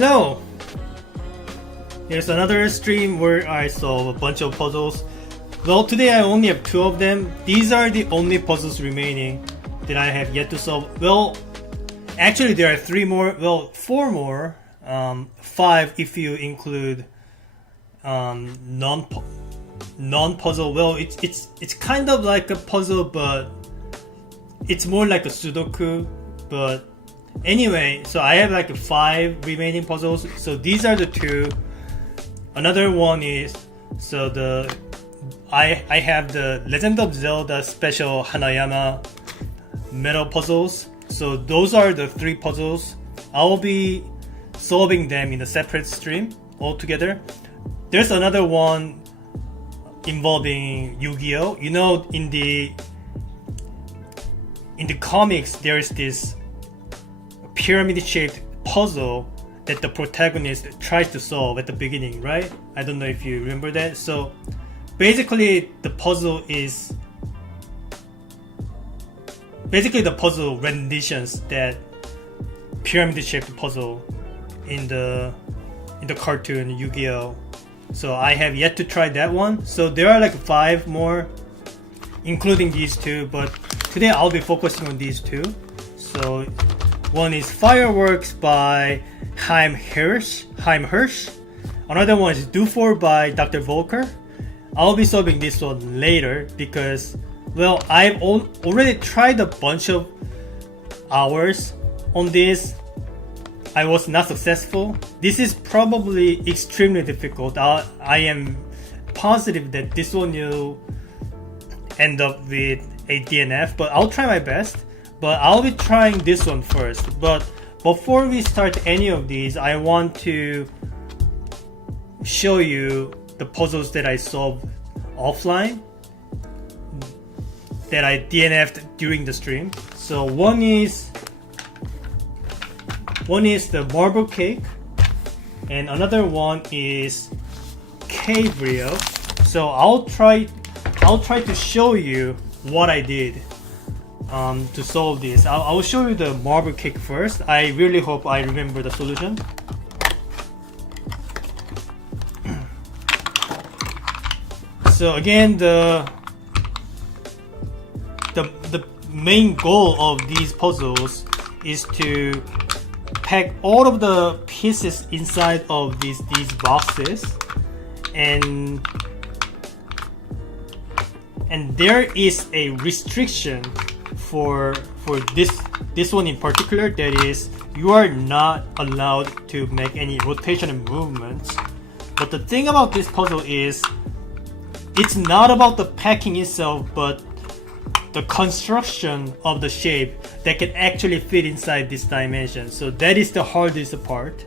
Hello! Here's another stream where I solve a bunch of puzzles. Well, today I only have 2 of them. These are the only puzzles remaining that I have yet to solve. Well, actually there are 3 more, well, 4 more. 5 if you include non-puzzle. Well, it's kind of like a puzzle, but it's more like a Sudoku. But anyway, so I have like 5 remaining puzzles. So these are the 2. Another one is I have the Legend of Zelda Special Hanayama metal puzzles. So those are the 3 puzzles. I'll be solving them in a separate stream altogether. There's another one involving Yu-Gi-Oh! You know, in the comics, there's this pyramid-shaped puzzle that the protagonist tries to solve at the beginning, right? I don't know if you remember that. So basically the puzzle renditions that pyramid-shaped puzzle in the cartoon Yu-Gi-Oh! So I have yet to try that one. So there are like 5 more, including these 2, but today I'll be focusing on these 2. So one is Fireworks by Haym Hirsh. Another one is Dufour by Dr. Volker. I'll be solving this one later because, well, I've already tried a bunch of hours on this. I was not successful. This is probably extremely difficult. I am positive that this one will end up with a DNF, but I'll try my best. But I'll be trying this one first. But before we start any of these, I want to show you the puzzles that I solved offline that I DNF'd during the stream. So one is the marble cake, and another one is cave Rio. So I'll try to show you what I did to solve this. I'll show you the marble cake first. I really hope I remember the solution. So again, the main goal of these puzzles is to pack all of the pieces inside of these boxes, and there is a restriction for this one in particular, that is, you are not allowed to make any rotational movements. But the thing about this puzzle is it's not about the packing itself, but the construction of the shape that can actually fit inside this dimension. So that is the hardest part.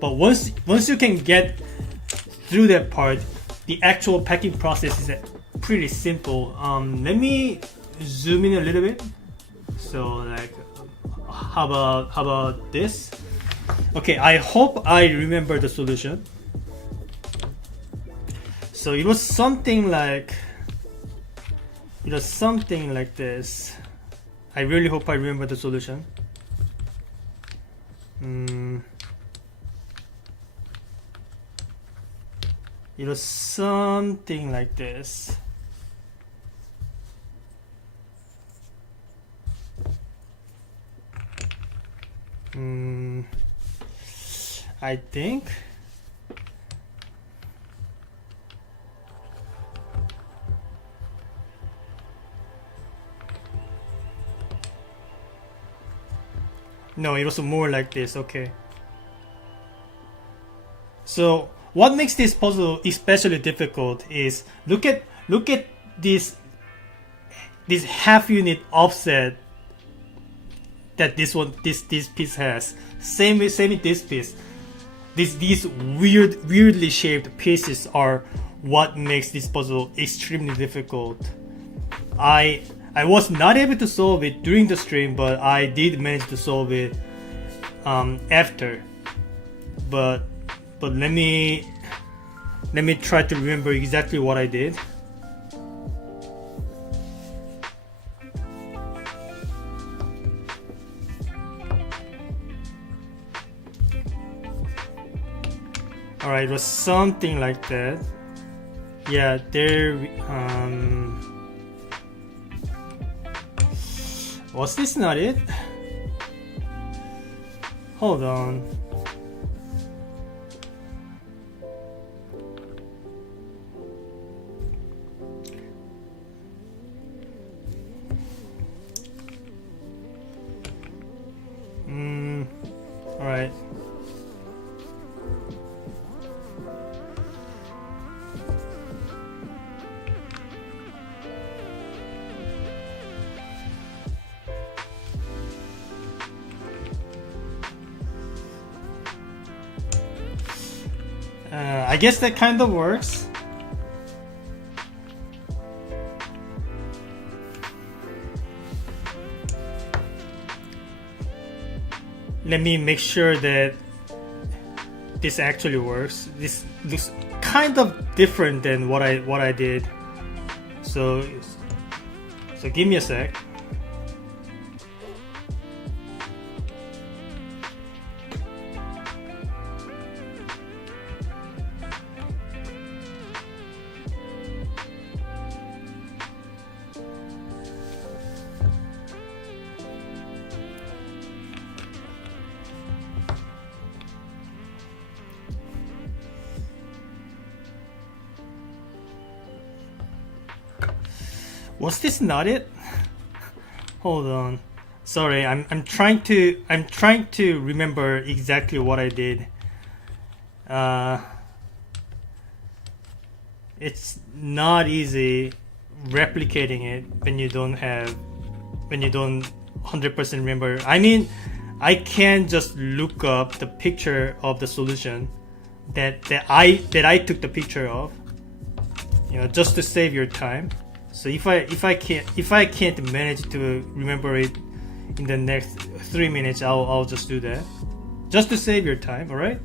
But once you can get through that part, the actual packing process is pretty simple. Let me zoom in a little bit. So like, how about this? Okay, I hope I remember the solution. So it was something like this. I really hope I remember the solution. It was something like this. I think. No, it was more like this. Okay. So what makes this puzzle especially difficult is look at this half unit offset that this piece has. Same with this piece. These weirdly shaped pieces are what makes this puzzle extremely difficult. I was not able to solve it during the stream, but I did manage to solve it after. But let me try to remember exactly what I did. Alright, it was something like that. Yeah, there. Was this not it? Hold on. Alright. I guess that kind of works. Let me make sure that this actually works. This looks kind of different than what I did. So give me a sec. Was this not it? Hold on. Sorry, I'm trying to remember exactly what I did. It's not easy replicating it when you don't 100% remember. I mean, I can't just look up the picture of the solution that I took the picture of, just to save your time. So if I can't manage to remember it in the next 3 minutes, I'll just do that, just to save your time. All right.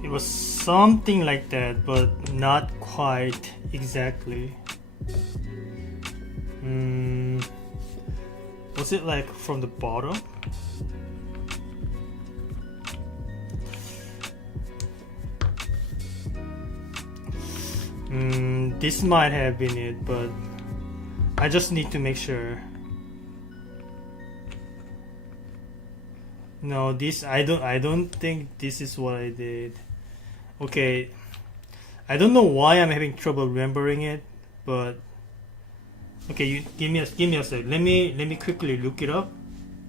It was something like that, but not quite exactly. Was it like from the bottom? This might have been it, but I just need to make sure. No, this I don't think this is what I did. Okay, I don't know why I'm having trouble remembering it, but okay, you give me a sec. Let me quickly look it up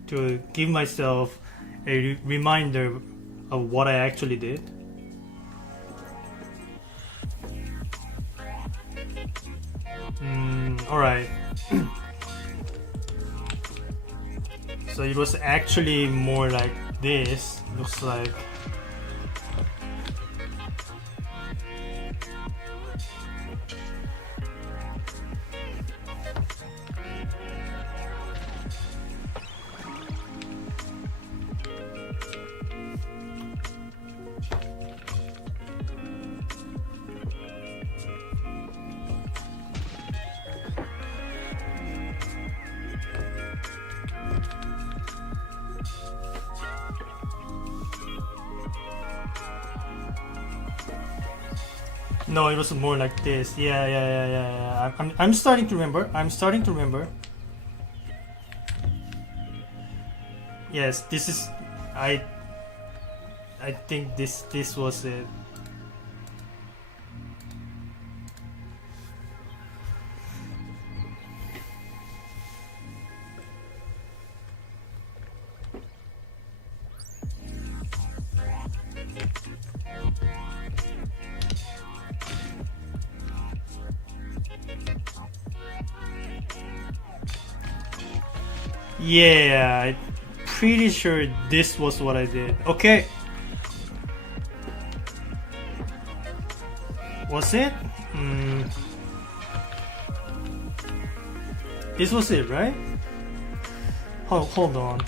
to give myself a reminder of what I actually did. All right. So it was actually more like this. Looks like. No, it was more like this. Yeah. I'm starting to remember. Yes, this is. I think this was it. Yeah, I'm pretty sure this was what I did. Okay. Was it? This was it, right? Oh, hold on.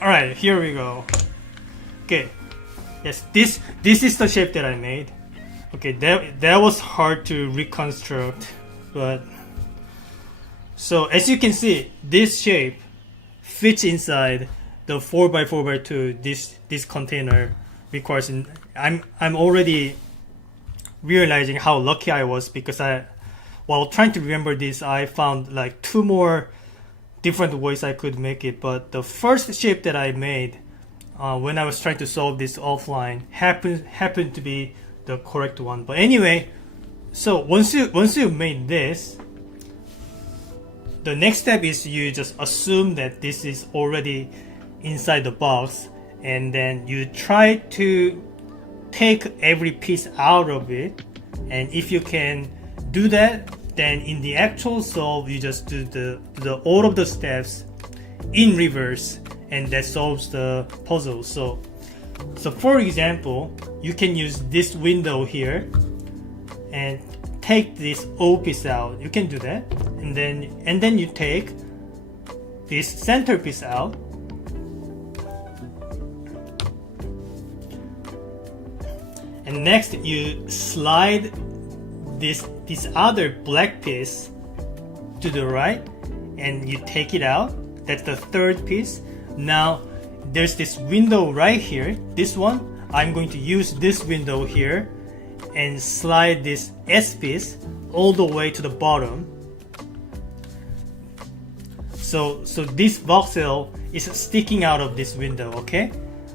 Alright, here we go. Okay. Yes, this is the shape that I made. Okay, that was hard to reconstruct, but so as you can see, this shape fits inside the 4x4x2. This container requires. I'm already realizing how lucky I was, because while trying to remember this, I found like 2 more different ways I could make it. But the first shape that I made when I was trying to solve this offline happened to be the correct one. But anyway, so once you made this, the next step is you just assume that this is already inside the box, and then you try to take every piece out of it. And if you can do that, then in the actual solve you just do the all of the steps in reverse, and that solves the puzzle. So for example, you can use this window here and take this O piece out. You can do that, and then you take this center piece out, and next you slide this other black piece to the right, and you take it out. That's the third piece. Now there's this window right here, this one. I'm going to use this window here and slide this S piece all the way to the bottom. So this voxel is sticking out of this window, okay?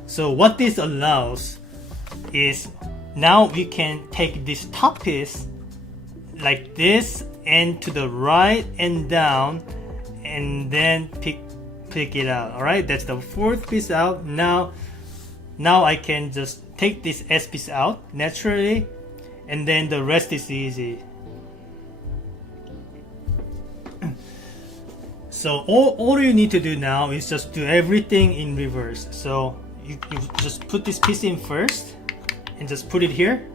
So what this allows is, now we can take this top piece like this and to the right and down, and then pick it out. All right, that's the fourth piece out. Now I can just take this S piece out naturally, and then the rest is easy. So all you need to do now is just do everything in reverse. So you just put this piece in first and just put it here,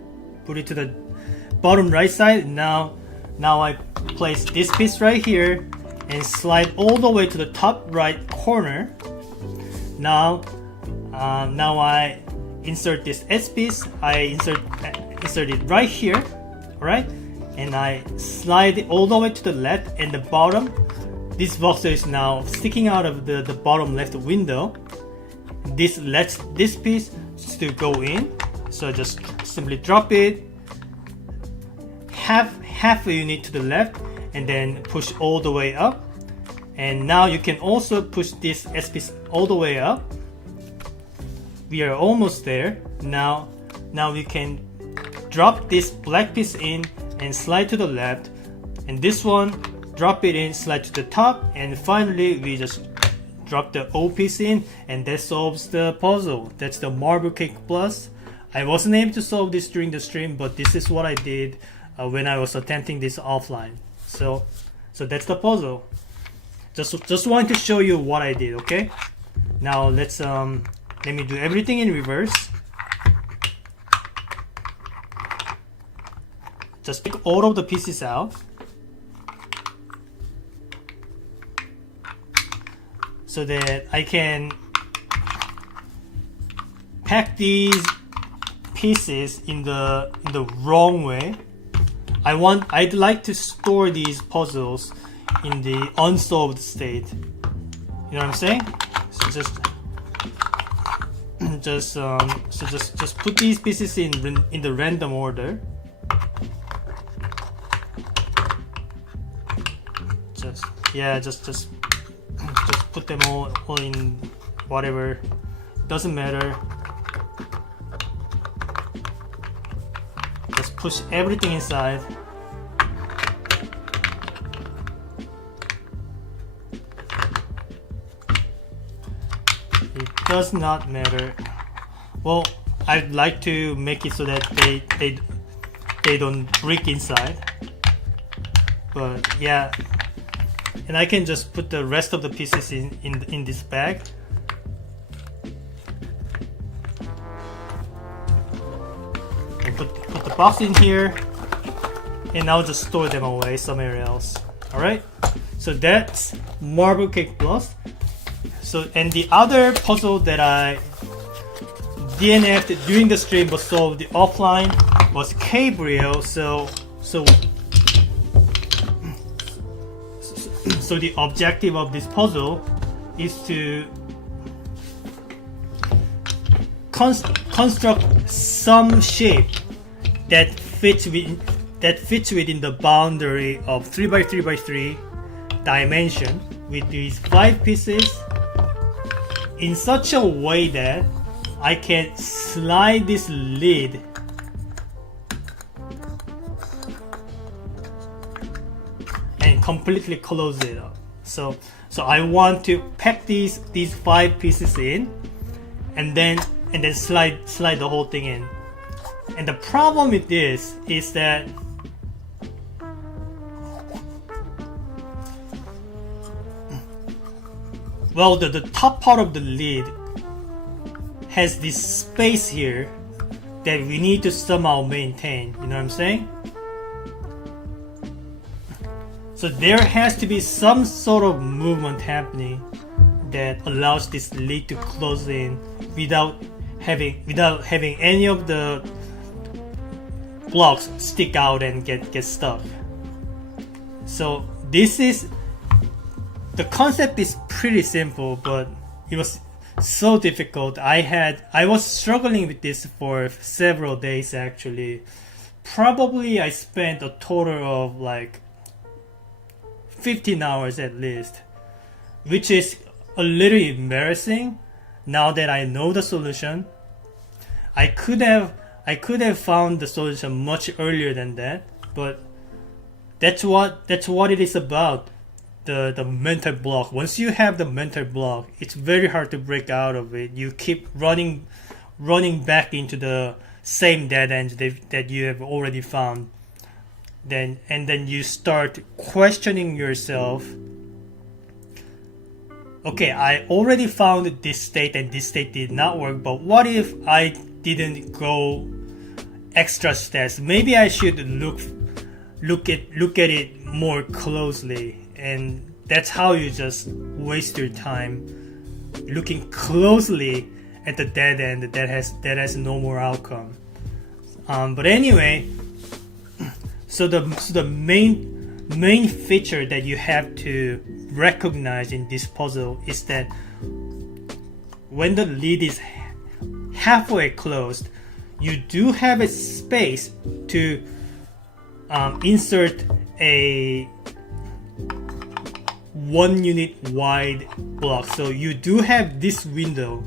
put it to the bottom right side. Now I place this piece right here and slide all the way to the top right corner. Now I insert this S piece. I insert it right here, all right, and I slide it all the way to the left and the bottom. This voxel is now sticking out of the bottom left window. This lets this piece to go in. So just simply drop it half a unit to the left, and then push all the way up. And now you can also push this S piece all the way up. We are almost there. Now we can drop this black piece in and slide to the left, and this one drop it in, slide to the top, and finally we just drop the O piece in, and that solves the puzzle. That's the Marble Cake Plus. I wasn't able to solve this during the stream, but this is what I did when I was attempting this offline. So that's the puzzle. Just wanted to show you what I did. Okay, now let's let me do everything in reverse. Just take all of the pieces out, so that I can pack these pieces in the wrong way. I'd like to store these puzzles in the unsolved state. You know what I'm saying? So just put these pieces in the random order. Just put them all in whatever. Doesn't matter. Just push everything inside. It does not matter. Well, I'd like to make it so that they don't break inside. But yeah, and I can just put the rest of the pieces in this bag. And put the box in here, and I'll just store them away somewhere else. Alright? So that's Marble Cake Plus. So, and the other puzzle that I DNF'd during the stream but solved offline was Cabrio. So the objective of this puzzle is to construct some shape that fits within the boundary of 3x3x3 dimension with these 5 pieces in such a way that I can slide this lid and completely close it up. So I want to pack these 5 pieces in and then slide the whole thing in. And the problem with this is that well, the top part of the lid has this space here that we need to somehow maintain. You know what I'm saying? So there has to be some sort of movement happening that allows this lid to close in without having any of the blocks stick out and get stuck. So this is the concept is pretty simple, but it was so difficult. I was struggling with this for several days actually. Probably I spent a total of like 15 hours at least, which is a little embarrassing now that I know the solution. I could have found the solution much earlier than that, but that's what it is about. The mental block. Once you have the mental block, it's very hard to break out of it. You keep running back into the same dead end that you have already found. Then you start questioning yourself. Okay, I already found this state and this state did not work, but what if I didn't go extra steps? Maybe I should look at it more closely. And that's how you just waste your time looking closely at the dead end that has no more outcome. But anyway, so the main feature that you have to recognize in this puzzle is that when the lid is halfway closed, you do have a space to insert a 1 unit wide block. So you do have this window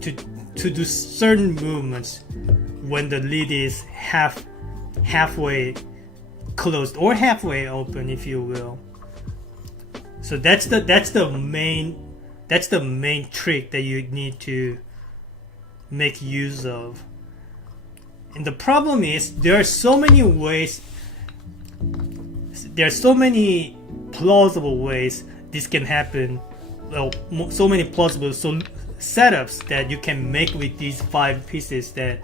to do certain movements when the lid is halfway closed or halfway open, if you will. So that's the main trick that you need to make use of. And the problem is there are so many plausible ways this can happen. Well, so many plausible setups that you can make with these 5 pieces that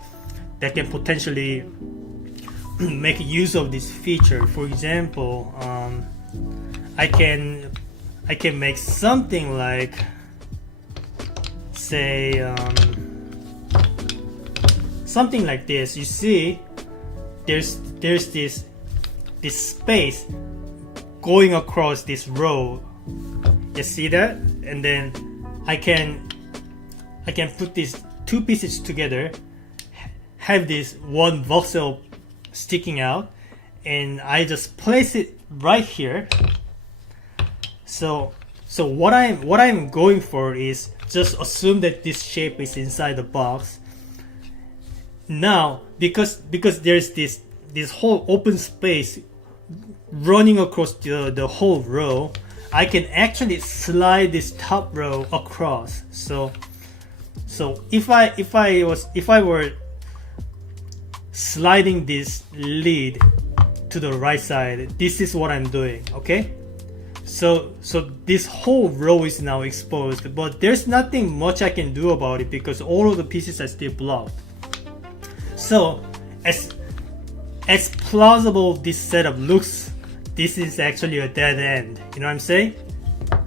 can potentially make use of this feature. For example, I can make something like say something like this. You see, there's this space going across this row. You see that? And then I can put these two pieces together, have this one voxel sticking out, and I just place it right here. So what I'm going for is just assume that this shape is inside the box. Now, because there's this whole open space running across the whole row, I can actually slide this top row across. So if I were sliding this lead to the right side, this is what I'm doing, okay? So this whole row is now exposed, but there's nothing much I can do about it because all of the pieces are still blocked. So as plausible this setup looks, this is actually a dead end. You know what I'm saying?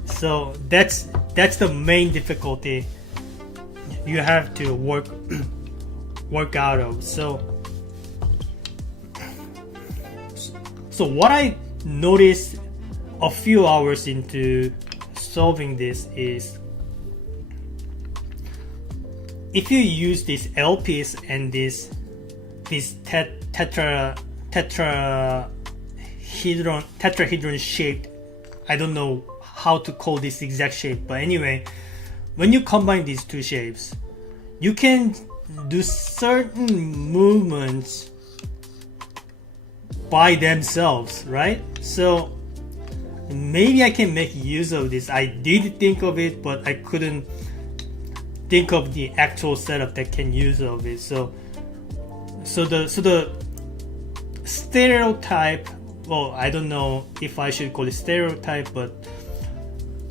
So that's the main difficulty you have to work out of. So what I noticed a few hours into solving this is, if you use this L piece and this tetrahedron shaped, I don't know how to call this exact shape, but anyway, when you combine these two shapes, you can do certain movements by themselves, right? So maybe I can make use of this. I did think of it, but I couldn't think of the actual setup that can use of it. So the stereotype, well, I don't know if I should call it stereotype, but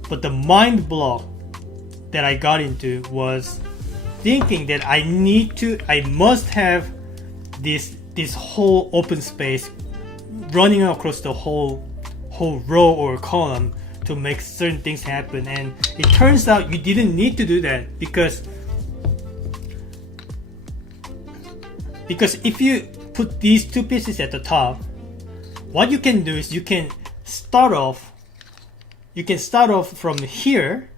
the mind block that I got into was thinking that I must have this whole open space running across the whole row or column to make certain things happen, and it turns out you didn't need to do that, because if you put these two pieces at the top, what you can do is you can start off from here.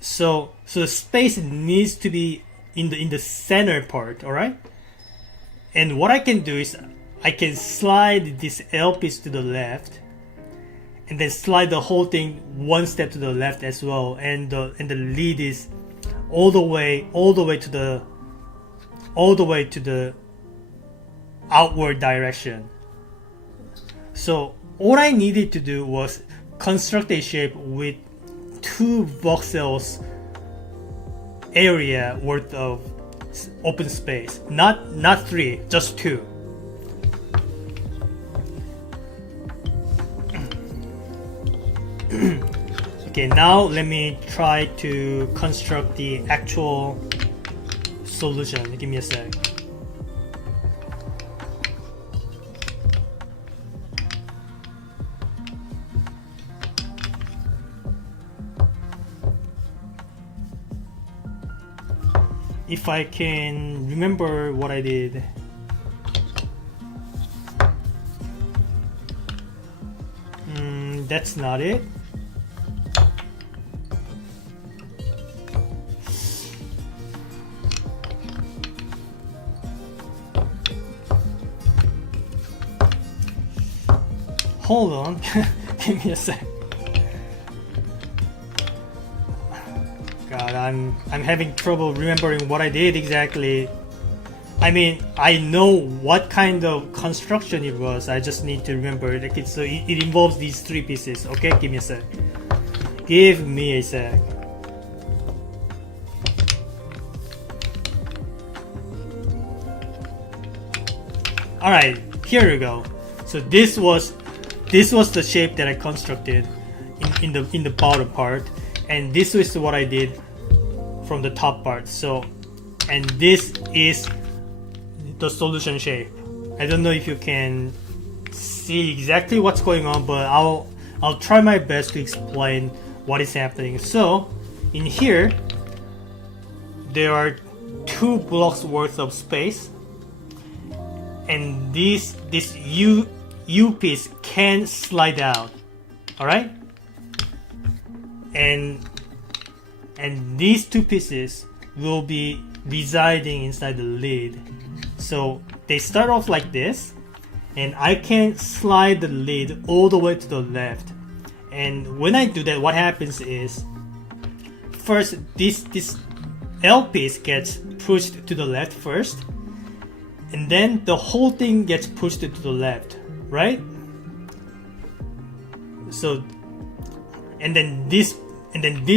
So the space needs to be in the center part, all right? And what I can do is I can slide this L piece to the left, and then slide the whole thing one step to the left as well, and the lead is all the way to the outward direction. So all I needed to do was construct a shape with two voxels area worth of open space, not three, just two. Okay, now let me try to construct the actual solution. Give me a sec. If I can remember what I did. That's not it. Hold on, give me a sec. God, I'm having trouble remembering what I did exactly. I mean, I know what kind of construction it was. I just need to remember it. Okay, so it involves these three pieces. Okay, give me a sec. Give me a sec. All right, here we go. So this was the shape that I constructed in the bottom part, and this is what I did from the top part. So, and this is the solution shape. I don't know if you can see exactly what's going on, but I'll try my best to explain what is happening. So in here there are 2 blocks worth of space, and this U piece can slide out. All right, and these 2 pieces will be residing inside the lid. So they start off like this, and I can slide the lid all the way to the left. And when I do that, what happens is, first this L piece gets pushed to the left first, and then the whole thing gets pushed to the left, right? So, and then this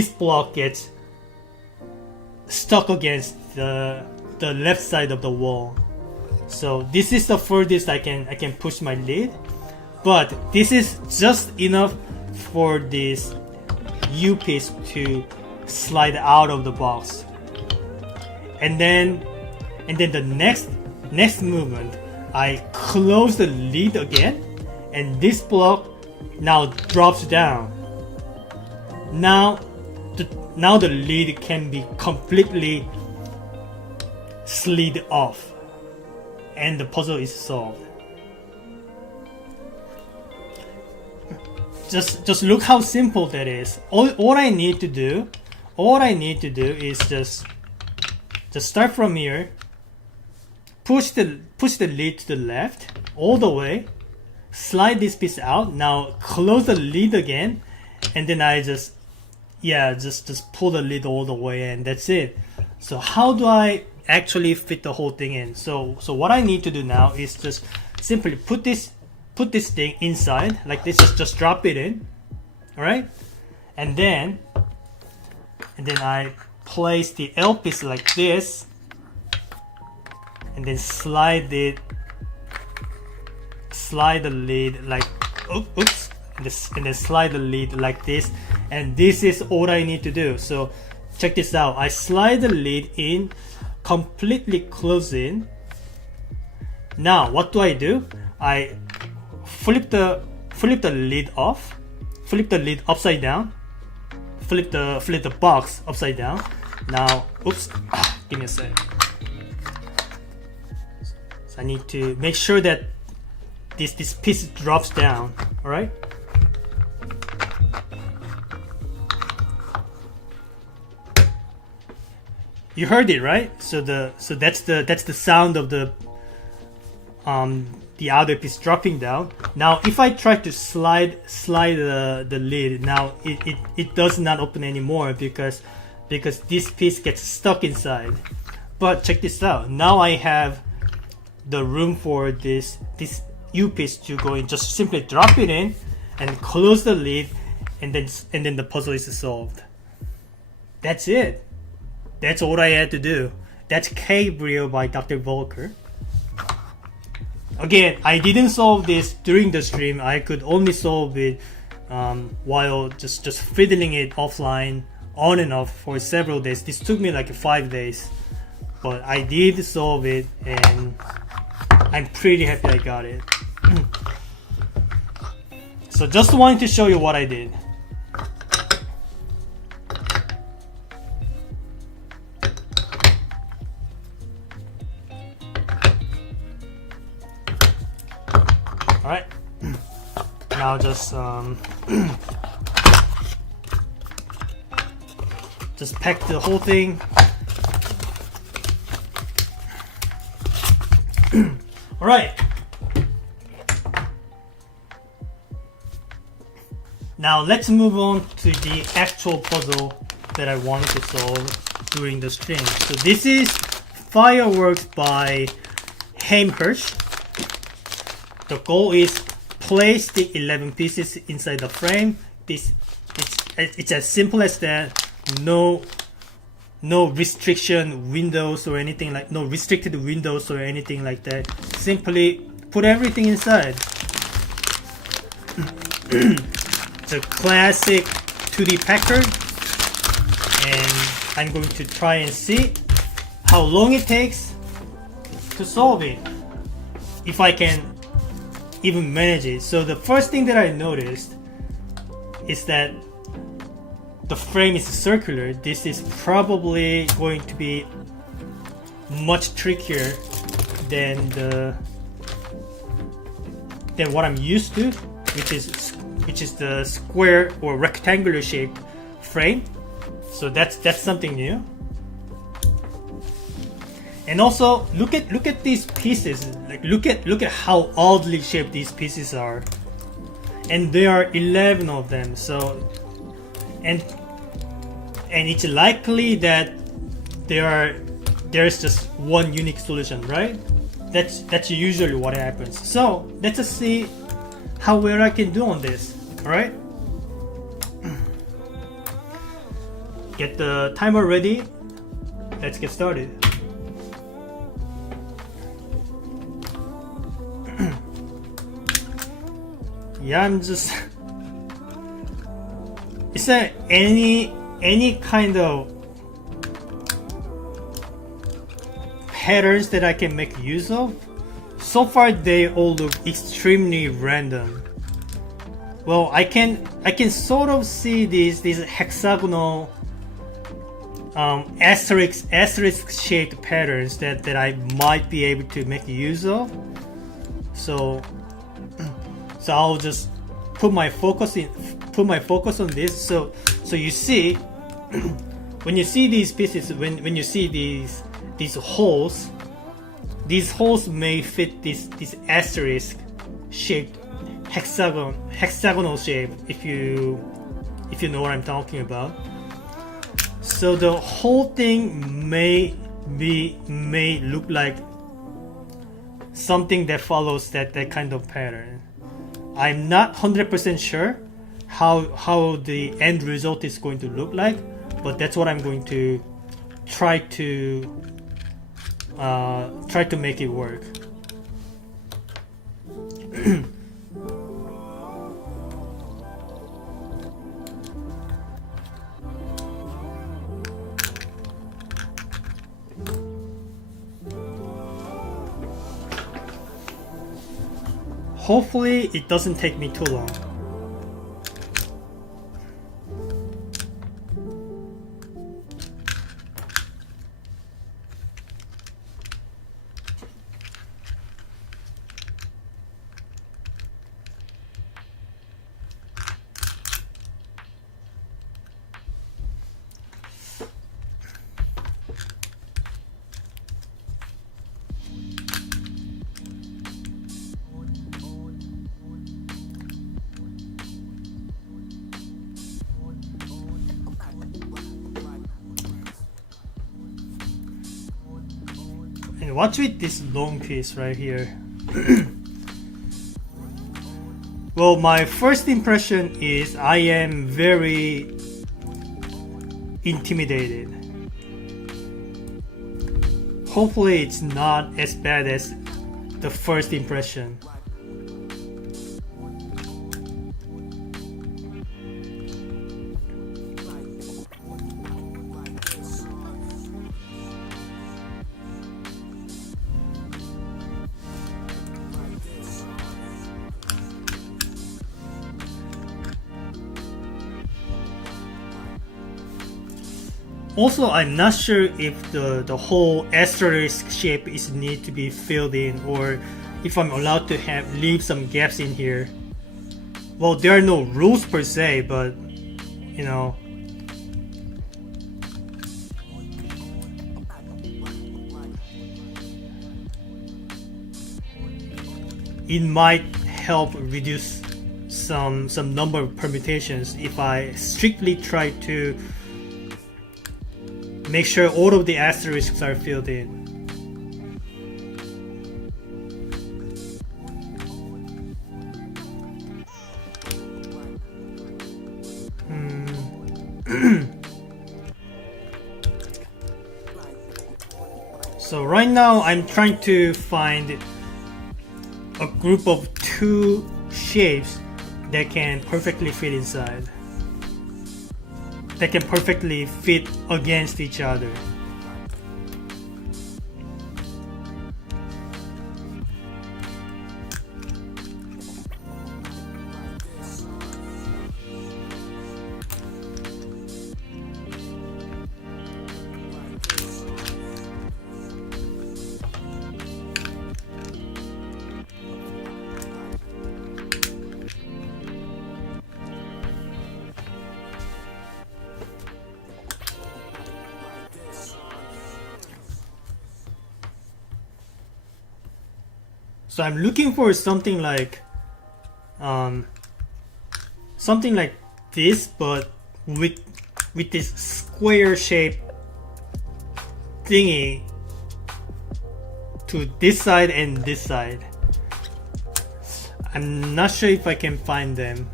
block gets stuck against the left side of the wall. So this is the furthest I can push my lid, but this is just enough for this U piece to slide out of the box. And then the next movement, I close the lid again, and this block now drops down. Now the lid can be completely slid off, and the puzzle is solved. Just look how simple that is. All I need to do is just start from here, push the lid to the left all the way, slide this piece out, now close the lid again, and then I just pull the lid all the way, and that's it. So how do I actually fit the whole thing in? So what I need to do now is just simply put this thing inside like this. Just drop it in, all right, and then I place the L piece like this, and then slide the lid like oops, and then slide the lid like this, and this is all I need to do. So check this out. I slide the lid in, completely close in. Now what do? I flip the lid off, flip the lid upside down, flip the box upside down. Now oops, give me a sec. So I need to make sure that this piece drops down. All right. You heard it, right? So that's the sound of the other piece dropping down. Now if I try to slide the lid, now it does not open anymore because this piece gets stuck inside. But check this out. Now I have the room for this U piece to go in. Just simply drop it in and close the lid, and then the puzzle is solved. That's it. That's all I had to do. That's K-Brio by Dr. Volker. Again, I didn't solve this during the stream. I could only solve it while just fiddling it offline, on and off for several days. This took me like 5 days, but I did solve it, and I'm pretty happy I got it. So just wanted to show you what I did. Alright, now just pack the whole thing. Alright, now let's move on to the actual puzzle that I wanted to solve during the stream. So this is Fireworks by Haym Hirsh. The goal is place the 11 pieces inside the frame. It's as simple as that. No restriction windows or anything like, no restricted windows or anything like that. Simply put everything inside. It's a classic 2D packer, and I'm going to try and see how long it takes to solve it, if I can even manage it. So the first thing that I noticed is that the frame is circular. This is probably going to be much trickier than what I'm used to, which is the square or rectangular shaped frame. So that's something new. And also look at these pieces. Like look at how oddly shaped these pieces are. And there are 11 of them. So and it's likely that there's just one unique solution, right? That's usually what happens. So let's just see how well I can do on this. All right. Get the timer ready. Let's get started. Yeah, I'm just. Is there any kind of patterns that I can make use of? So far, they all look extremely random. Well, I can sort of see these hexagonal asterisk shaped patterns that I might be able to make use of. So I'll just put my focus on this. So you see, when you see these pieces, when you see these holes may fit this asterisk shaped hexagonal shape, if you know what I'm talking about. So the whole thing may look like something that follows that kind of pattern. I'm not 100% sure how the end result is going to look like, but that's what I'm going to try to make it work. Hopefully it doesn't take me too long. And what's with this long piece right here? Well, my first impression is I am very intimidated. Hopefully it's not as bad as the first impression. Also, I'm not sure if the whole asterisk shape is need to be filled in, or if I'm allowed to leave some gaps in here. Well, there are no rules per se, but you know, it might help reduce some number of permutations if I strictly try to make sure all of the asterisks are filled in. So right now I'm trying to find a group of two shapes that can perfectly fit inside. That can perfectly fit against each other. So I'm looking for um, something like this, but with this square shape thingy to this side and this side. I'm not sure if I can find them.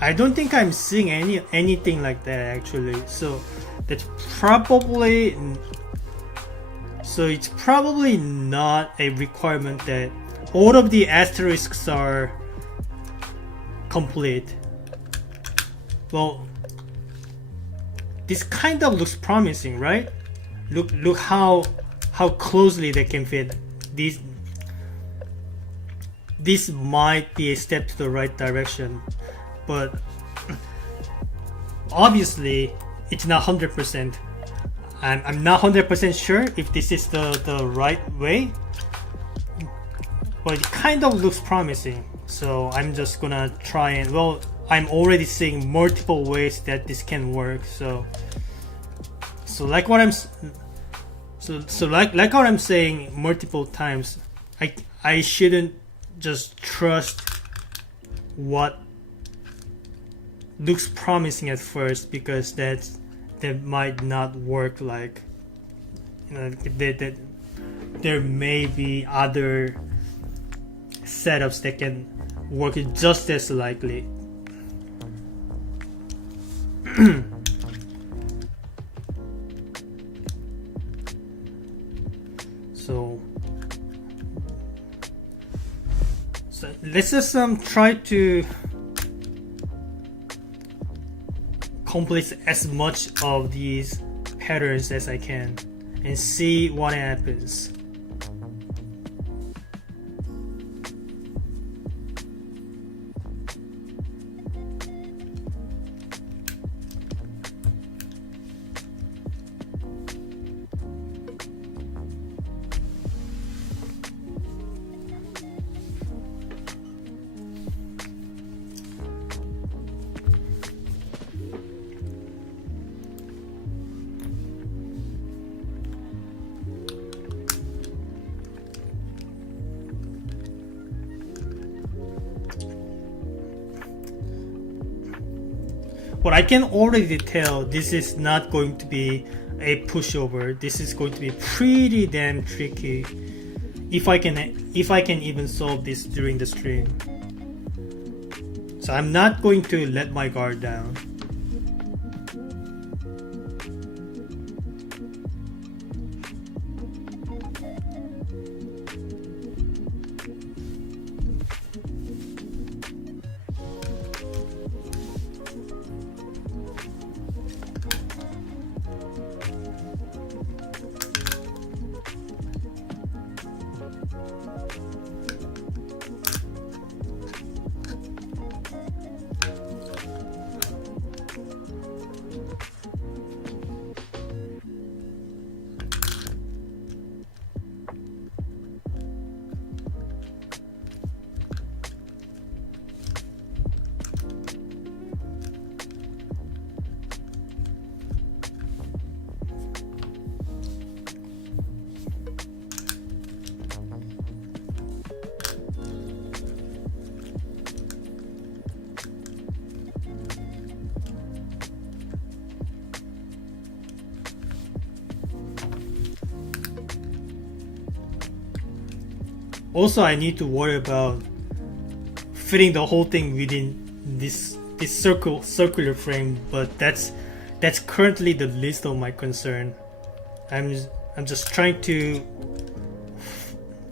I don't think I'm seeing anything like that actually. So that's probably, so it's probably not a requirement that all of the asterisks are complete. Well, this kind of looks promising, right? Look how closely they can fit. This might be a step to the right direction, but obviously it's not 100%. I'm not 100% sure if this is the right way, but it kind of looks promising. So I'm just gonna try and, well, I'm already seeing multiple ways that this can work. So like what I'm like what I'm saying multiple times, I shouldn't just trust what looks promising at first, because that might not work. Like, you know, that there may be other setups that can work just as likely. So let's just try to complete as much of these patterns as I can and see what happens. But I can already tell this is not going to be a pushover. This is going to be pretty damn tricky if I can even solve this during the stream. So I'm not going to let my guard down. Also, I need to worry about fitting the whole thing within this circular frame, but that's currently the least of my concern. I'm just trying to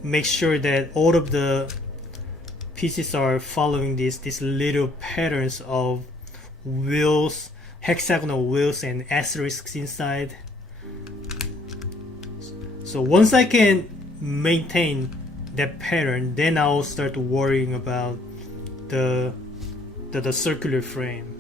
make sure that all of the pieces are following these little patterns of wheels, hexagonal wheels and asterisks inside. So once I can maintain that pattern, then I'll start worrying about the circular frame.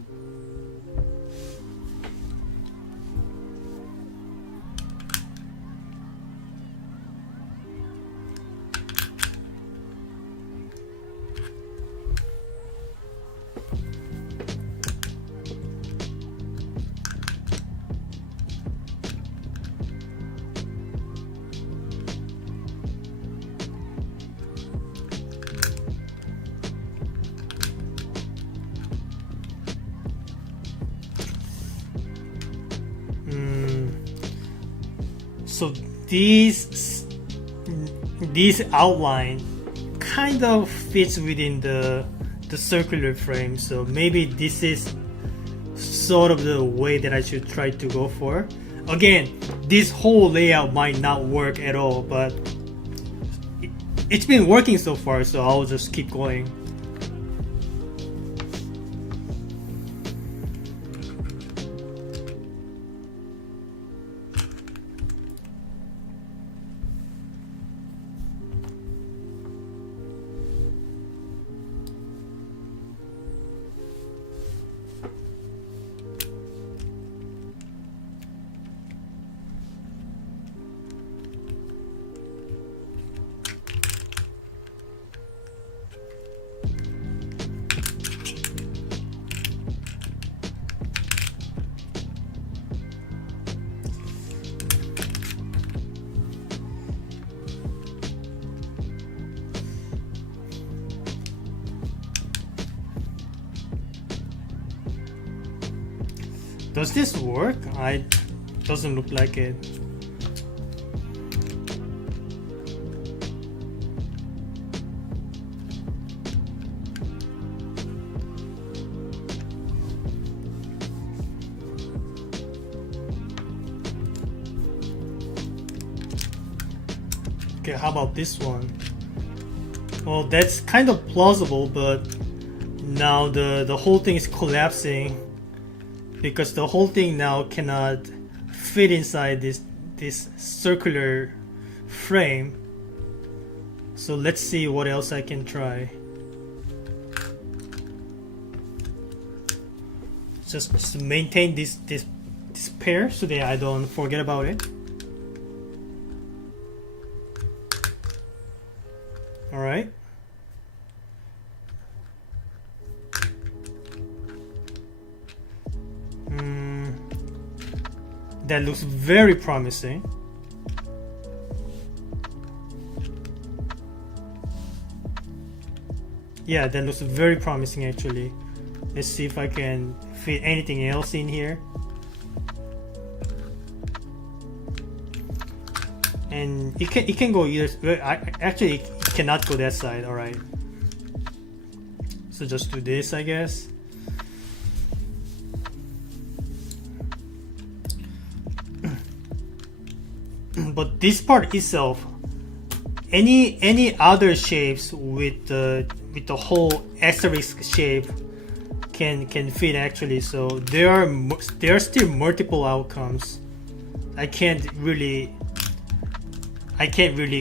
So these outline kind of fits within the circular frame, so maybe this is sort of the way that I should try to go for. Again, this whole layout might not work at all, but it's been working so far, so I'll just keep going. Does this work? Doesn't look like it. Okay, how about this one? Well, that's kind of plausible, but now the whole thing is collapsing because the whole thing now cannot fit inside this circular frame. So let's see what else I can try. Just maintain this pair so that I don't forget about it. All right. That looks very promising. Yeah, that looks very promising actually. Let's see if I can fit anything else in here. And it can go either. Actually, it cannot go that side. All right. So just do this, I guess. But this part itself, any other shapes with the whole asterisk shape can fit actually. So there are still multiple outcomes. I can't really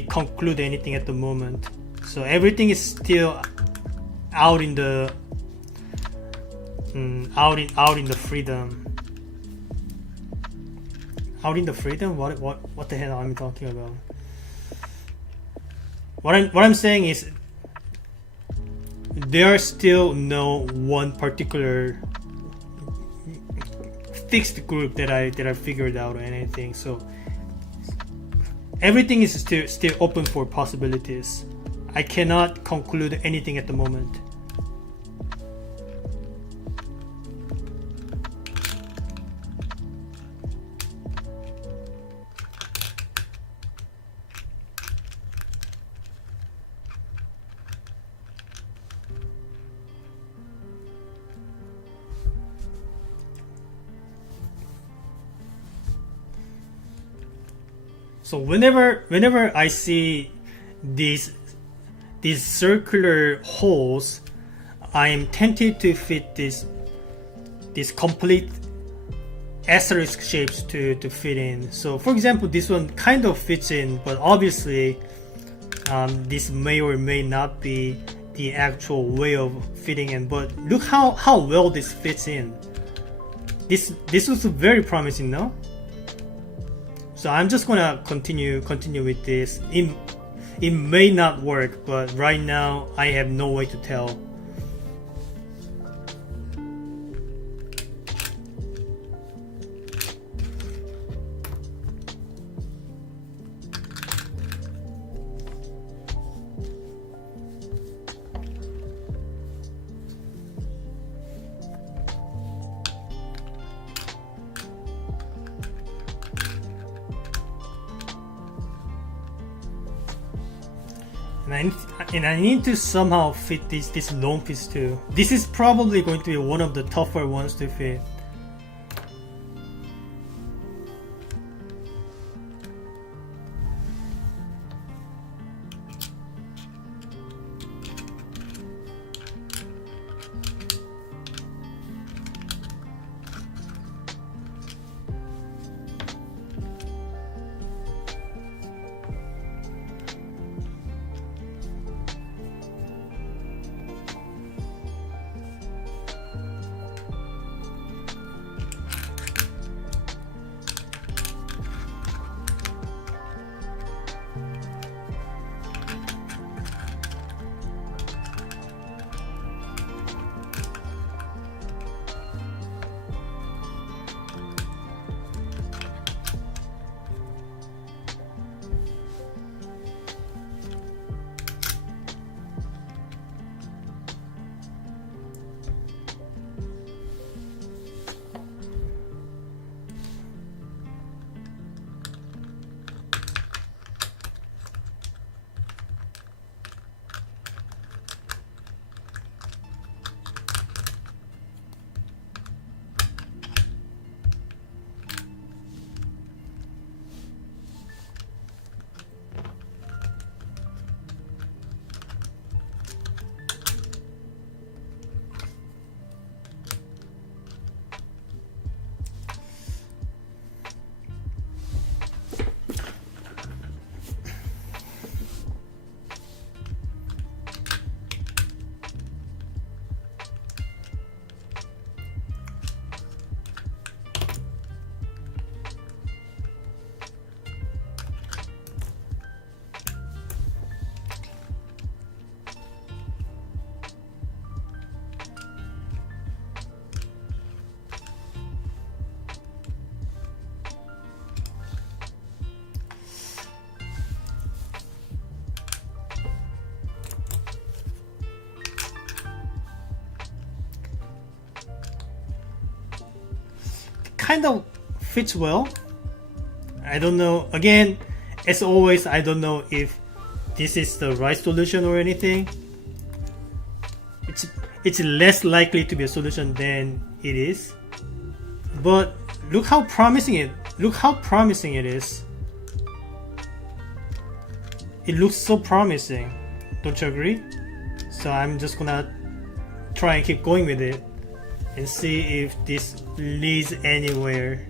conclude anything at the moment. So everything is still out in the freedom. Out in the freedom? What the hell am I talking about? What I'm saying is there are still no one particular fixed group that I figured out or anything. So everything is still open for possibilities. I cannot conclude anything at the moment. So whenever I see these circular holes, I am tempted to fit these complete asterisk shapes to fit in. So for example, this one kind of fits in, but obviously this may or may not be the actual way of fitting in. But look how well this fits in. This looks very promising, no? So I'm just gonna continue with this. It may not work, but right now I have no way to tell. and I need to somehow fit this long piece too. This is probably going to be one of the tougher ones to fit. Kind of fits well. I don't know. Again, as always, I don't know if this is the right solution or anything. It's less likely to be a solution than it is. But look how promising it is. It looks so promising. Don't you agree? So I'm just gonna try and keep going with it and see if this leads anywhere.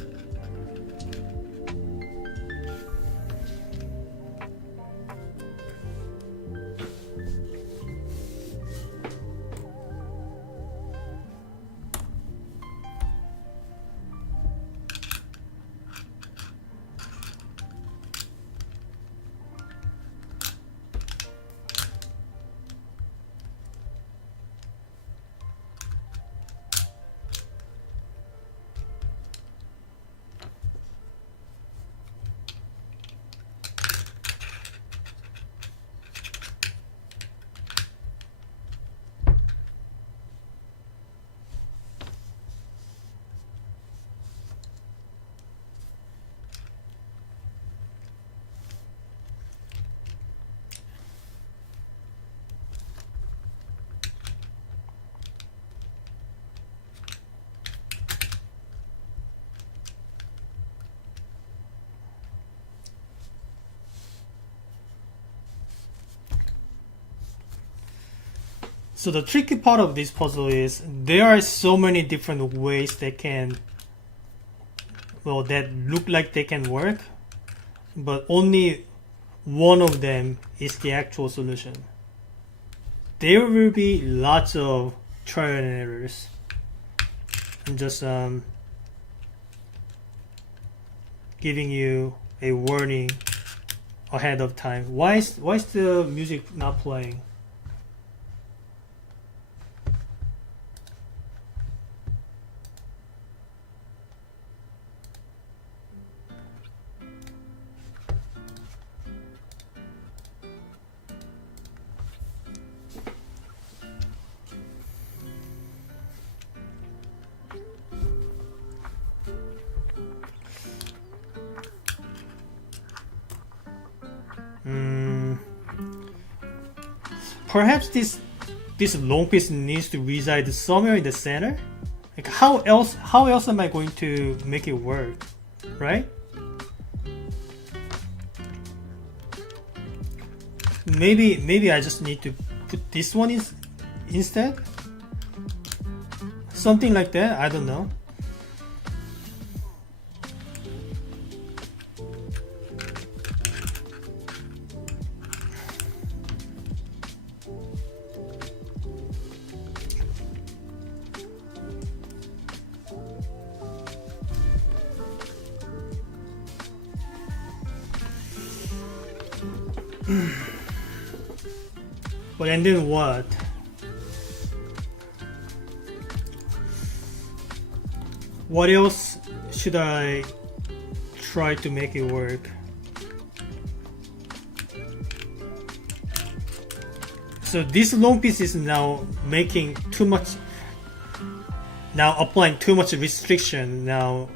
So the tricky part of this puzzle is there are so many different ways that that look like they can work, but only one of them is the actual solution. There will be lots of trial and errors. I'm just giving you a warning ahead of time. Why is the music not playing? perhaps this long piece needs to reside somewhere in the center. Like how else am I going to make it work, right? Maybe I just need to put this one instead. Something like that. I don't know. But and then what? What else should I try to make it work? So this long piece is now making too much, now applying too much restriction. Now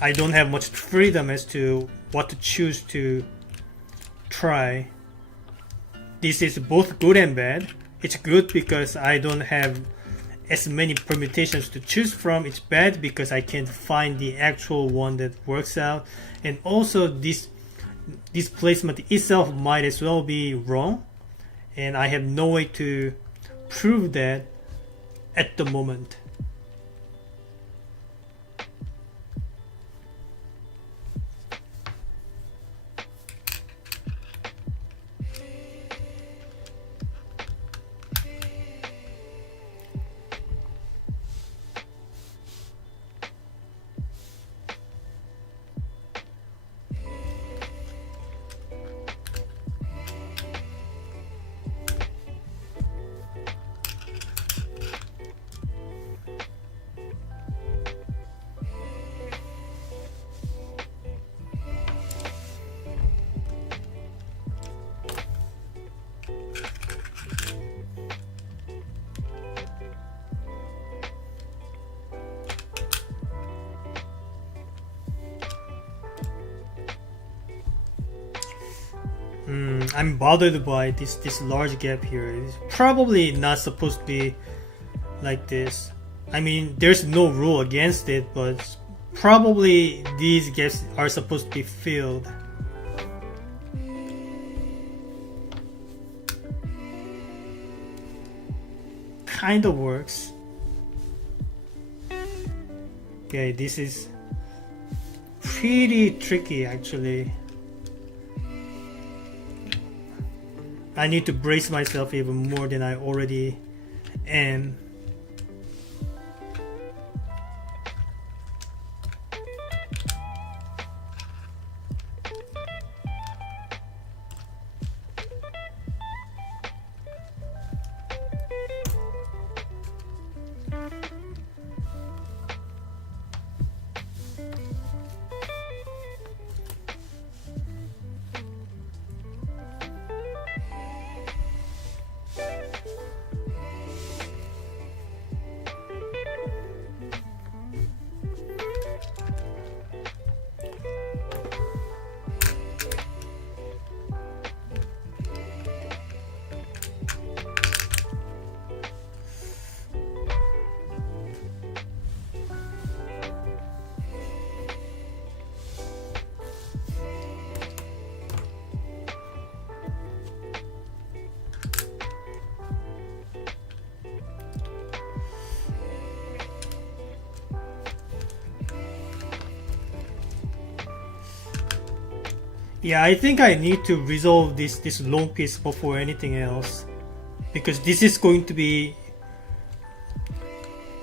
I don't have much freedom as to what to choose to try. This is both good and bad. It's good because I don't have as many permutations to choose from. It's bad because I can't find the actual one that works out. And also this placement itself might as well be wrong. And I have no way to prove that at the moment. I'm bothered by this large gap here. It's probably not supposed to be like this. I mean, there's no rule against it, but probably these gaps are supposed to be filled. Kind of works. Okay, this is pretty tricky actually. I need to brace myself even more than I already am. Yeah, I think I need to resolve this long piece before anything else, because this is going to be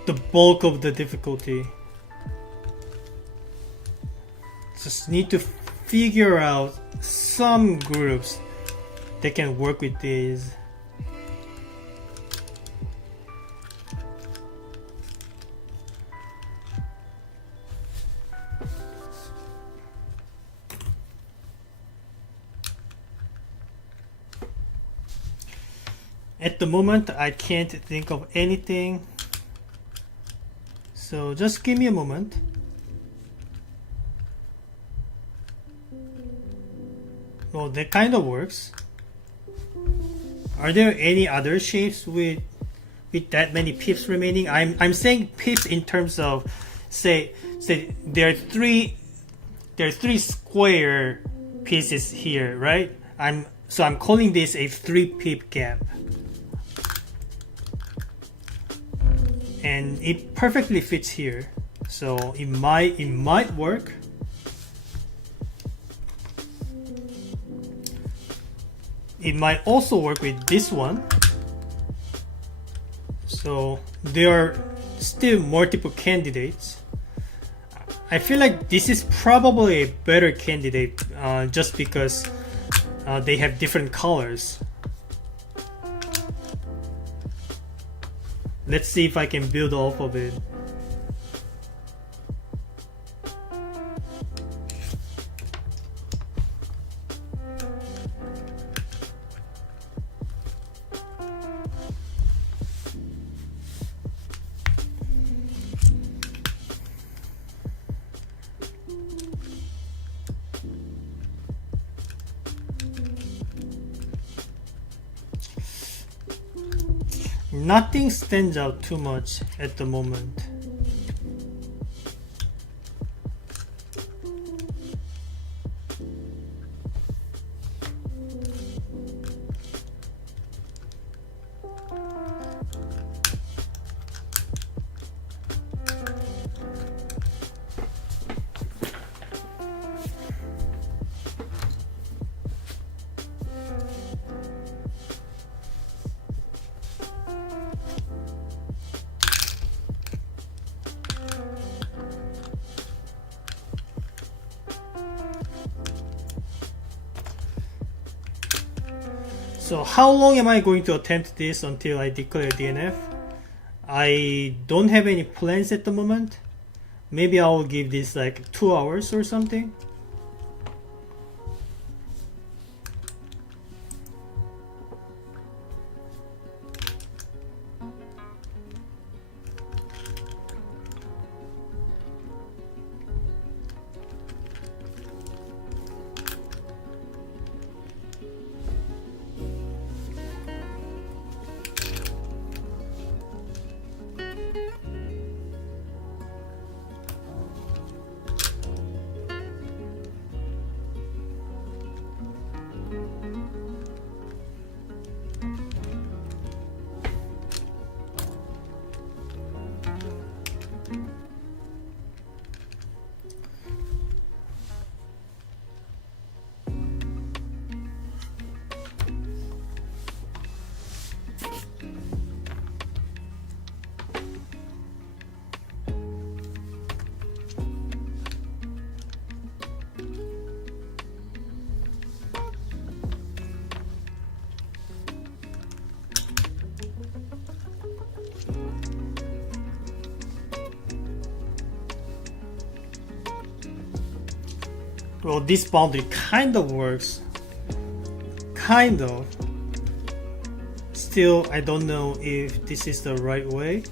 the bulk of the difficulty. Just need to figure out some groups that can work with these. At the moment, I can't think of anything, so just give me a moment. Oh, that kind of works. Are there any other shapes with that many pips remaining? I'm saying pips in terms of say there are three square pieces here, right? I'm calling this a 3 pip gap. And it perfectly fits here. So it might work. It might also work with this one. So there are still multiple candidates. I feel like this is probably a better candidate just because they have different colors. Let's see if I can build off of it. Nothing stands out too much at the moment. So how long am I going to attempt this until I declare DNF? I don't have any plans at the moment. Maybe I will give this like 2 hours or something. Well, this boundary kind of works. Kind of. Still, I don't know if this is the right way.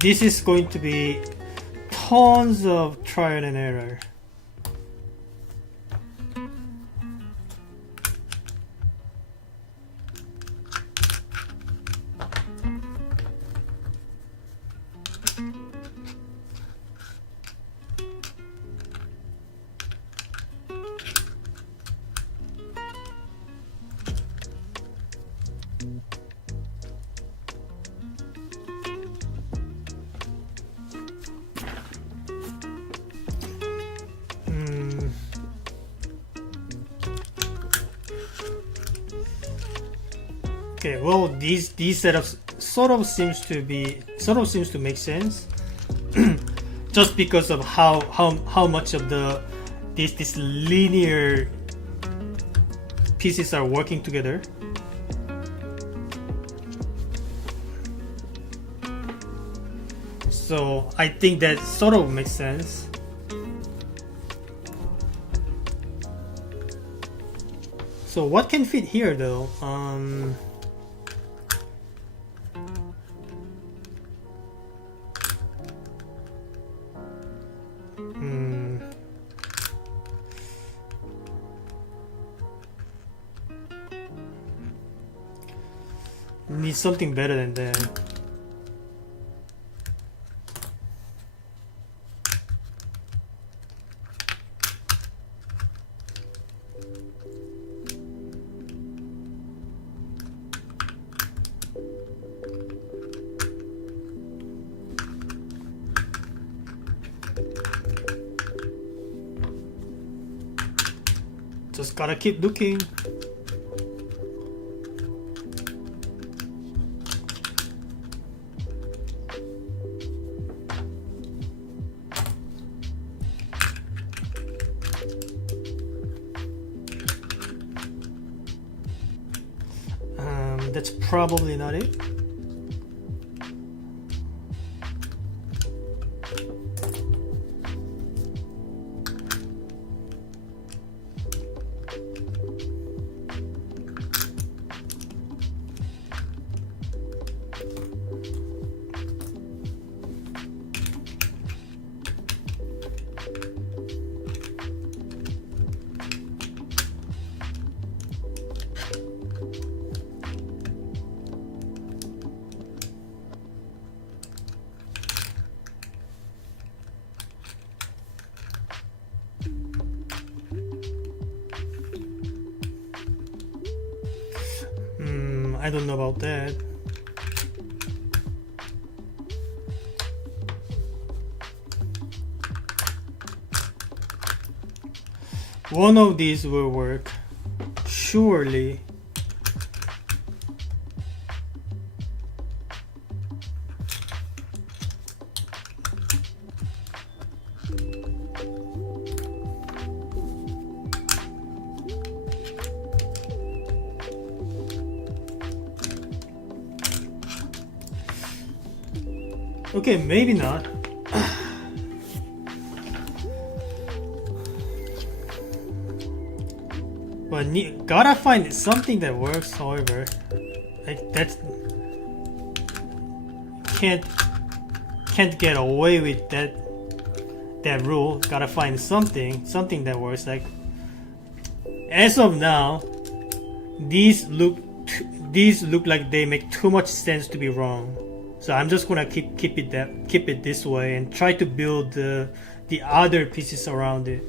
This is going to be tons of trial and error. Okay, well, these setups sort of seems to make sense, just because of how much of this linear pieces are working together. So I think that sort of makes sense. So what can fit here though? Need something better than that. Just gotta keep looking. That's probably not it. I don't know about that. One of these will work, surely. Okay, maybe not. But gotta find something that works, however. Like that's can't get away with that rule. Gotta find something that works. Like as of now, these look like they make too much sense to be wrong. So I'm just gonna keep it this way and try to build the other pieces around it.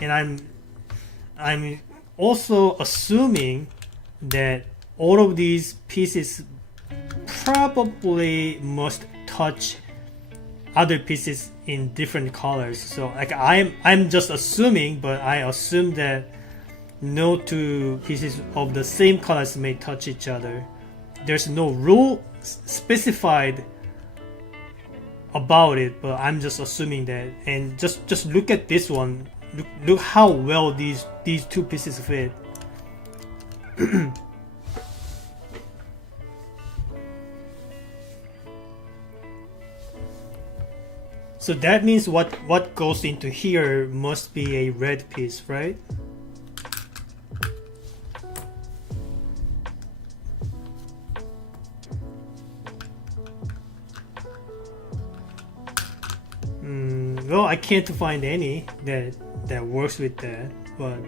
And I'm also assuming that all of these pieces probably must touch other pieces in different colors. So like I'm just assuming, but I assume that no two pieces of the same colors may touch each other. There's no rule specified about it, but I'm just assuming that. And just look at this one. Look how well these two pieces fit. So that means what goes into here must be a red piece, right? Well, I can't find any that works with that, but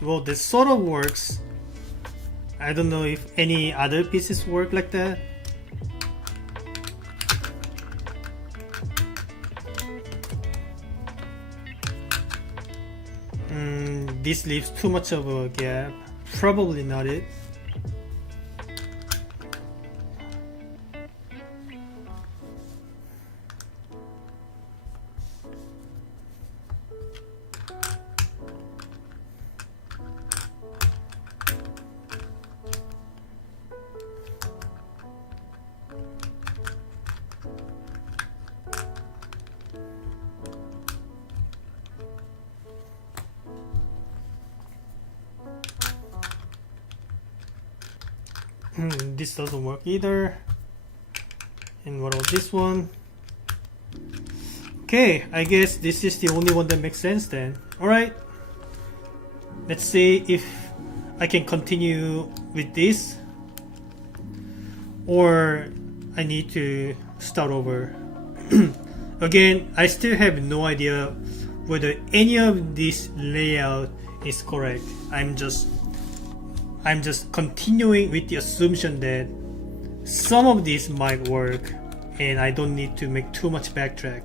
Well, this sort of works. I don't know if any other pieces work like that. This leaves too much of a gap. Probably not it. This doesn't work either. And what about this one? Okay, I guess this is the only one that makes sense then. Alright, let's see if I can continue with this or I need to start over. Again, I still have no idea whether any of this layout is correct. I'm just continuing with the assumption that some of these might work and I don't need to make too much backtrack.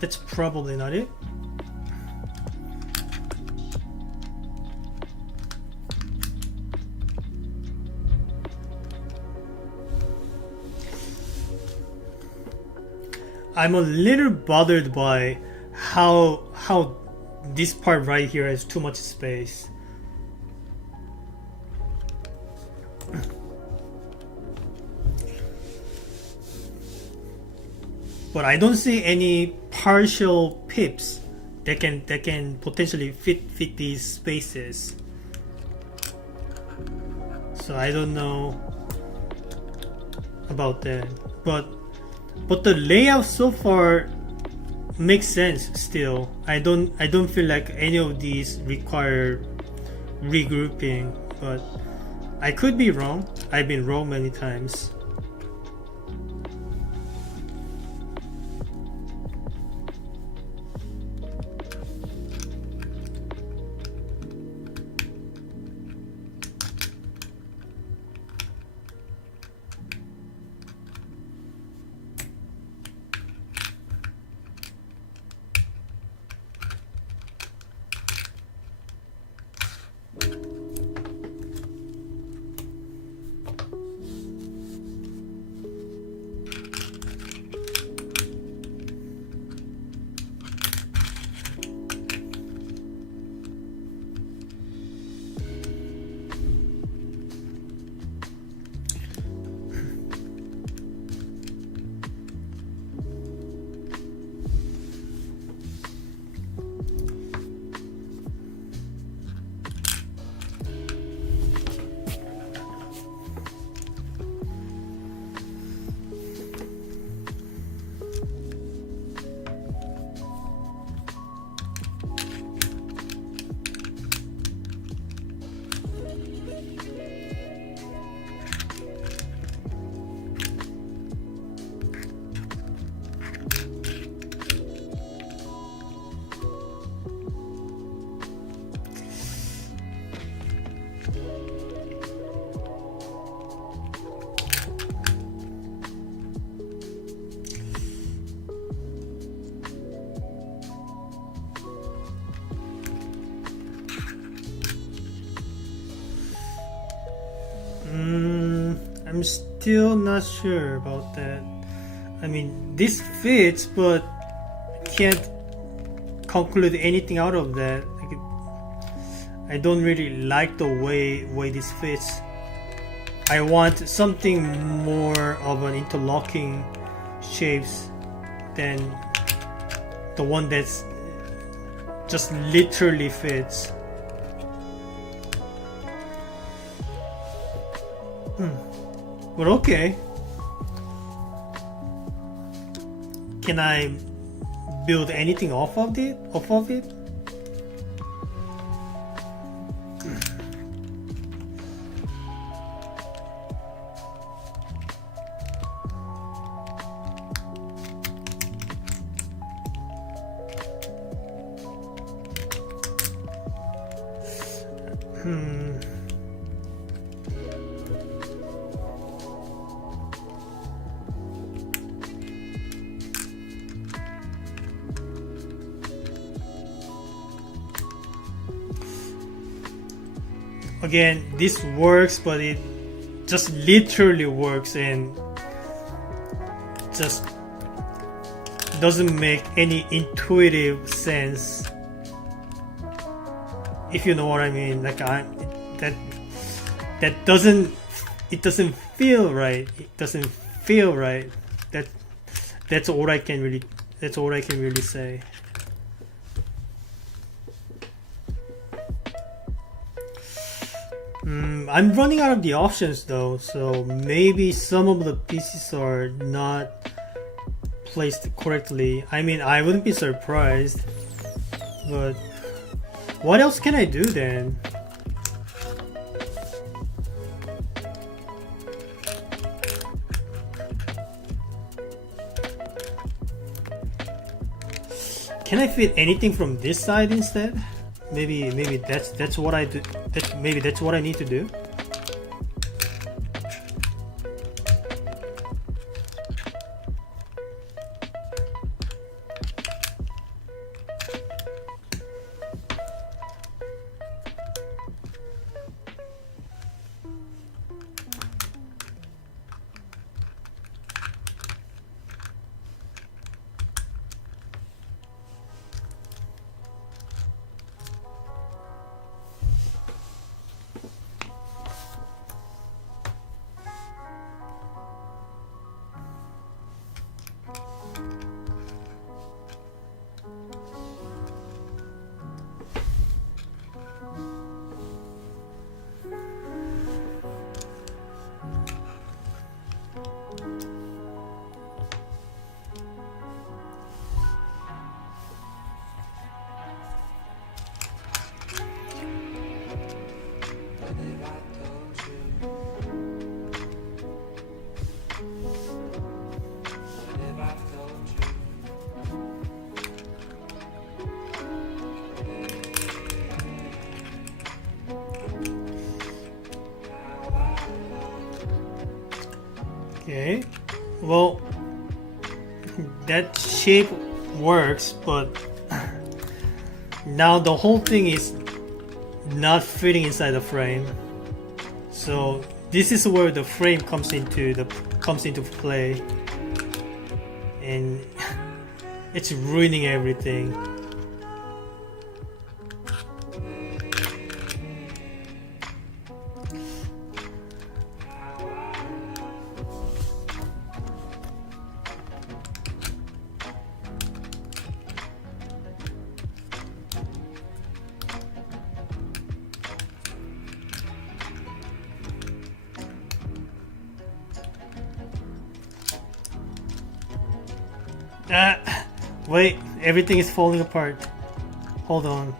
That's probably not it. I'm a little bothered by how this part right here has too much space. But I don't see any partial pips that can potentially fit these spaces. So I don't know about that. But the layout so far makes sense still. I don't feel like any of these require regrouping, but I could be wrong. I've been wrong many times. I'm still not sure about that. I mean, this fits, but can't conclude anything out of that. I don't really like the way this fits. I want something more of an interlocking shapes than the one that's just literally fits. But okay. Can I build anything off of it? Again, this works, but it just literally works and just doesn't make any intuitive sense, if you know what I mean. Like that doesn't feel right. It doesn't feel right. That's all I can really say. I'm running out of the options though, so maybe some of the pieces are not placed correctly. I mean, I wouldn't be surprised, but what else can I do then? Can I fit anything from this side instead? Maybe that's what I do. Maybe that's what I need to do. Okay, well, that shape works, but now the whole thing is not fitting inside the frame. So this is where the frame comes into play, and it's ruining everything. Wait, everything is falling apart. Hold on.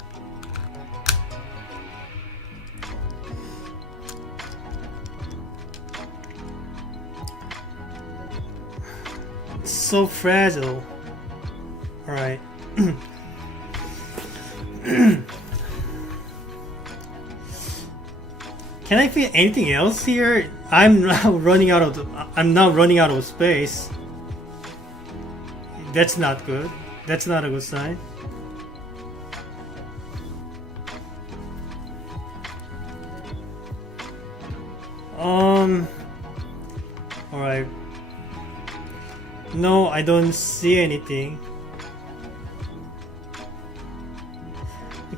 It's so fragile. Alright. Can I fit anything else here? I'm now running out of space. That's not good. That's not a good sign. Alright. No, I don't see anything.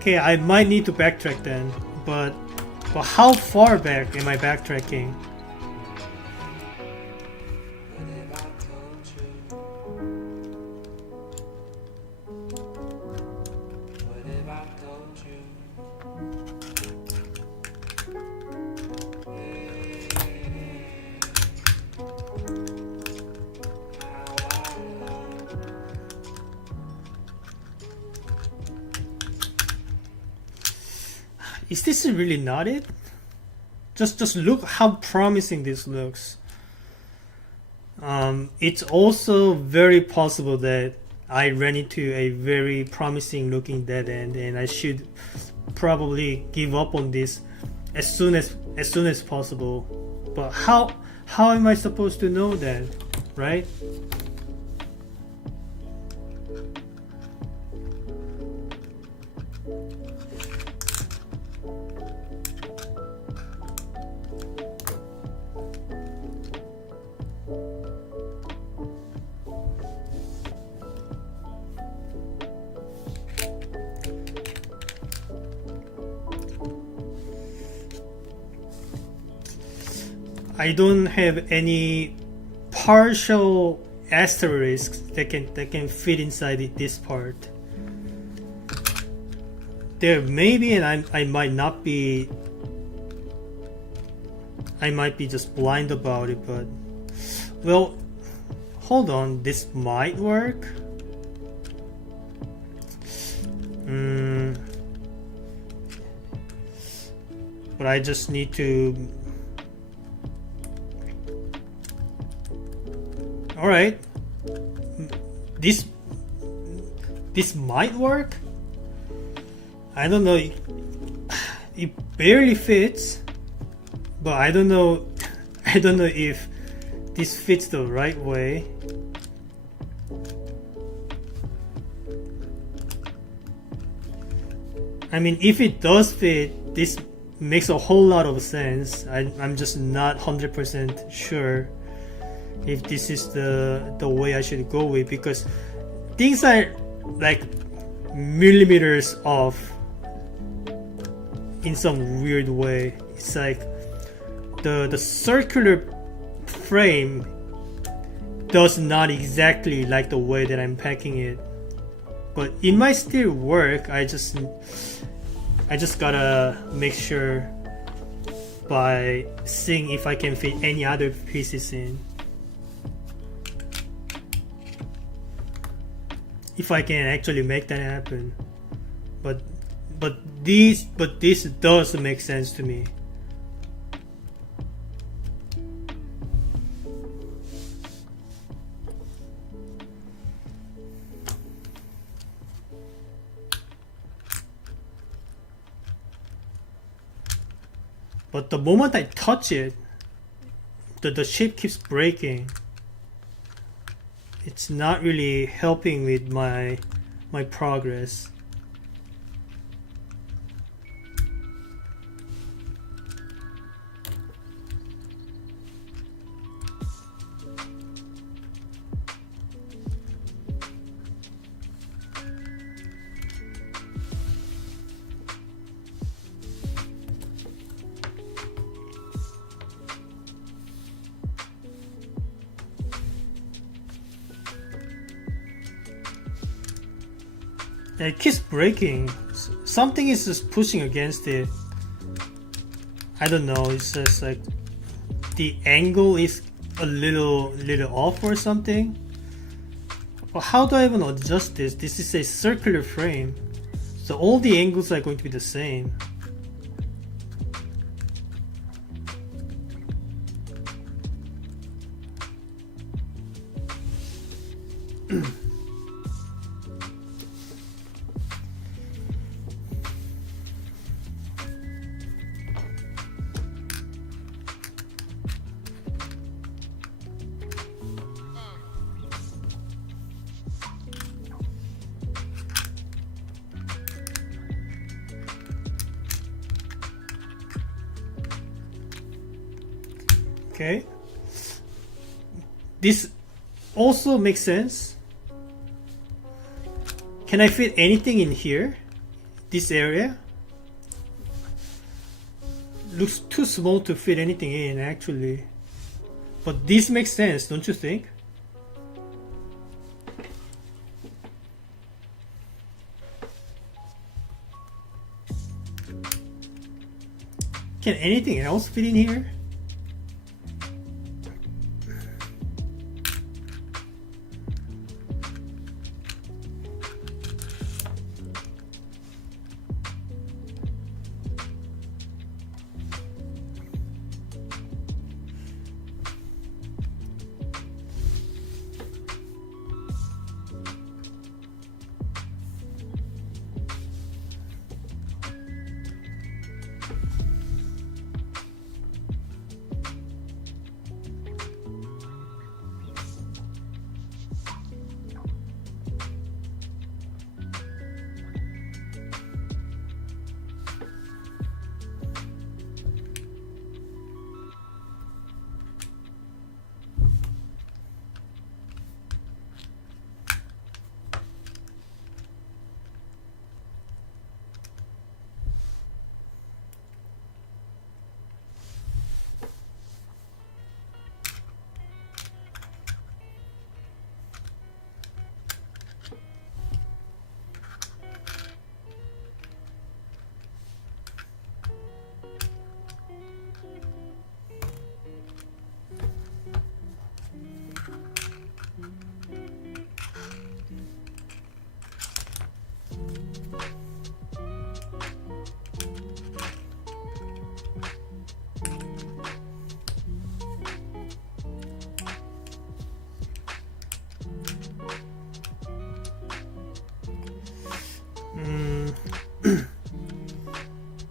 Okay, I might need to backtrack then, but how far back am I backtracking? Is this really not it? Just look how promising this looks. It's also very possible that I ran into a very promising looking dead end, and I should probably give up on this as soon as possible. But how am I supposed to know that, right? I don't have any partial asterisks that can fit inside this part. There may be, and I might not be. I might be just blind about it, but well, hold on. This might work. But I just need to. Alright, this might work. I don't know, it barely fits, but I don't know if this fits the right way. I mean, if it does fit, this makes a whole lot of sense. I'm just not 100% sure if this is the way I should go with, because things are like millimeters off in some weird way. It's like the circular frame does not exactly like the way that I'm packing it, but it might still work. I just gotta make sure by seeing if I can fit any other pieces in. If I can actually make that happen, but this does make sense to me. But the moment I touch it, the shape keeps breaking. It's not really helping with my progress. It keeps breaking. Something is just pushing against it. I don't know. It's just like the angle is a little off or something. But how do I even adjust this? This is a circular frame, so all the angles are going to be the same. Okay, this also makes sense. Can I fit anything in here? this area looks too small to fit anything in actually. But this makes sense, don't you think? Can anything else fit in here?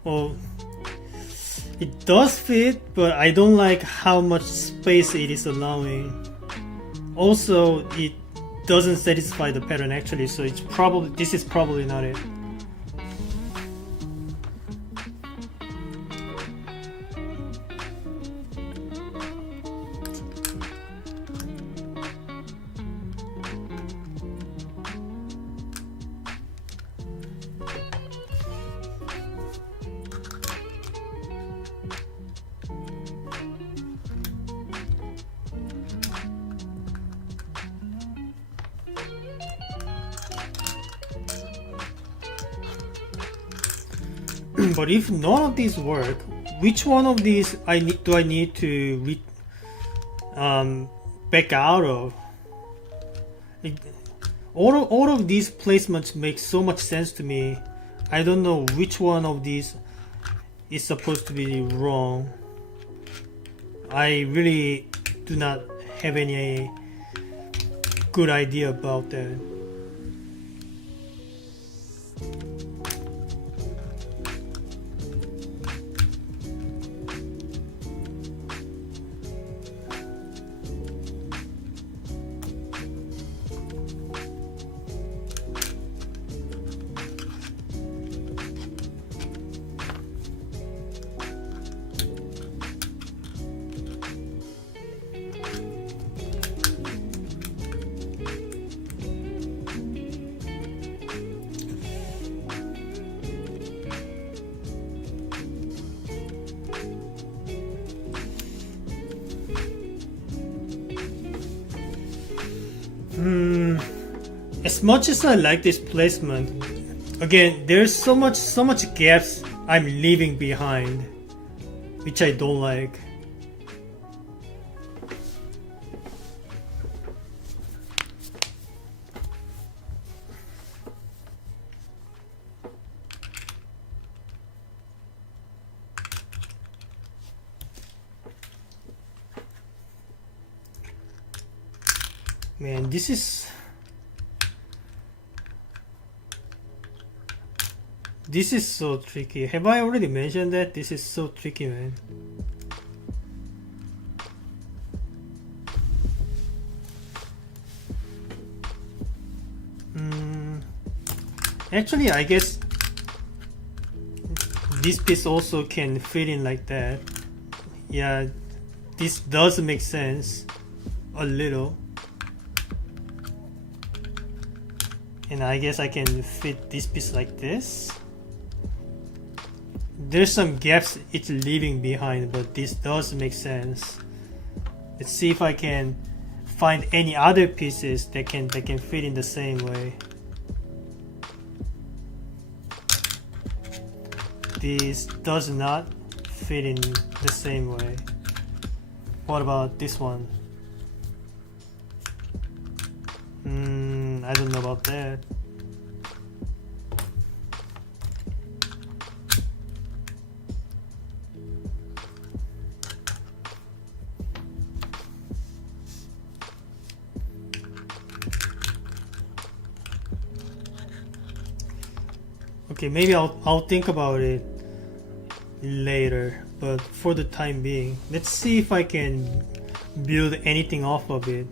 Oh, it does fit, but I don't like how much space it is allowing. Also, it doesn't satisfy the pattern actually, so this is probably not it. But if none of these work, which one of these do I need to back out of? All of these placements make so much sense to me. I don't know which one of these is supposed to be wrong. I really do not have any good idea about that. As much as I like this placement, again, there's so much gaps I'm leaving behind, which I don't like. Man, this is so tricky. Have I already mentioned that? This is so tricky, man. Actually, I guess this piece also can fit in like that. Yeah, this does make sense a little. And I guess I can fit this piece like this. there's some gaps it's leaving behind, but this does make sense. Let's see if I can find any other pieces that can fit in the same way. This does not fit in the same way. What about this one? I don't know about that. Okay, maybe I'll think about it later, but for the time being, let's see if I can build anything off of it.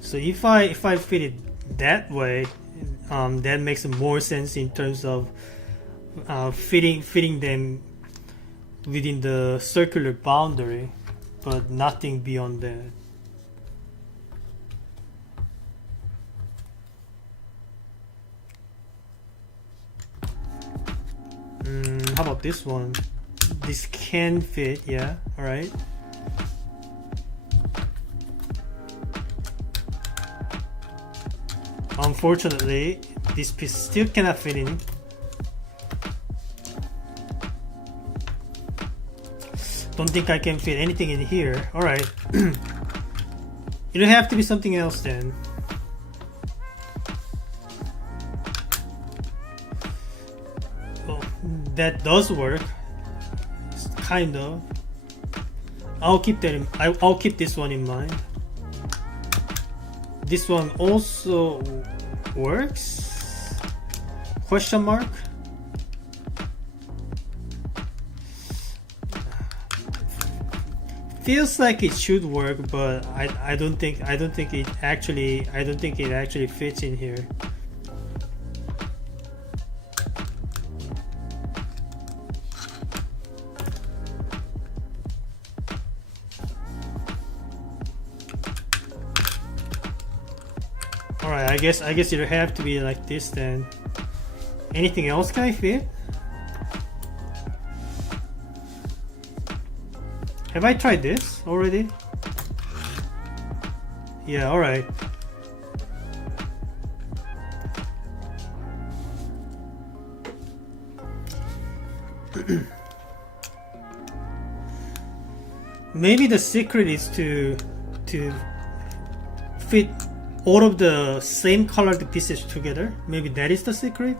So if I fit it that way, that makes more sense in terms of fitting them within the circular boundary, but nothing beyond that. How about this one? This can fit, yeah, alright. Unfortunately, this piece still cannot fit in. Don't think I can fit anything in here. Alright. It'll have to be something else then. Well, that does work. Kind of. I'll keep that in, I'll keep this one in mind. This one also works? Question mark? Feels like it should work, but I don't think it actually fits in here. Alright, I guess it'll have to be like this then. Anything else can I fit? Have I tried this already? Yeah, alright. Maybe the secret is to fit all of the same colored pieces together. Maybe that is the secret.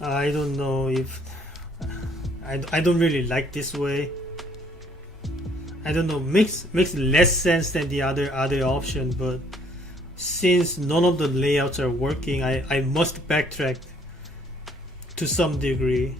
I don't know if I don't really like this way. I don't know, makes less sense than the other option, but since none of the layouts are working, I must backtrack to some degree.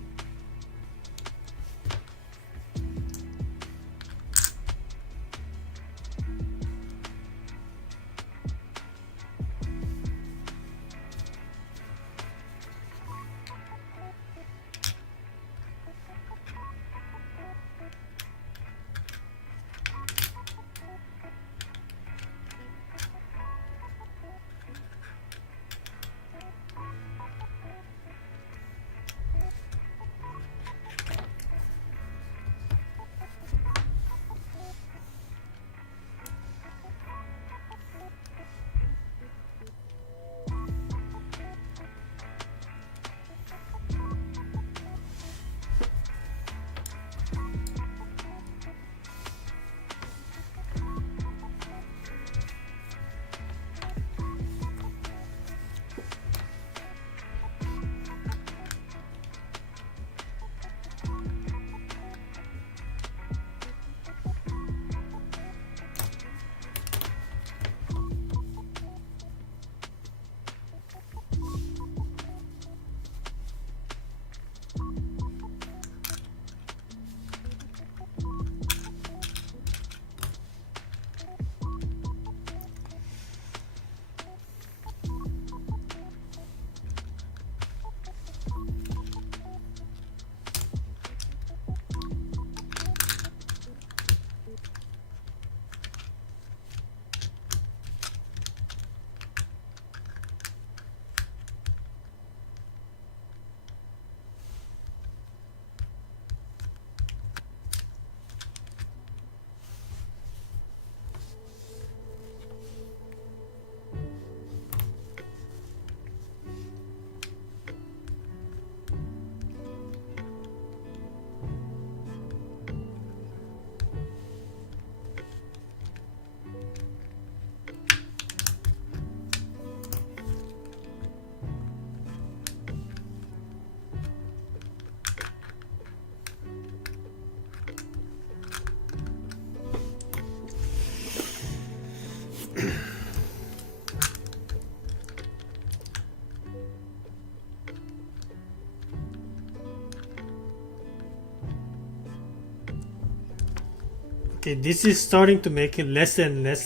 Okay, this is starting to make it less and less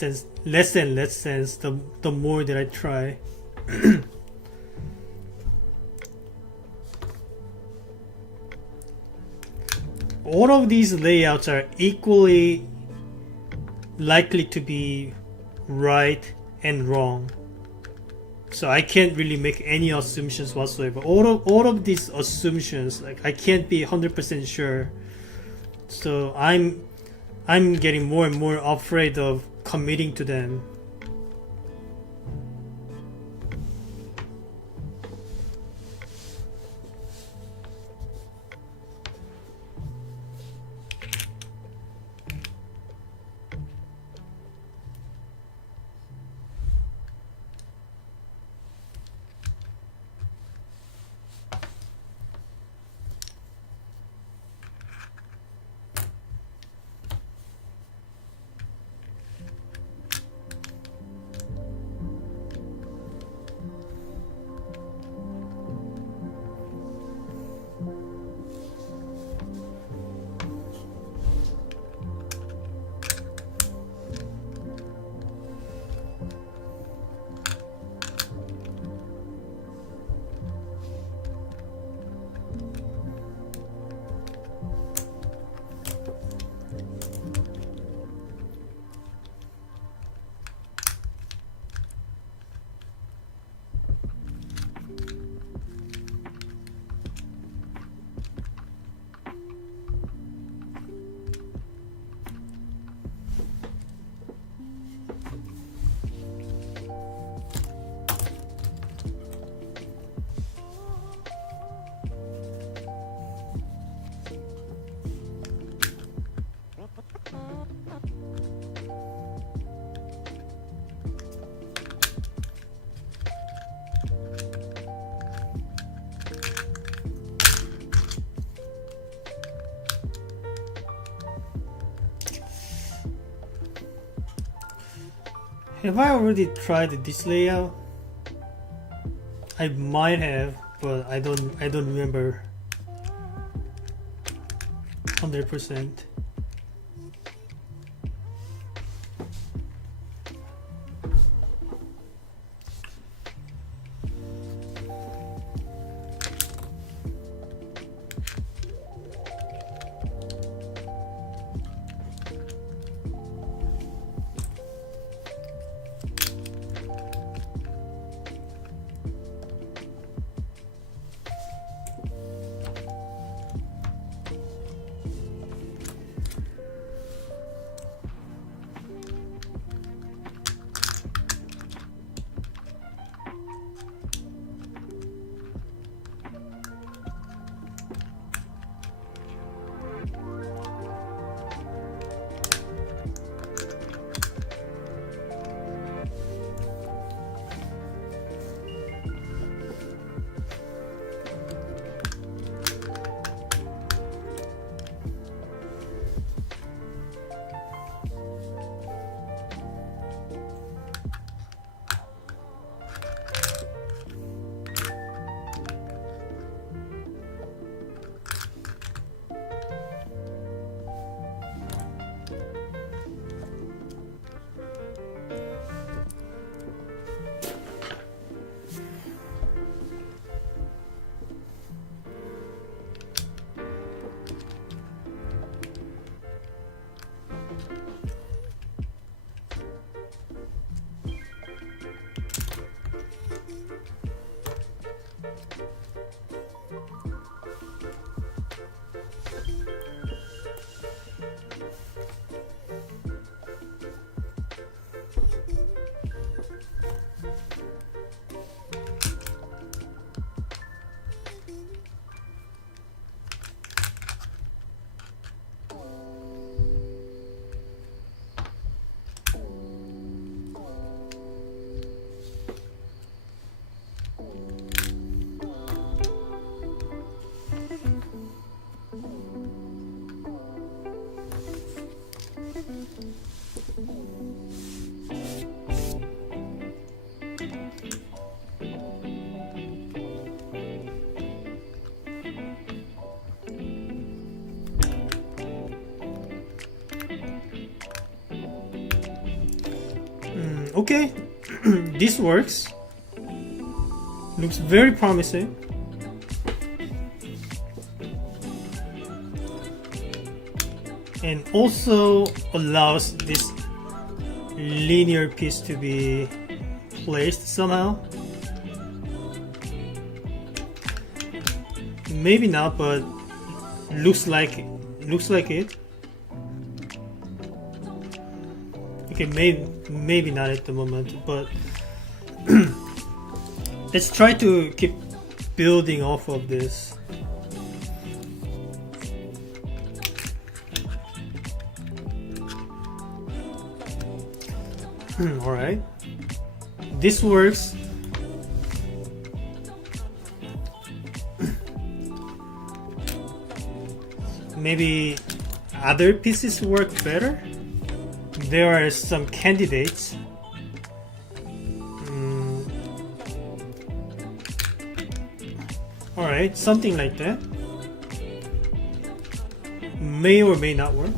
sense, the more that I try. All of these layouts are equally likely to be right and wrong, so I can't really make any assumptions whatsoever. All of these assumptions, like, I can't be 100% sure, so I'm getting more and more afraid of committing to them. Have I already tried this layout? I might have, but I don't remember 100%. Okay, this works. Looks very promising. And also allows this linear piece to be placed somehow. Maybe not, but looks like it. Okay, maybe not at the moment, but let's try to keep building off of this. Alright, this works. Maybe other pieces work better? There are some candidates. Alright, something like that. May or may not work.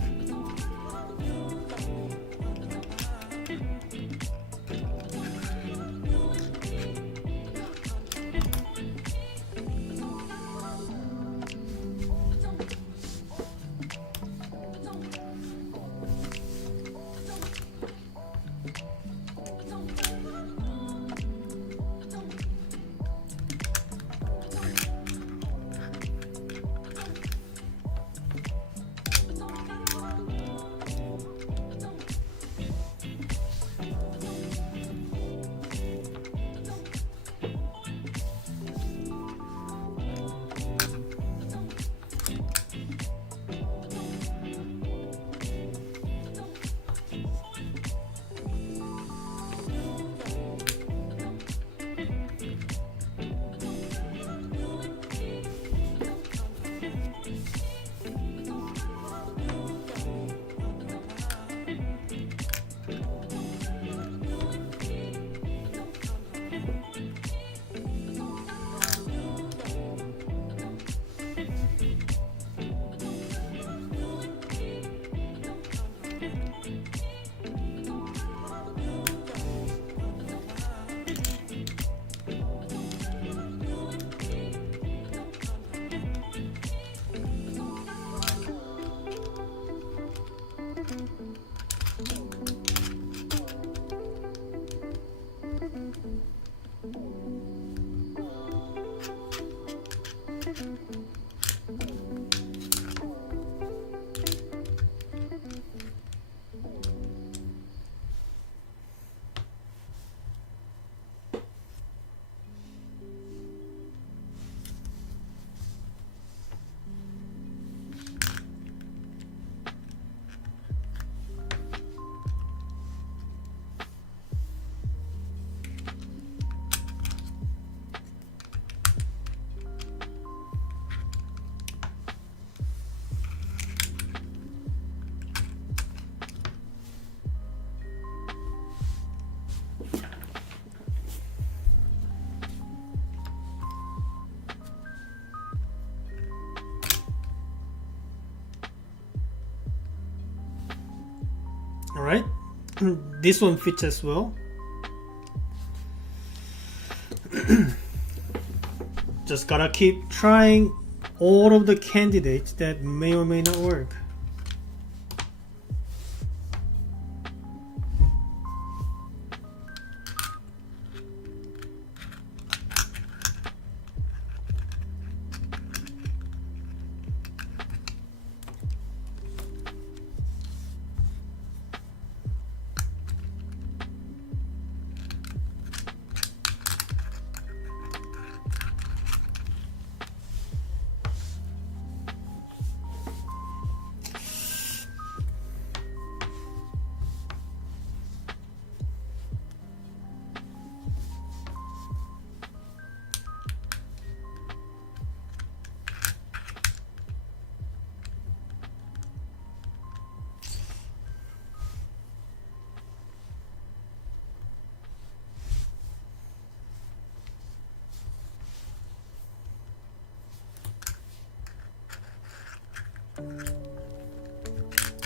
Alright, this one fits as well. Just gotta keep trying all of the candidates that may or may not work.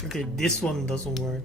Okay, this one doesn't work.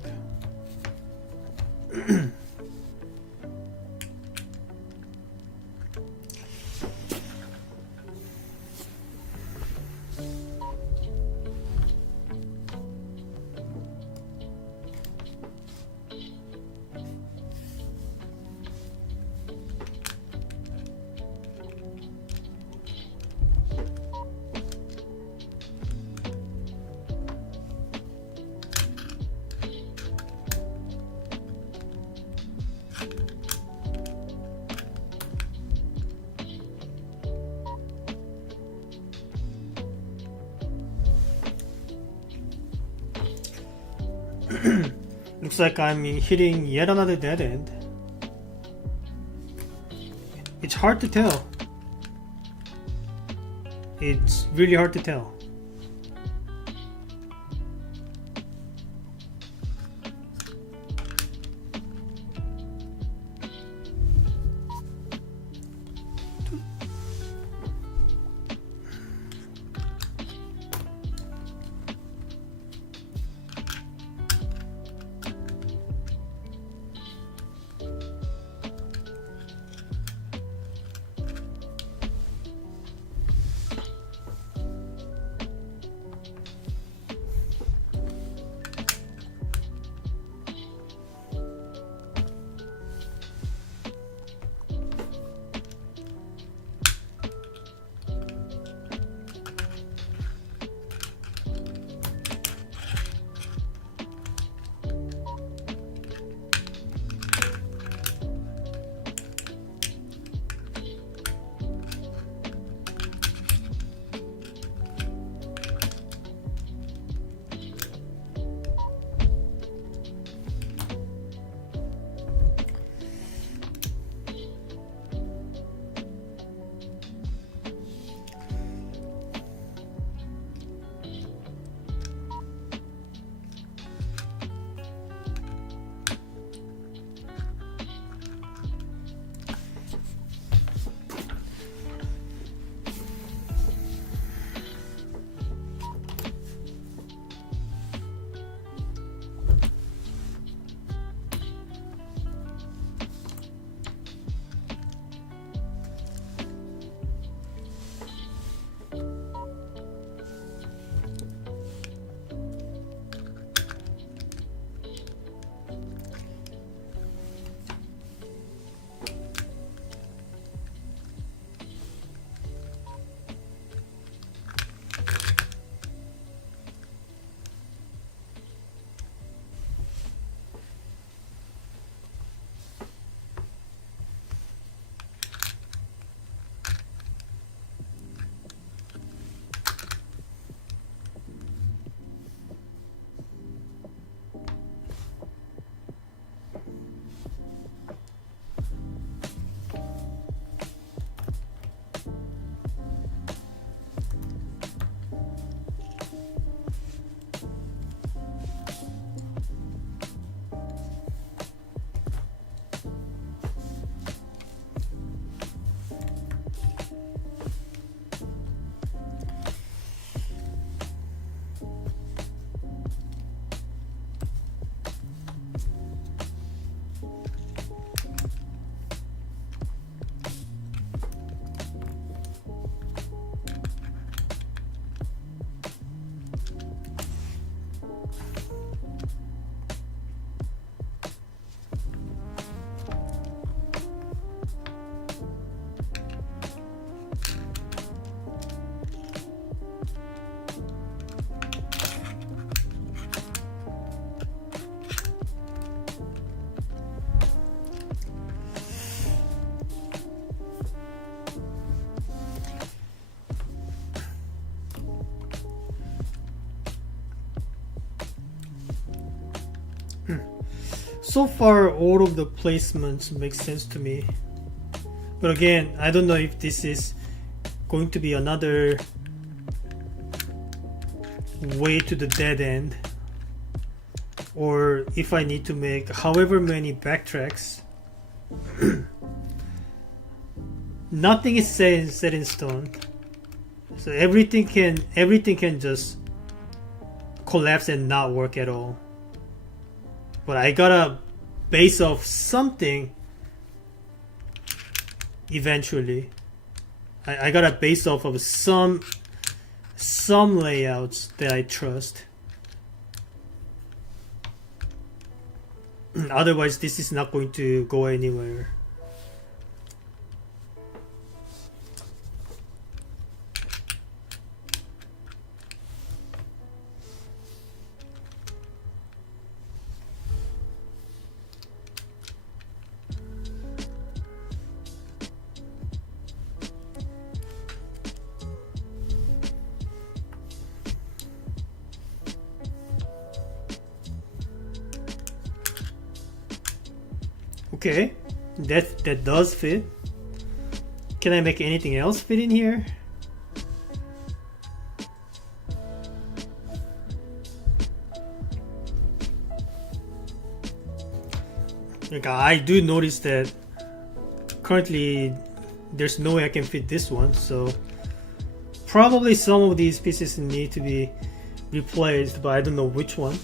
Looks like I'm hitting yet another dead end. It's hard to tell. It's really hard to tell. So far, all of the placements make sense to me. But again, I don't know if this is going to be another way to the dead end, or if I need to make however many backtracks. Nothing is set in stone, so everything can just collapse and not work at all. But I gotta base off something eventually. I gotta base off of some layouts that I trust. Otherwise, this is not going to go anywhere. Okay, that does fit. Can I make anything else fit in here? Like, I do notice that currently there's no way I can fit this one, so probably some of these pieces need to be replaced, but I don't know which one.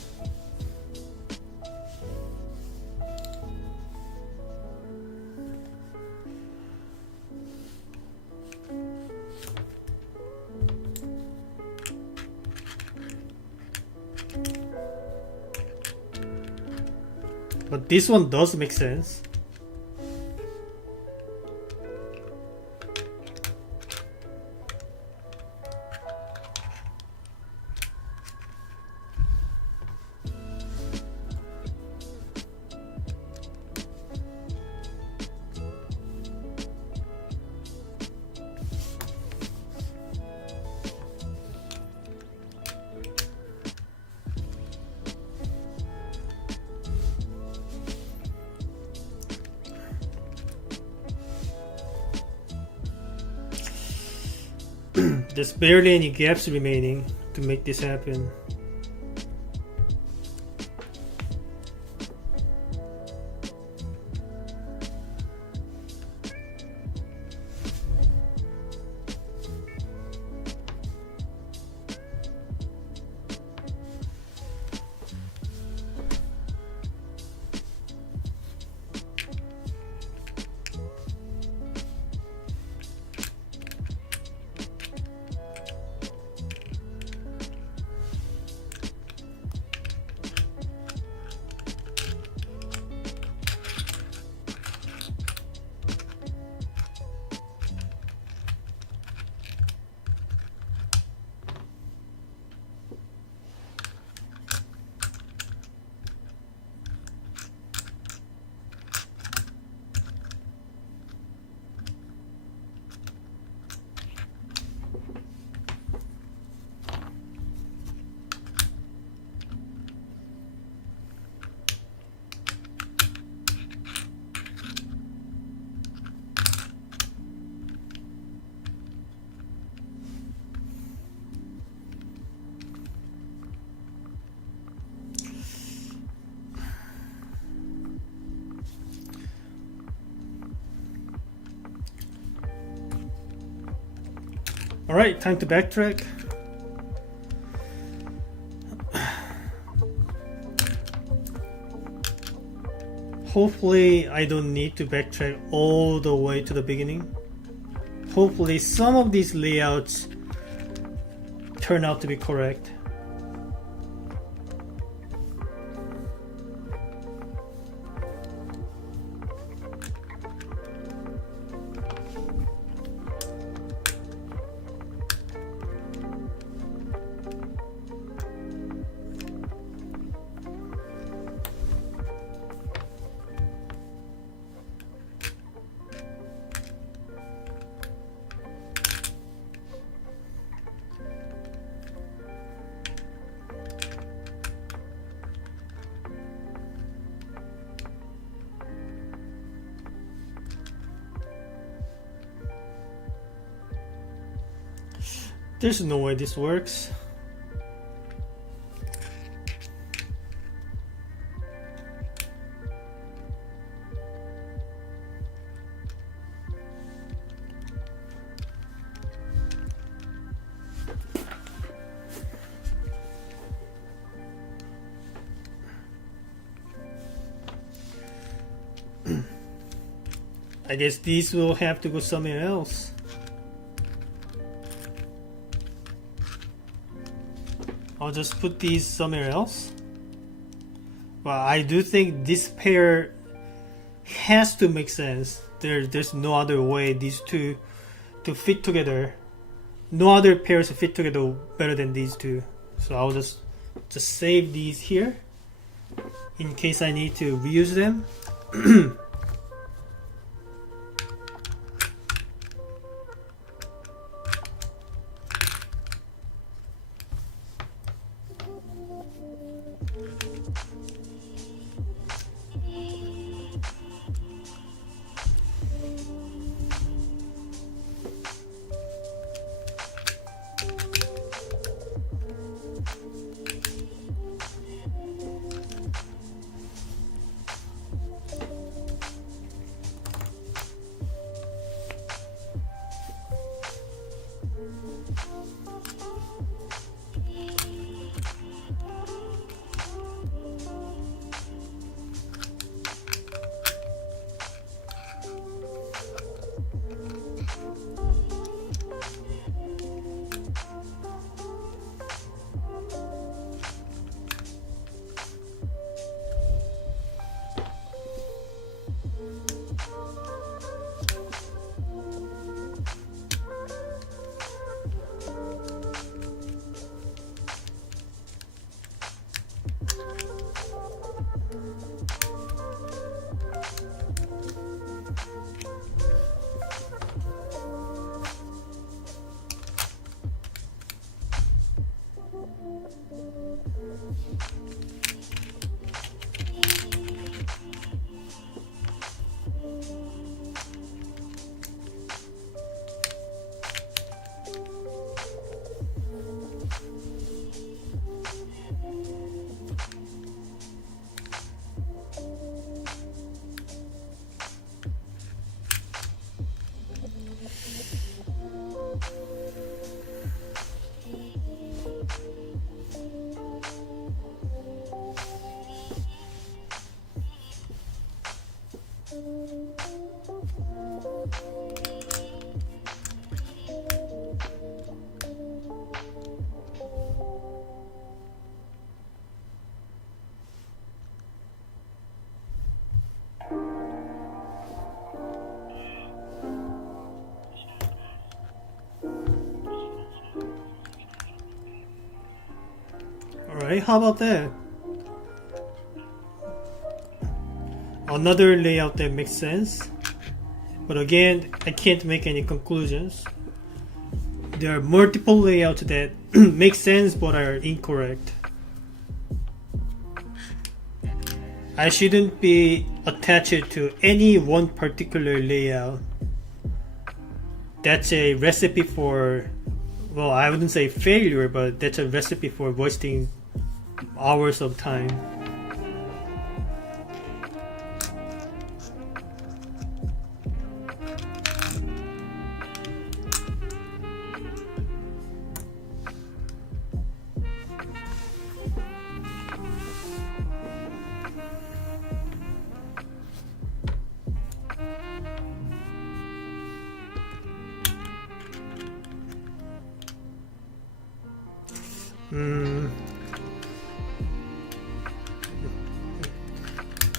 But this one does make sense. There's barely any gaps remaining to make this happen. Alright, time to backtrack. Hopefully I don't need to backtrack all the way to the beginning. Hopefully some of these layouts turn out to be correct. There's no way this works. I guess these will have to go somewhere else. I'll just put these somewhere else. Well, I do think this pair has to make sense. There's no other way these two to fit together. No other pairs fit together better than these two. So I'll just save these here in case I need to reuse them. Alright, how about that? Another layout that makes sense. But again, I can't make any conclusions. There are multiple layouts that make sense but are incorrect. I shouldn't be attached to any one particular layout. That's a recipe for, well, I wouldn't say failure, but that's a recipe for wasting hours of time.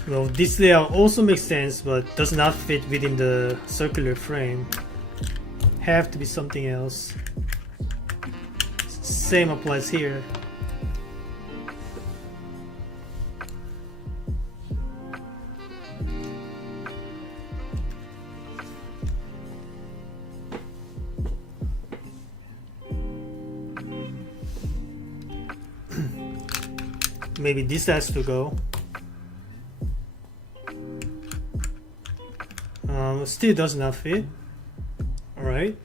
Well, this layout also makes sense, but does not fit within the circular frame. Have to be something else. Same applies here. Maybe this has to go. Still does not fit. Alright.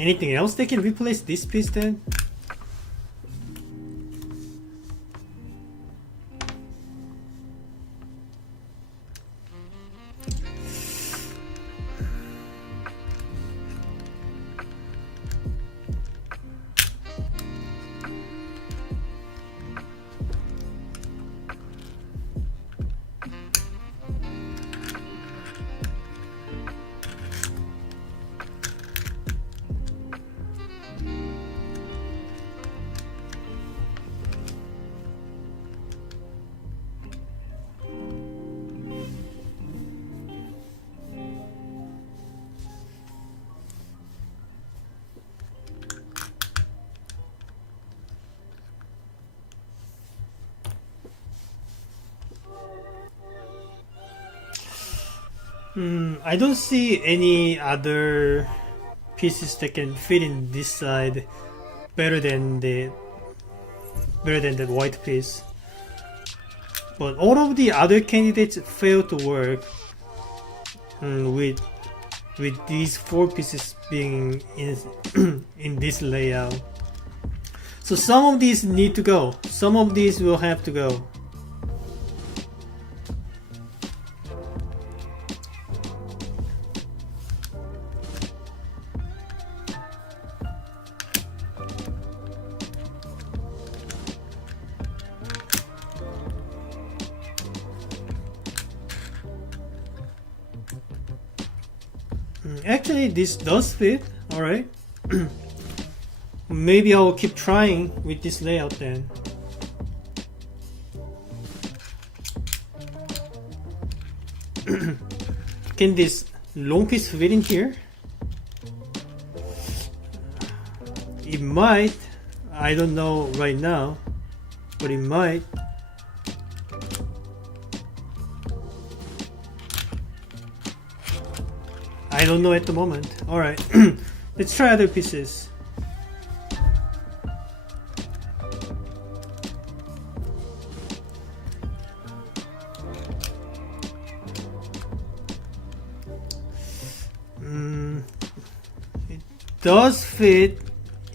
Anything else they can replace this piece then? I don't see any other pieces that can fit in this side better than the white piece. But all of the other candidates fail to work with these 4 pieces being in in this layout. So some of these need to go. Some of these will have to go. Actually, this does fit. Alright. Maybe I'll keep trying with this layout then. Can this long piece fit in here? It might. I don't know right now, but it might. I don't know at the moment. Alright, let's try other pieces. It does fit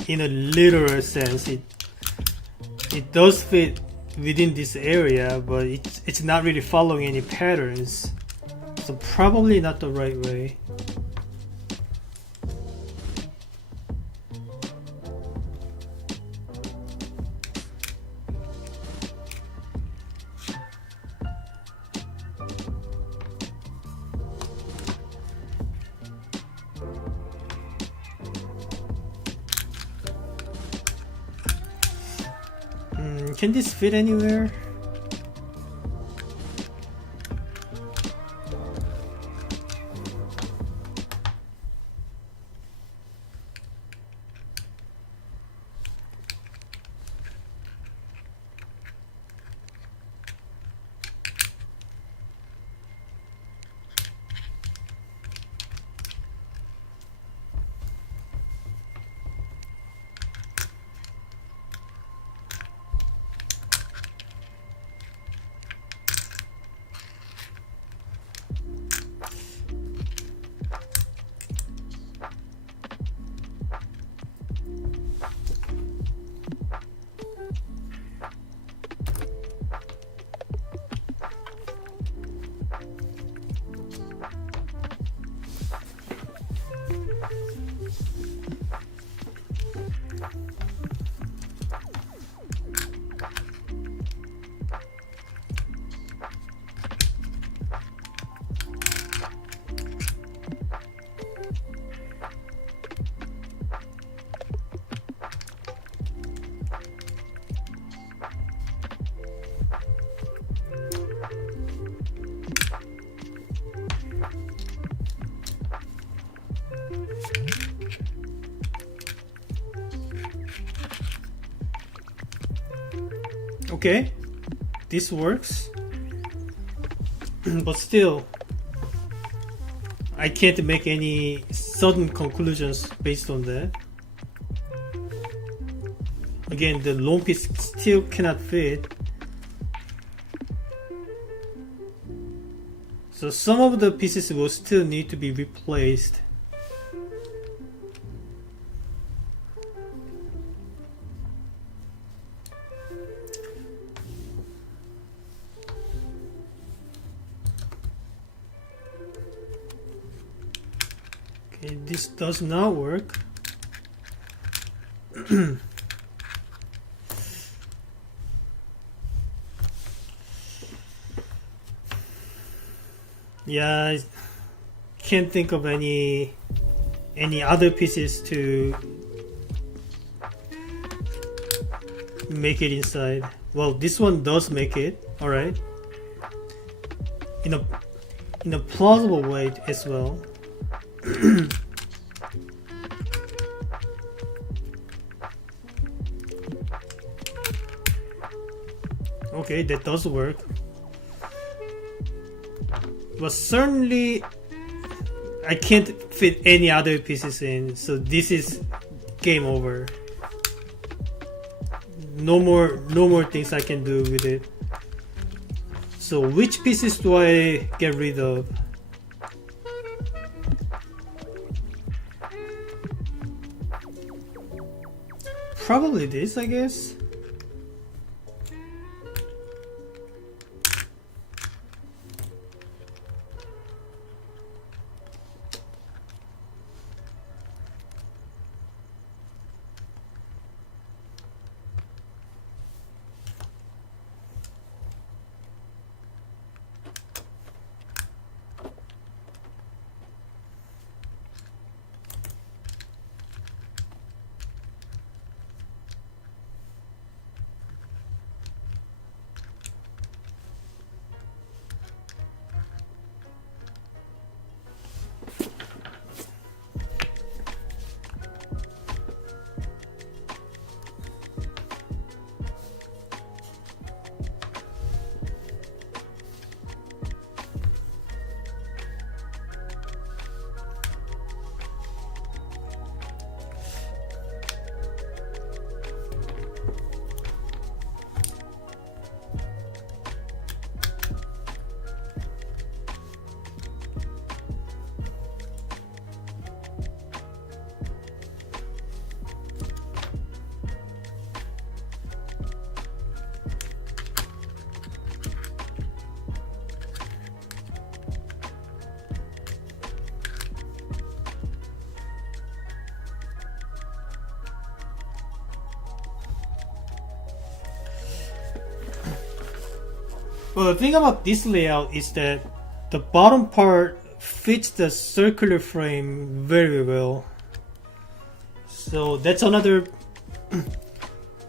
in a literal sense. It does fit within this area, but it's not really following any patterns. So probably not the right way. Can this fit anywhere? Okay, this works, but still I can't make any sudden conclusions based on that. Again, the long piece still cannot fit, so some of the pieces will still need to be replaced. this does not work. Yeah, I can't think of any other pieces to make it inside. Well, this one does make it, alright. In a plausible way as well. Okay, that does work. But certainly I can't fit any other pieces in, so this is game over. No more things I can do with it. So which pieces do I get rid of? Probably this, I guess. Well, the thing about this layout is that the bottom part fits the circular frame very well. So that's another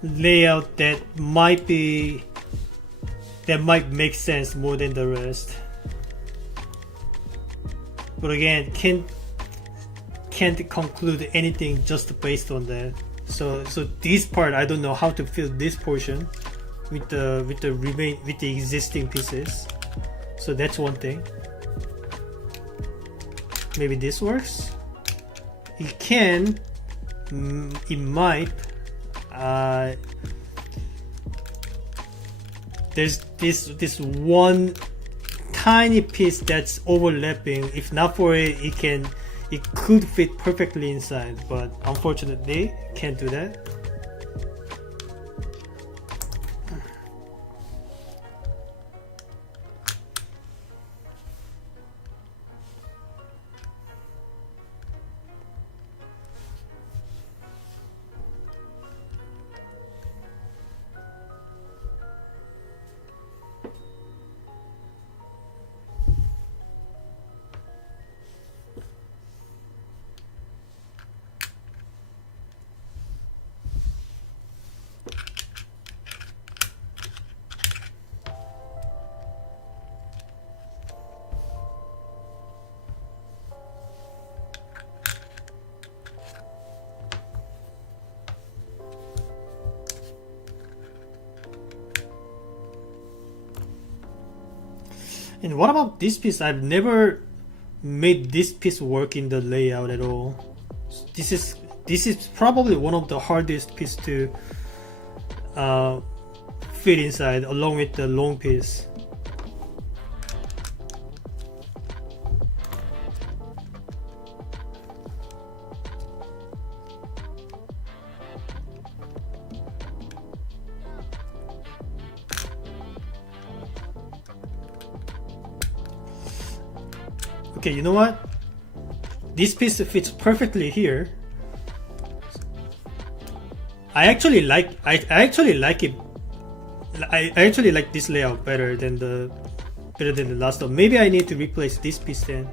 layout that might make sense more than the rest. But again, can't conclude anything just based on that. So this part, I don't know how to fill this portion with the existing pieces. So that's one thing. Maybe this works. It can. It might. There's this one tiny piece that's overlapping. If not for it, it could fit perfectly inside, but unfortunately can't do that. And what about this piece? I've never made this piece work in the layout at all. This is probably one of the hardest piece to fit inside, along with the long piece. Okay, you know what? this piece fits perfectly here. I actually like it. I actually like this layout better than the last one. Maybe I need to replace this piece then.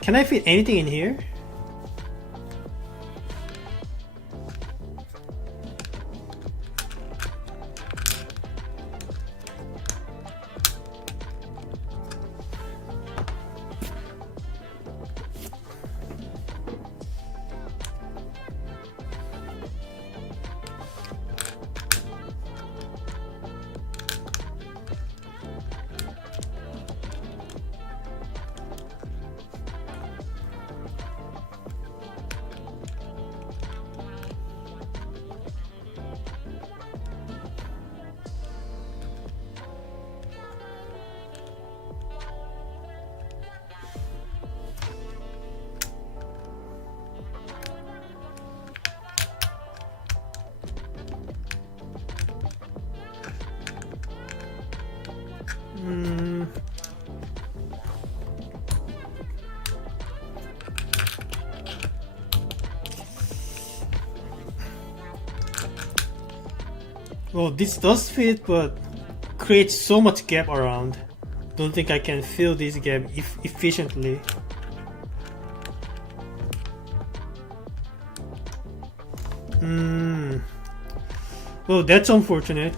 Can I fit anything in here? Well, this does fit, but creates so much gap around. Don't think I can fill this gap efficiently. Well, that's unfortunate.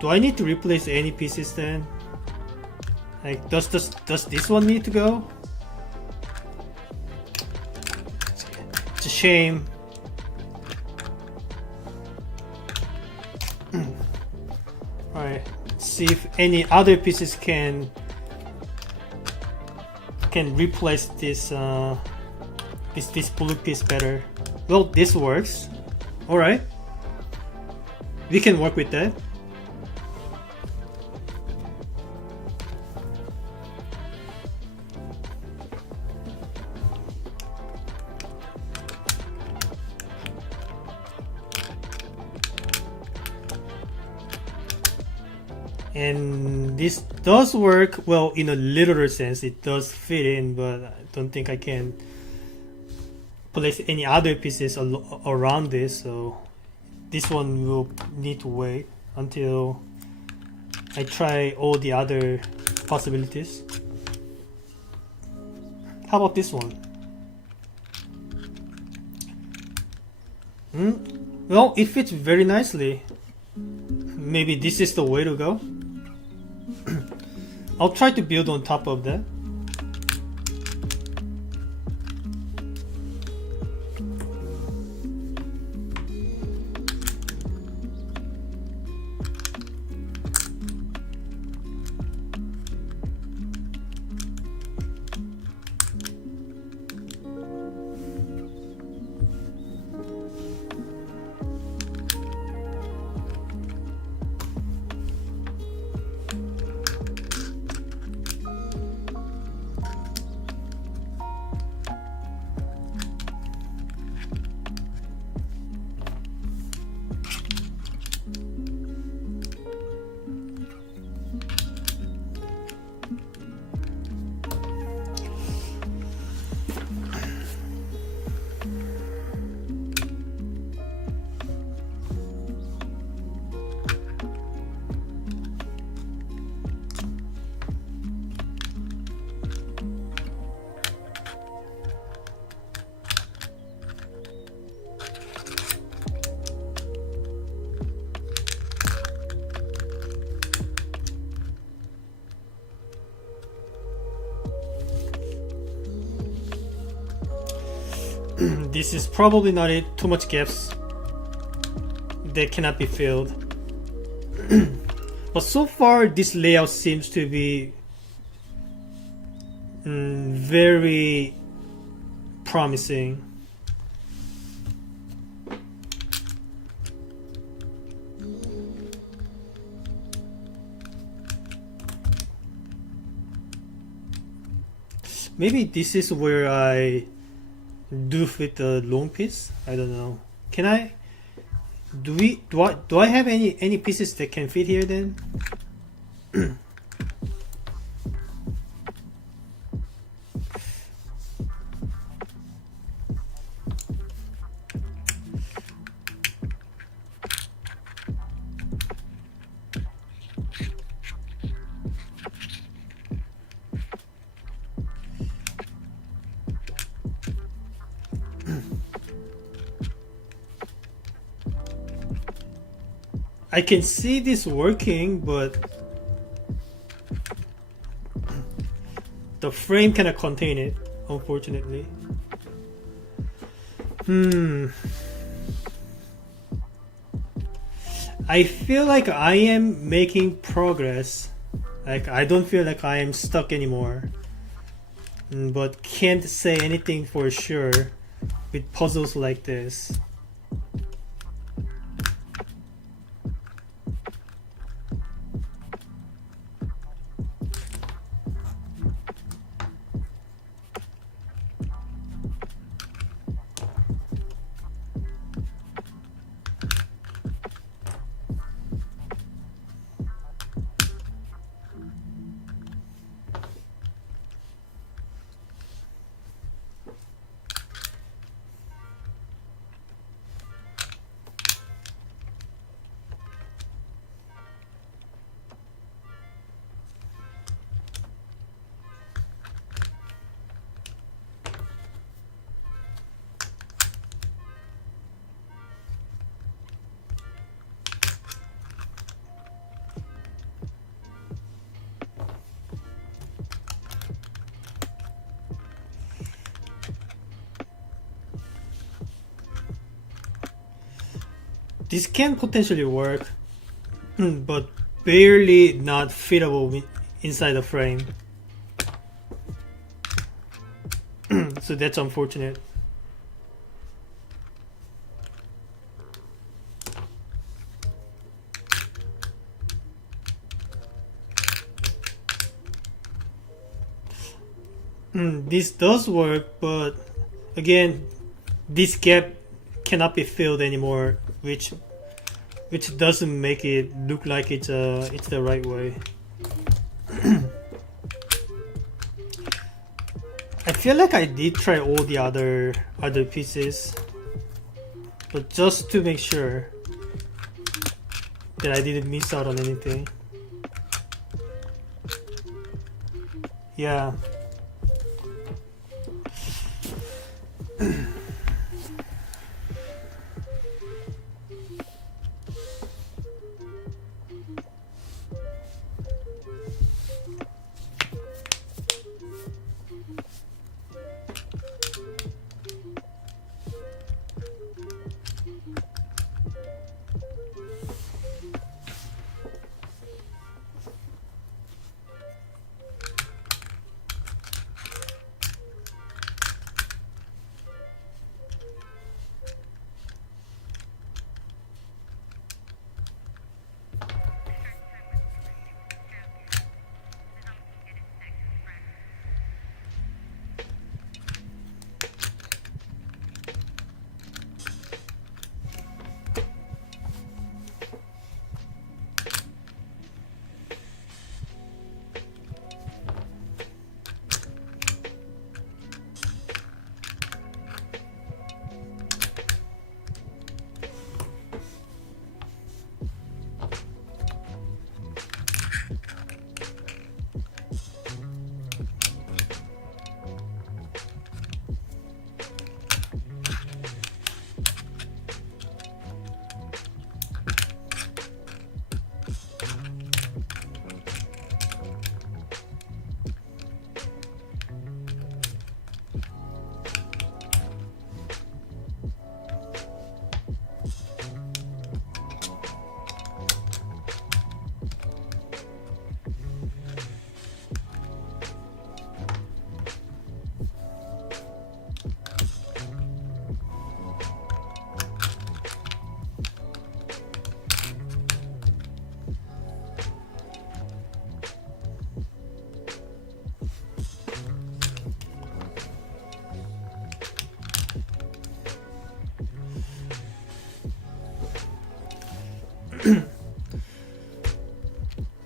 Do I need to replace any pieces then? Like, does this one need to go? It's a shame. Alright, see if any other pieces can replace this this blue piece better. Well, this works. Alright, we can work with that. And this does work well in a literal sense. It does fit in, but I don't think I can place any other pieces around this, so this one will need to wait until I try all the other possibilities. How about this one? Well, it fits very nicely. Maybe this is the way to go. I'll try to build on top of that. This is probably not it. Too much gaps that cannot be filled. But so far this layout seems to be very promising. Maybe this is where I do fit the long piece. I don't know. Can I? Do I have any pieces that can fit here then? I can see this working, but the frame cannot contain it, unfortunately. I feel like I am making progress. Like, I don't feel like I am stuck anymore. But can't say anything for sure with puzzles like this. This can potentially work, but barely not fitable inside the frame. So that's unfortunate. This does work, but again, this gap cannot be filled anymore, which doesn't make it look like it's the right way. I feel like I did try all the other pieces, but just to make sure that I didn't miss out on anything. Yeah.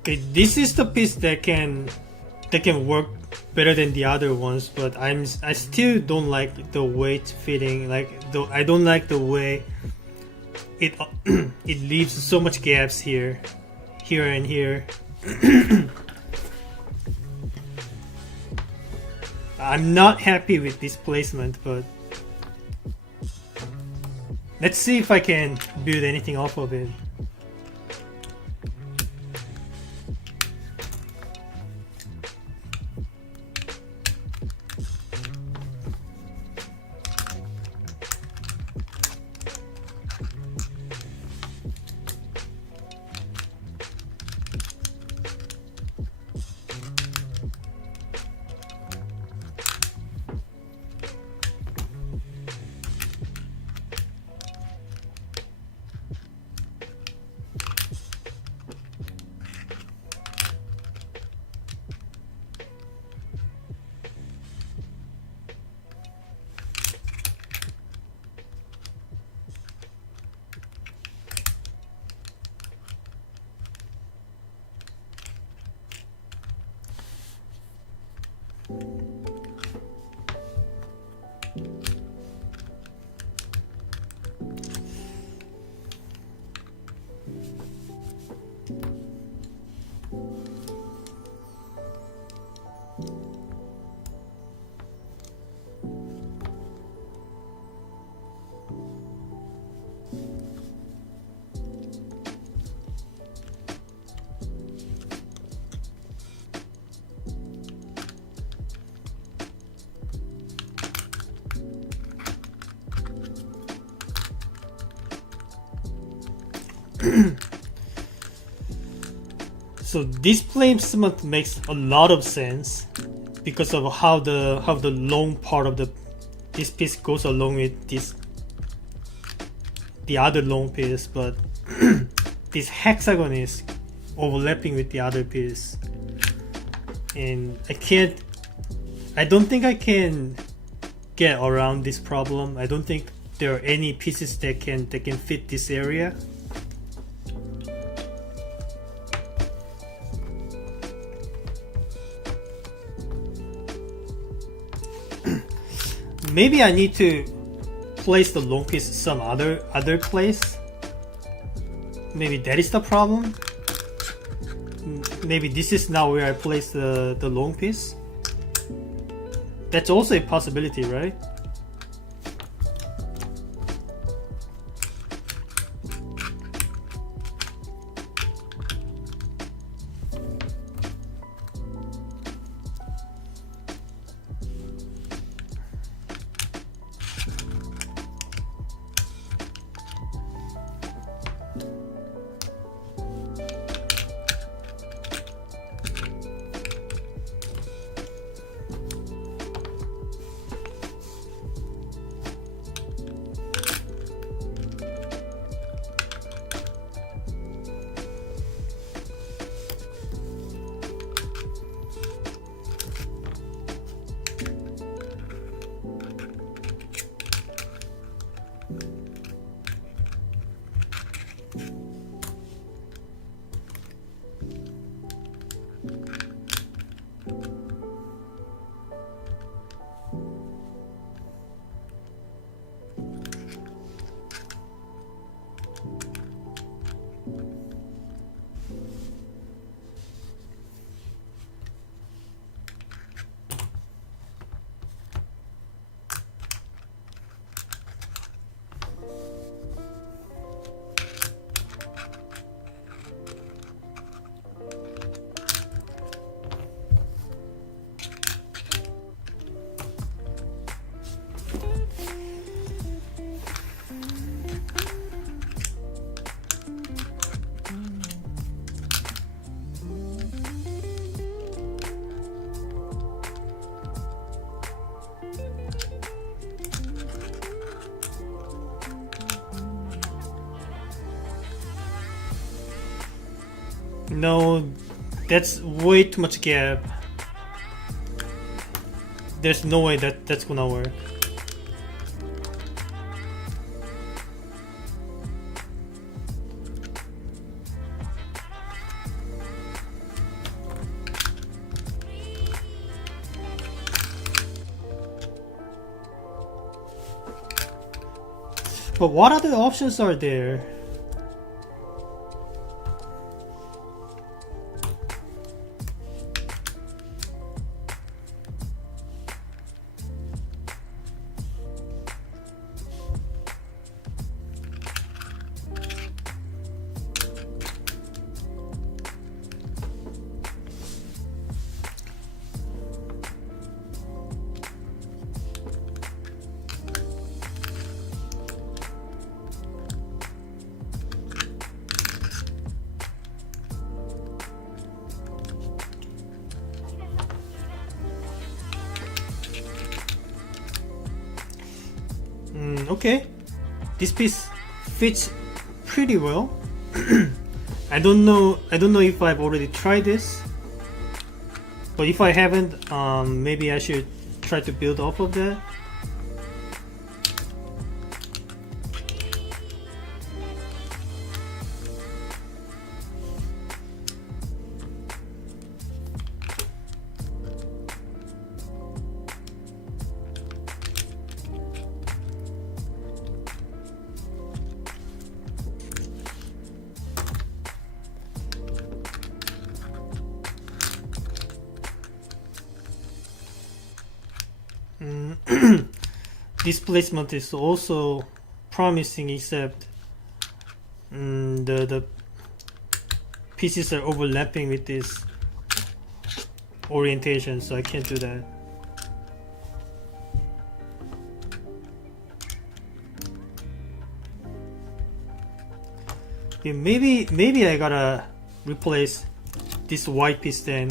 Okay, this is the piece that can work better than the other ones, but I still don't like the way it's fitting. I don't like the way it it leaves so much gaps here and here. I'm not happy with this placement, but Let's see if I can build anything off of it. So this placement makes a lot of sense because of how the long part of this piece goes along with the other long piece, but this hexagon is overlapping with the other piece, and I don't think I can get around this problem. I don't think there are any pieces that can fit this area. Maybe I need to place the long piece some other place. Maybe that is the problem. Maybe this is now where I place the long piece. That's also a possibility, right? No, that's way too much gap. There's no way that's gonna work. But what other options are there? Okay, this piece fits pretty well. I don't know if I've already tried this, but if I haven't, maybe I should try to build off of that. This placement is also promising, except the pieces are overlapping with this orientation, so I can't do that. Yeah, maybe I gotta replace this white piece then.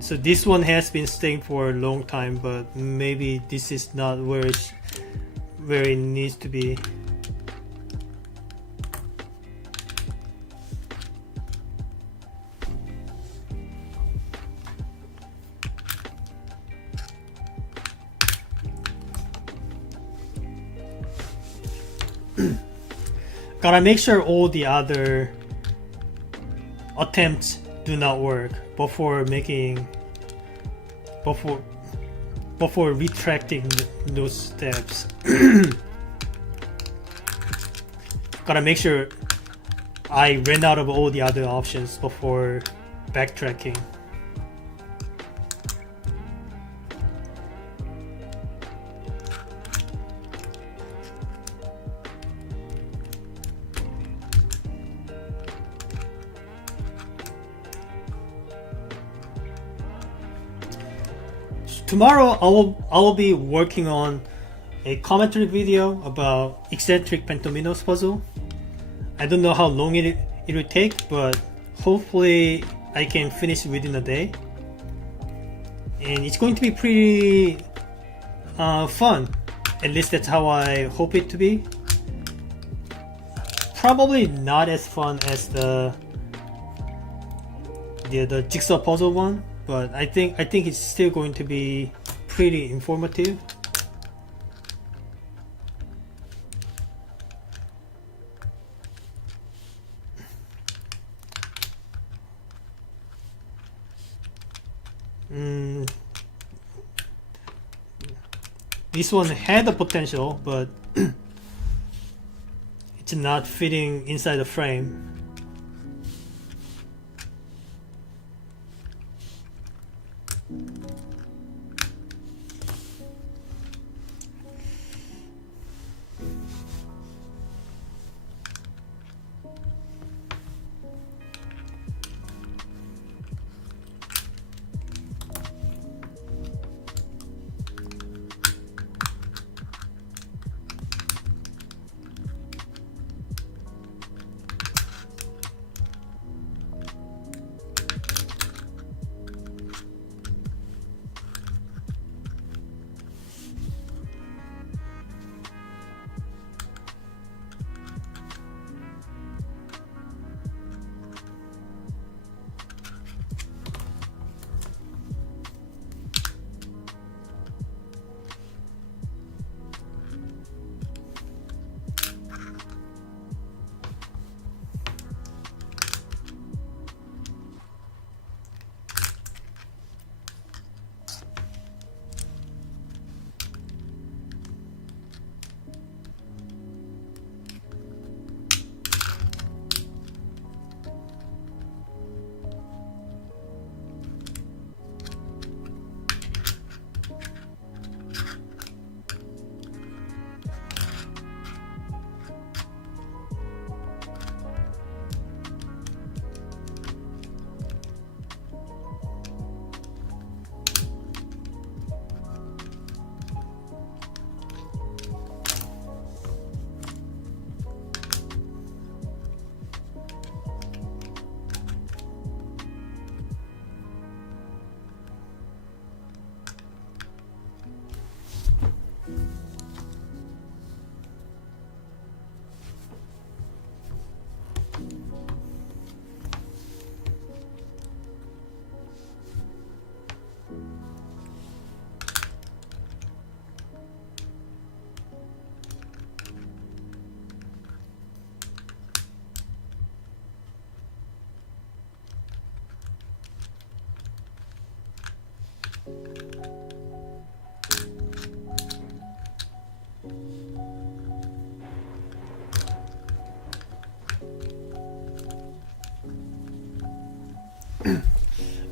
So this one has been staying for a long time, but maybe this is not where it needs to be. Gotta make sure all the other attempts do not work before retracting those steps. Gotta make sure I ran out of all the other options before backtracking. Tomorrow I will be working on a commentary video about eccentric pentominoes puzzle. I don't know how long it will take, but hopefully I can finish it within a day. And it's going to be pretty fun. At least that's how I hope it to be. Probably not as fun as the jigsaw puzzle one, but I think it's still going to be pretty informative. This one had the potential, but it's not fitting inside the frame.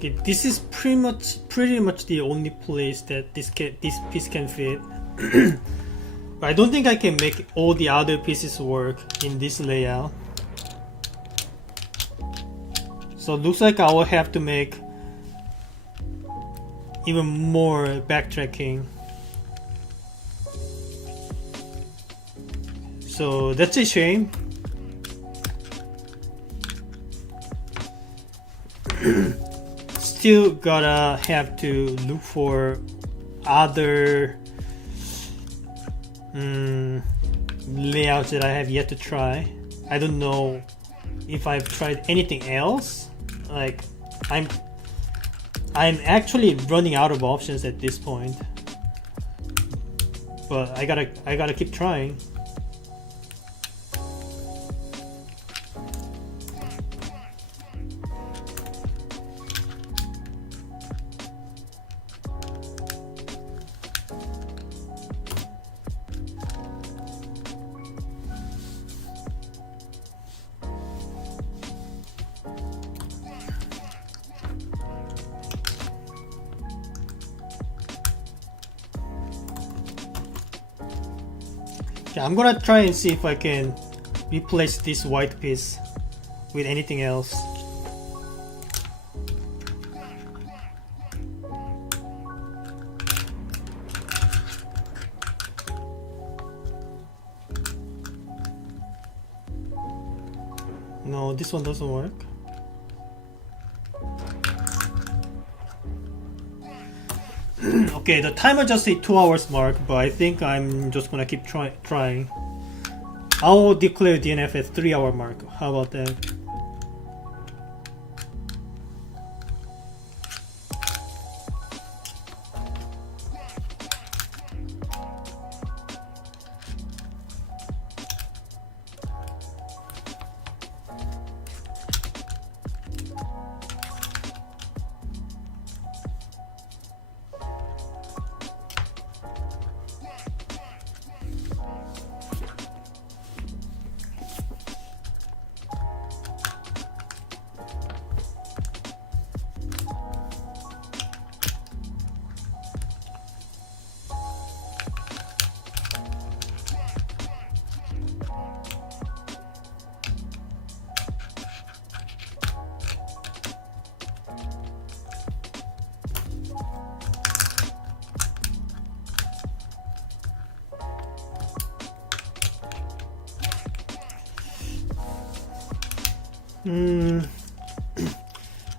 Okay, this is pretty much the only place that this piece can fit. But I don't think I can make all the other pieces work in this layout. So it looks like I will have to make even more backtracking. So that's a shame. Still gotta have to look for other layouts that I have yet to try. I don't know if I've tried anything else. Like I'm actually running out of options at this point. But I gotta keep trying. I'm gonna try and see if I can replace this white piece with anything else. No, this one doesn't work. Okay, the timer just hit 2 hours mark, but I think I'm just gonna keep trying. I'll declare DNF at 3 hour mark. How about that?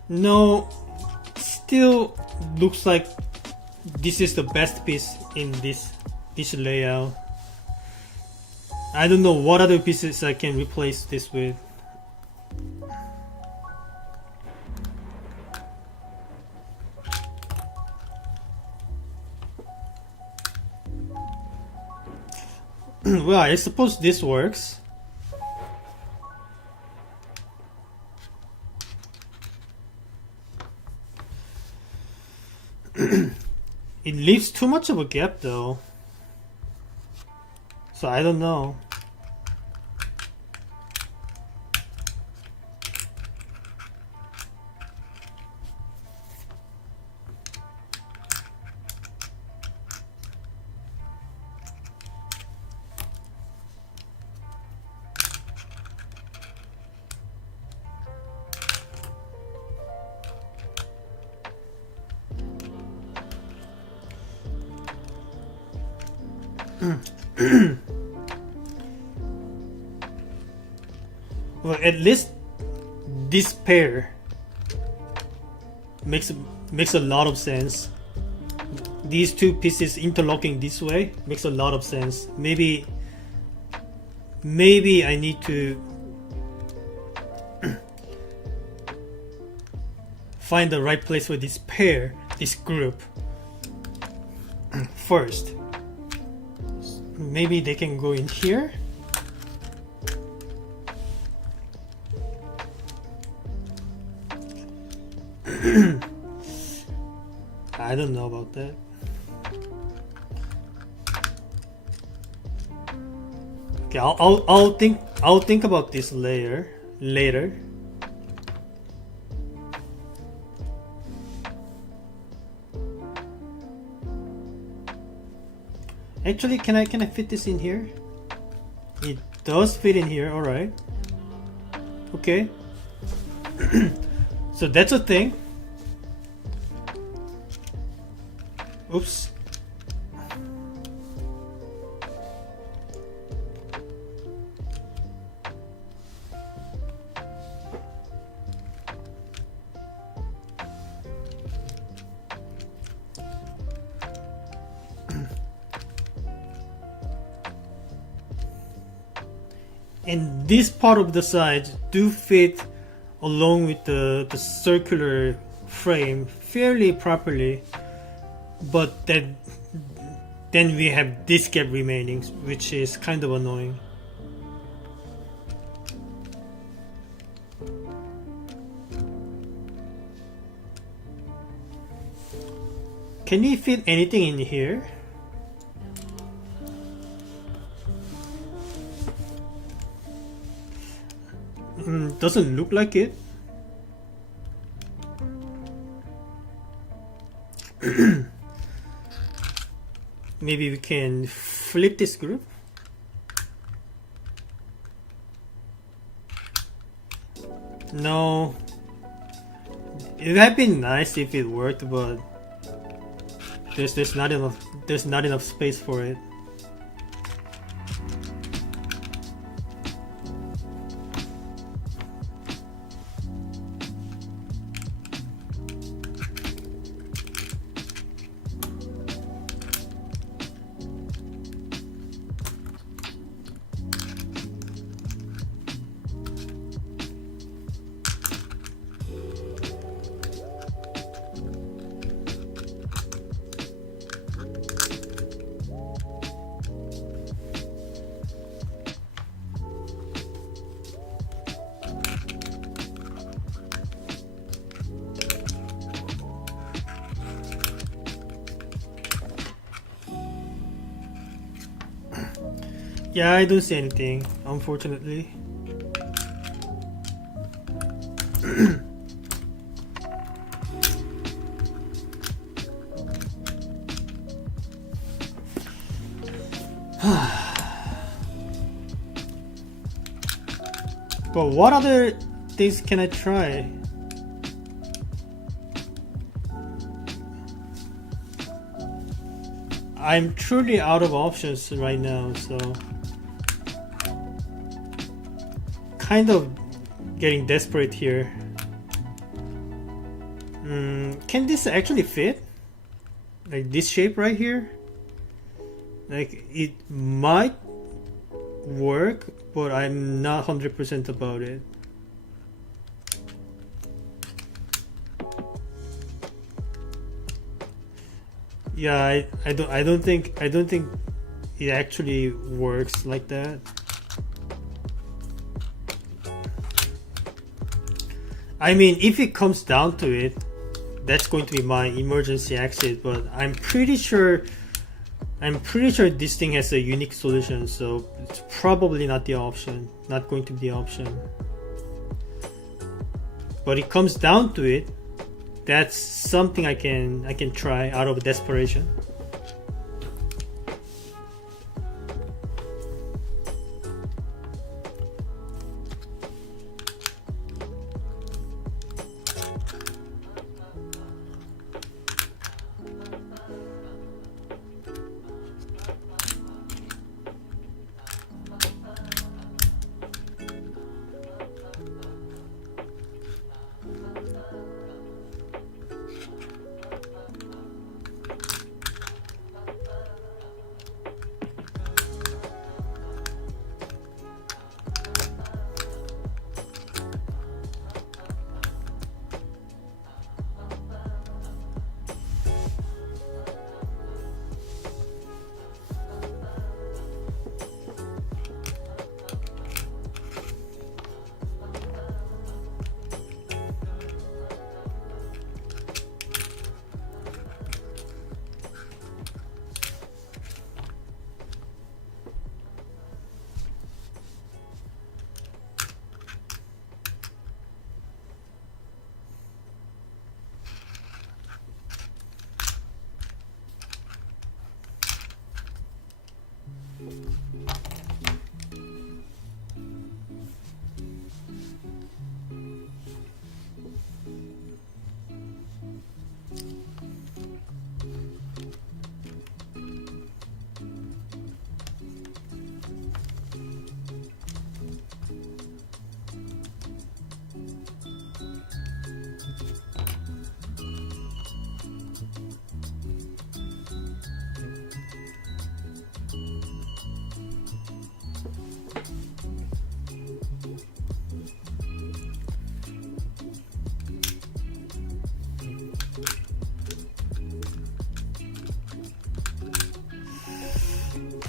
No, still looks like this is the best piece in this layout. I don't know what other pieces I can replace this with. Well, I suppose this works. It leaves too much of a gap though, so I don't know. Well, at least this pair makes a lot of sense. These two pieces interlocking this way makes a lot of sense. Maybe I need to find the right place for this pair, this group first. Maybe they can go in here. I don't know about that. Okay, I'll think about this later. Actually, can I fit this in here? It does fit in here. All right. Okay. So that's a thing. Oops. And this part of the sides do fit along with the circular frame fairly properly, but then we have this gap remaining, which is kind of annoying. Can we fit anything in here? Doesn't look like it. Maybe we can flip this group. No. It would have been nice if it worked, but there's not enough space for it. Yeah, I don't see anything, unfortunately. But what other things can I try? I'm truly out of options right now, so kind of getting desperate here. Can this actually fit? Like this shape right here? Like it might work, but I'm not 100% about it. Yeah, I don't think it actually works like that. I mean, if it comes down to it, that's going to be my emergency exit, but I'm pretty sure this thing has a unique solution, so it's probably not the option, not going to be the option. But it comes down to it, that's something I can try out of desperation.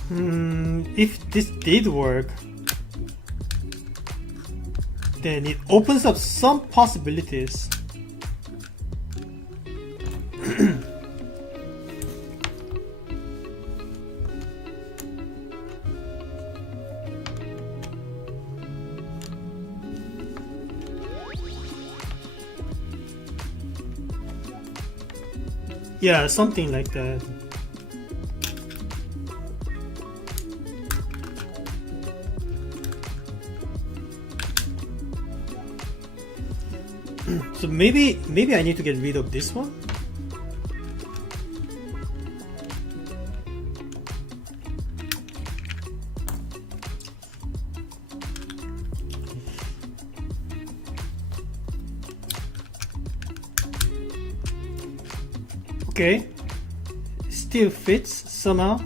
If this did work, then it opens up some possibilities. Yeah, something like that. So maybe I need to get rid of this one. Okay, still fits somehow.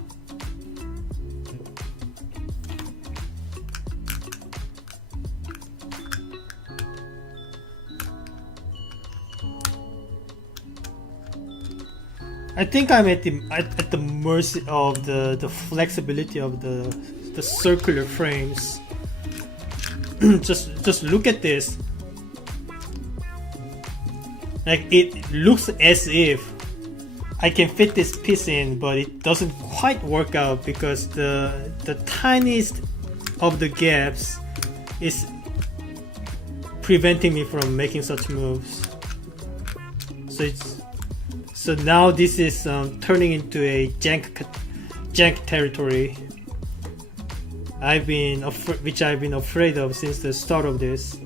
I think I'm at the mercy of the flexibility of the circular frames. just look at this. Like, it looks as if I can fit this piece in, but it doesn't quite work out because the tiniest of the gaps is preventing me from making such moves. So now this is turning into a jank territory. Which I've been afraid of since the start of this.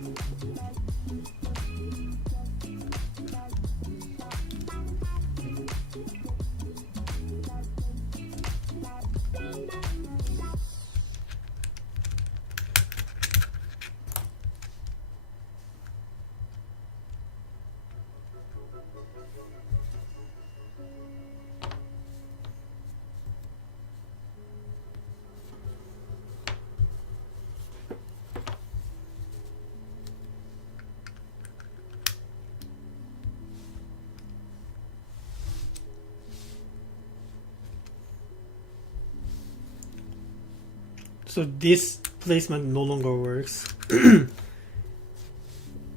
So this placement no longer works.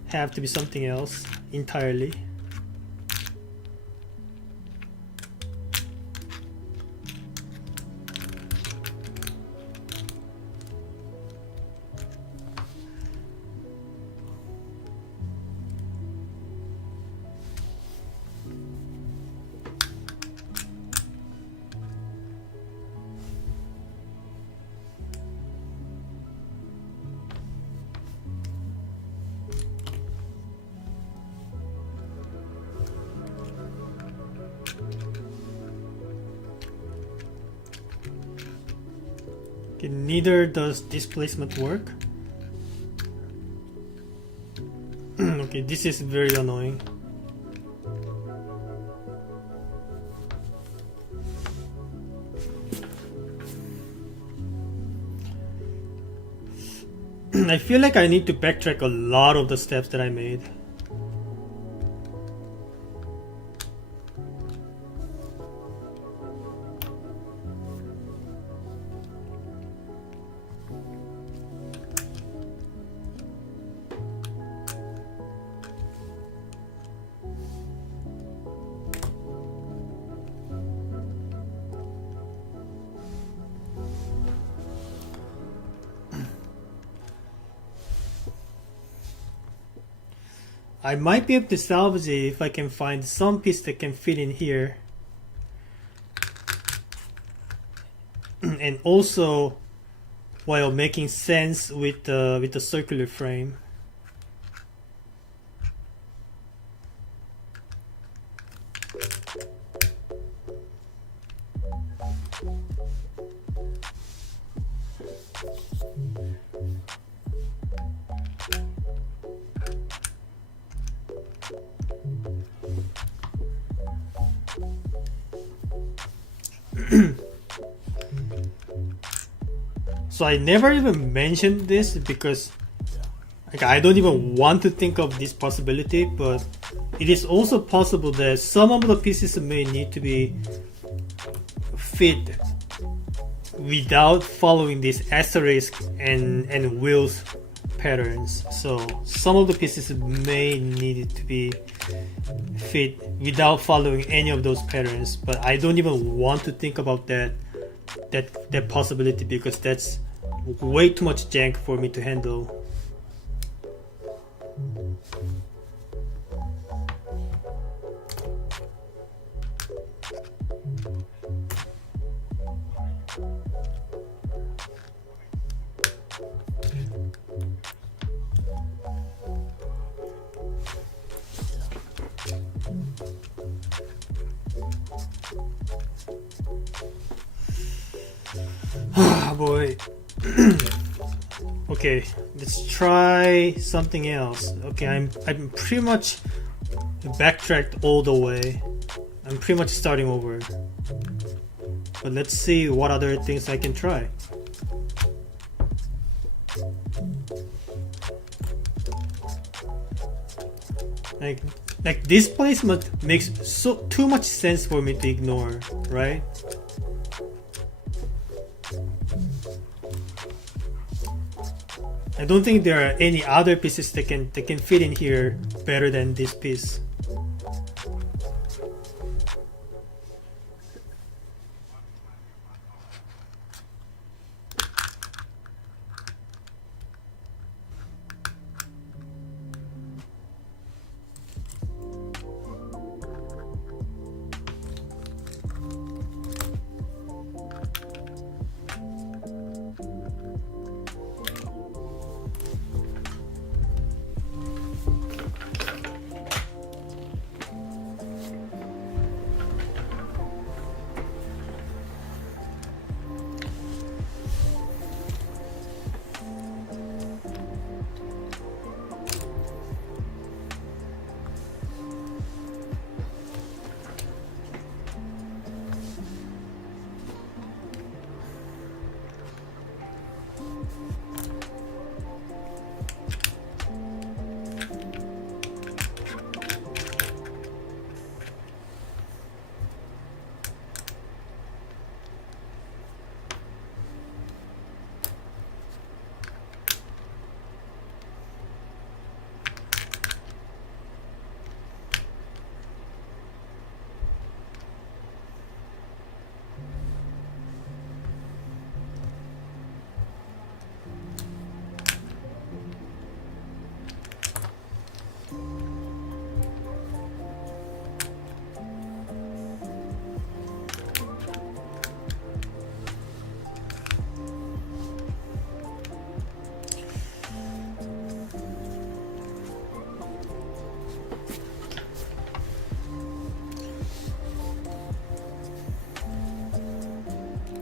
Have to be something else entirely. Okay, neither does displacement work. Okay, this is very annoying. I feel like I need to backtrack a lot of the steps that I made. I might be able to salvage it if I can find some piece that can fit in here. And also while making sense with the circular frame. So I never even mentioned this because like, I don't even want to think of this possibility, but it is also possible that some of the pieces may need to be fit without following these asterisk and wheels patterns. So some of the pieces may need to be fit without following any of those patterns, but I don't even want to think about that possibility, because that's way too much jank for me to handle. Ah, boy. Okay, let's try something else. Okay, I'm pretty much backtracked all the way. I'm pretty much starting over. But let's see what other things I can try. Like this placement makes too much sense for me to ignore, right? I don't think there are any other pieces that can fit in here better than this piece.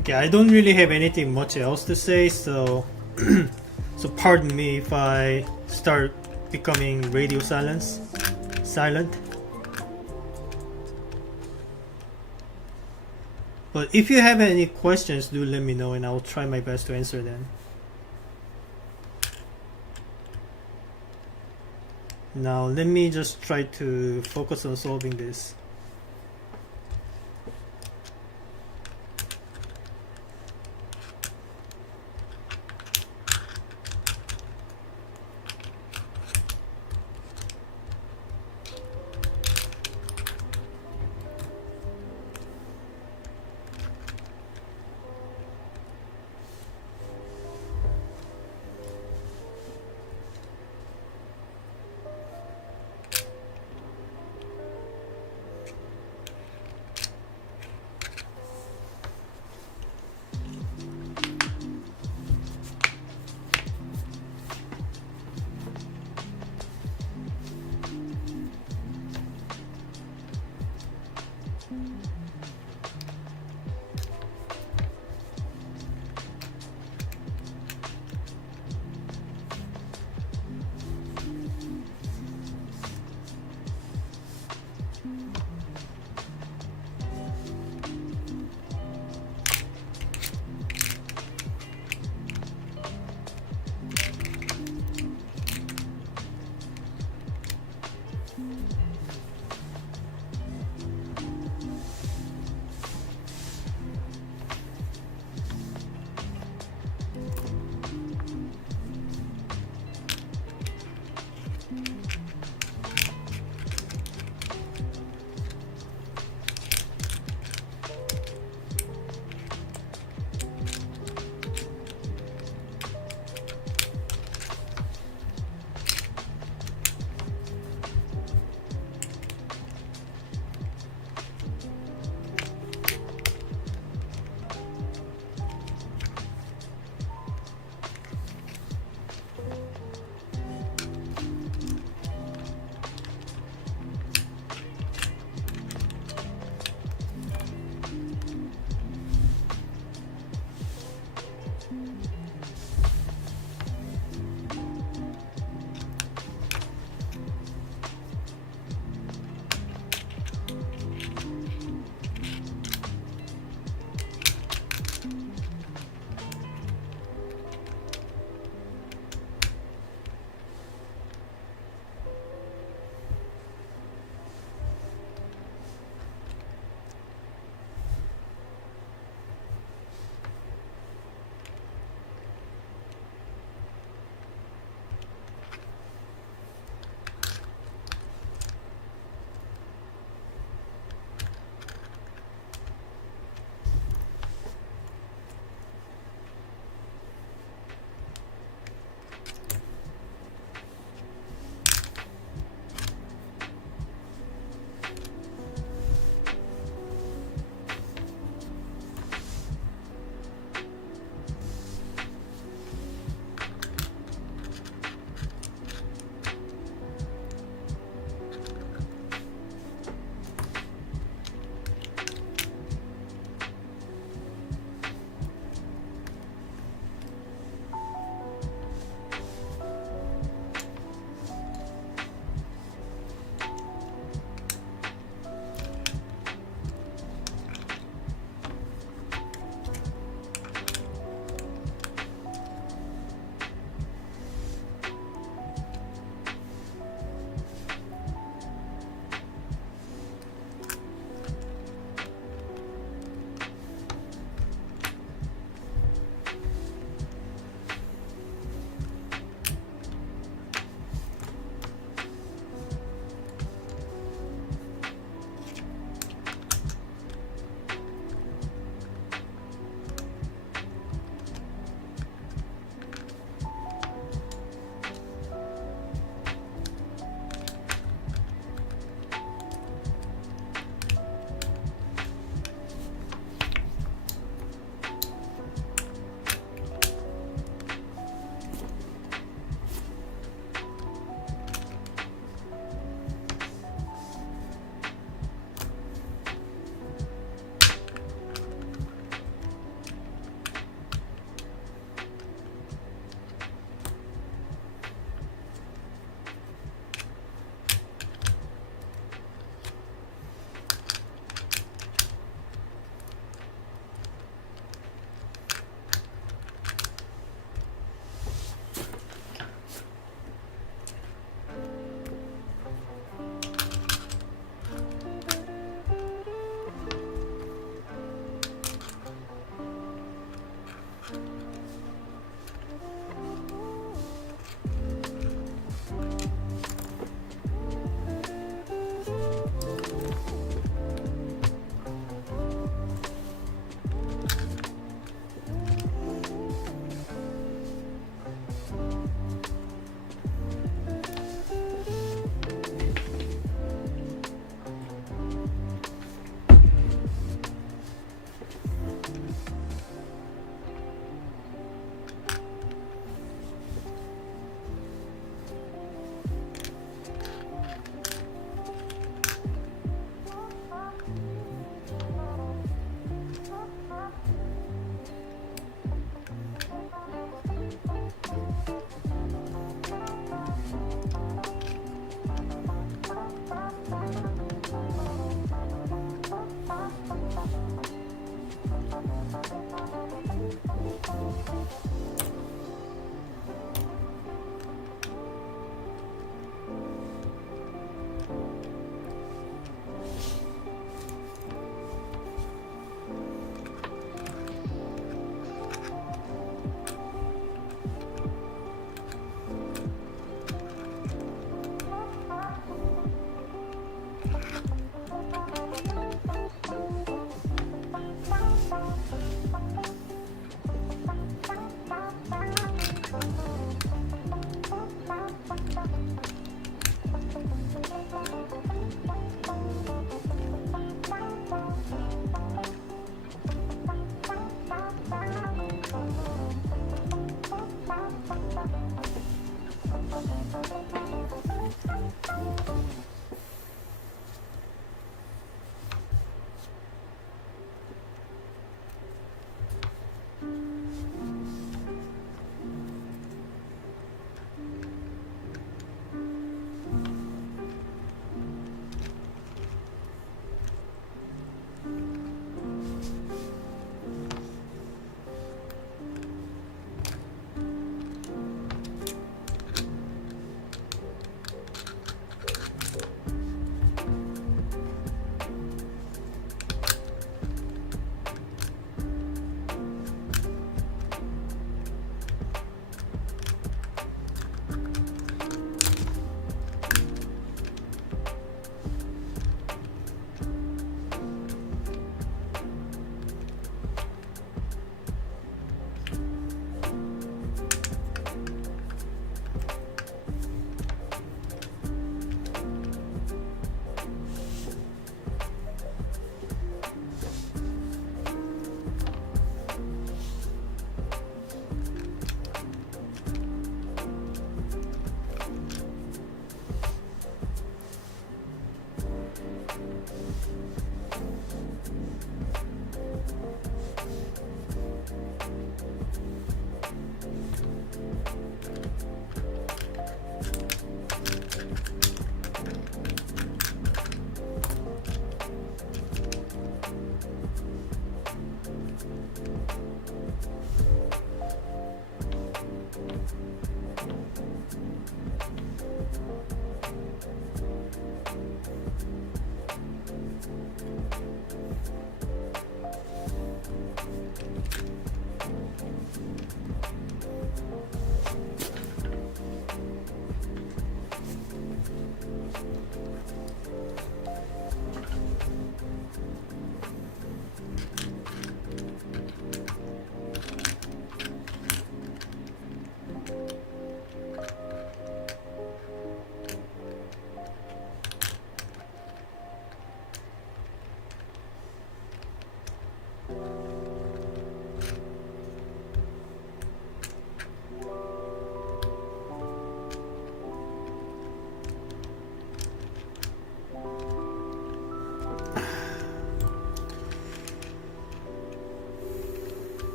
Okay, I don't really have anything much else to say, so so pardon me if I start becoming radio silent. But if you have any questions, do let me know and I'll try my best to answer them. Now let me just try to focus on solving this.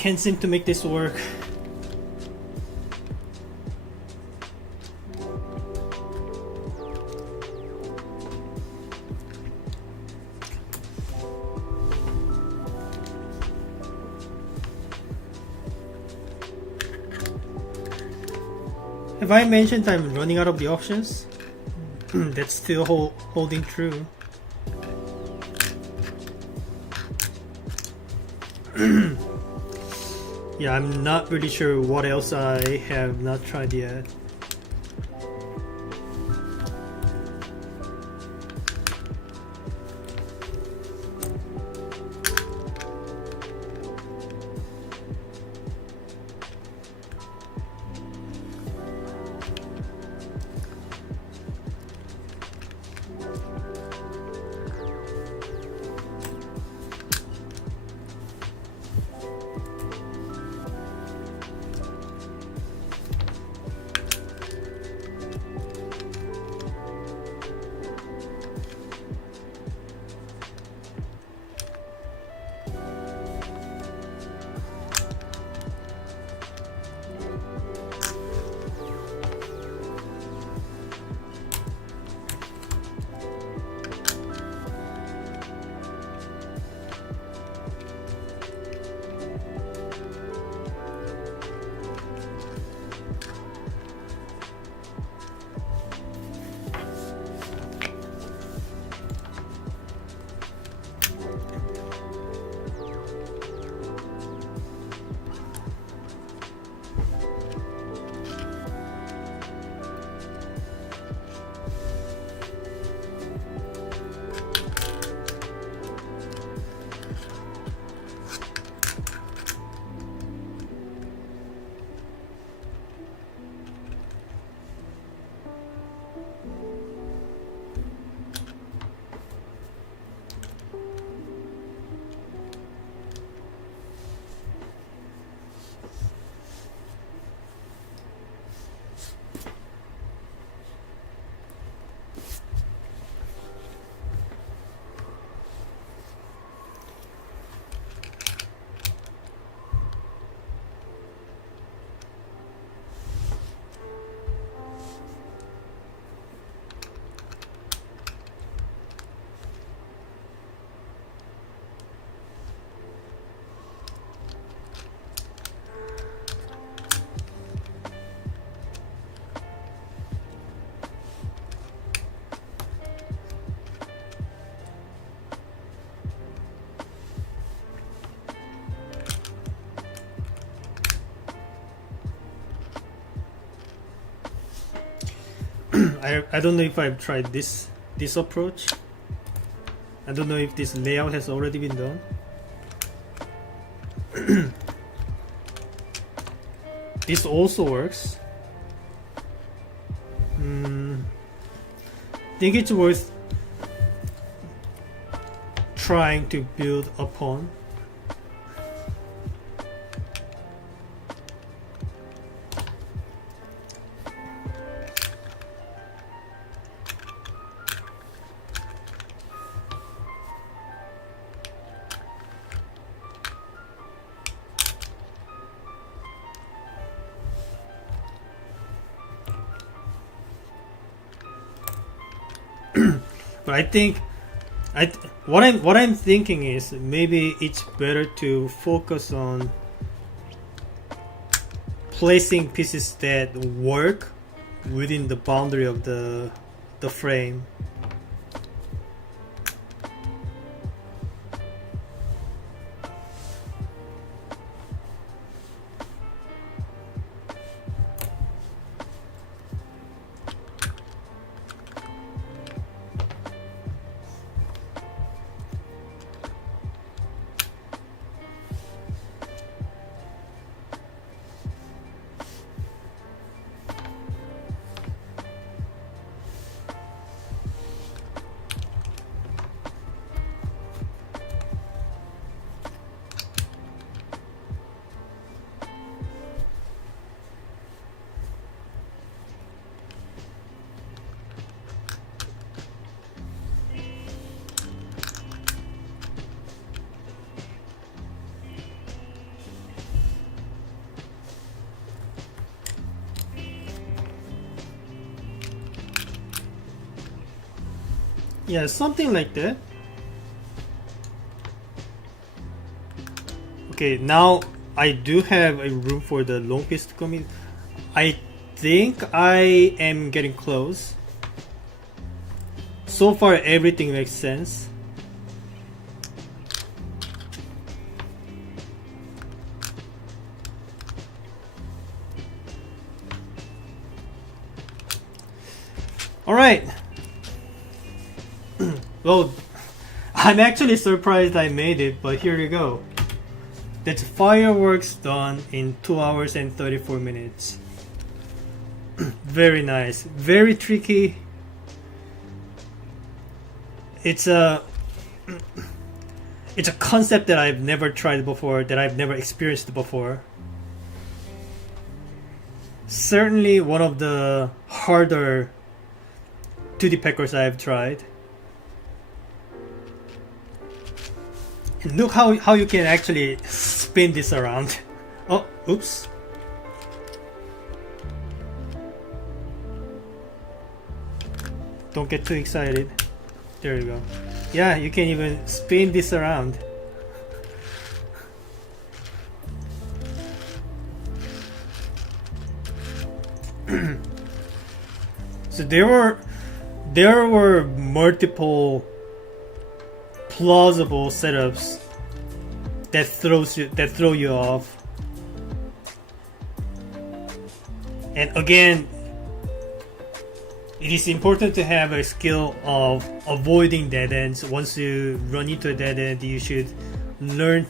Can't seem to make this work. Have I mentioned I'm running out of the options? That's still holding true. Yeah, I'm not really sure what else I have not tried yet. I don't know if I've tried this approach. I don't know if this layout has already been done. This also works. Think it's worth trying to build upon. But I think what I'm thinking is maybe it's better to focus on placing pieces that work within the boundary of the frame. Yeah, something like that. Okay, now I do have a room for the long piece to come in. I think I am getting close. So far everything makes sense. Alright. Well, I'm actually surprised I made it, but here you go. That's fireworks done in 2 hours and 34 minutes. Very nice. Very tricky. It's a concept that I've never tried before, that I've never experienced before. Certainly one of the harder 2D packers I've tried. And look how you can actually spin this around. Oh, oops. Don't get too excited. There you go. Yeah, you can even spin this around. So there were multiple plausible setups that throw you off. And again, it is important to have a skill of avoiding dead ends. Once you run into a dead end, you should learn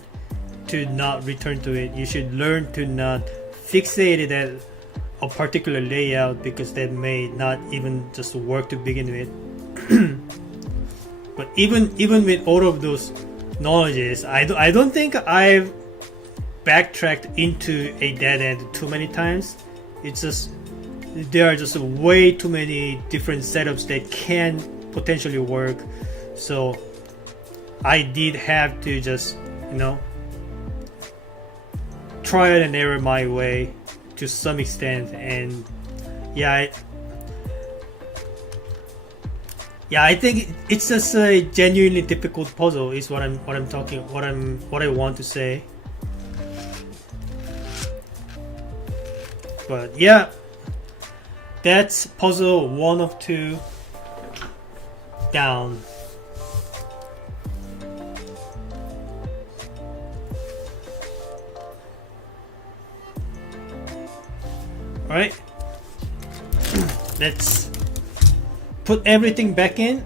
to not return to it. You should learn to not fixate it at a particular layout, because that may not even just work to begin with. But even with all of those knowledges, I don't think I've backtracked into a dead end too many times. It's just there are just way too many different setups that can potentially work. So I did have to just, trial and error my way to some extent. And I think it's just a genuinely difficult puzzle is what I want to say. But yeah, that's puzzle 1 of 2 down. Alright, let's put everything back in.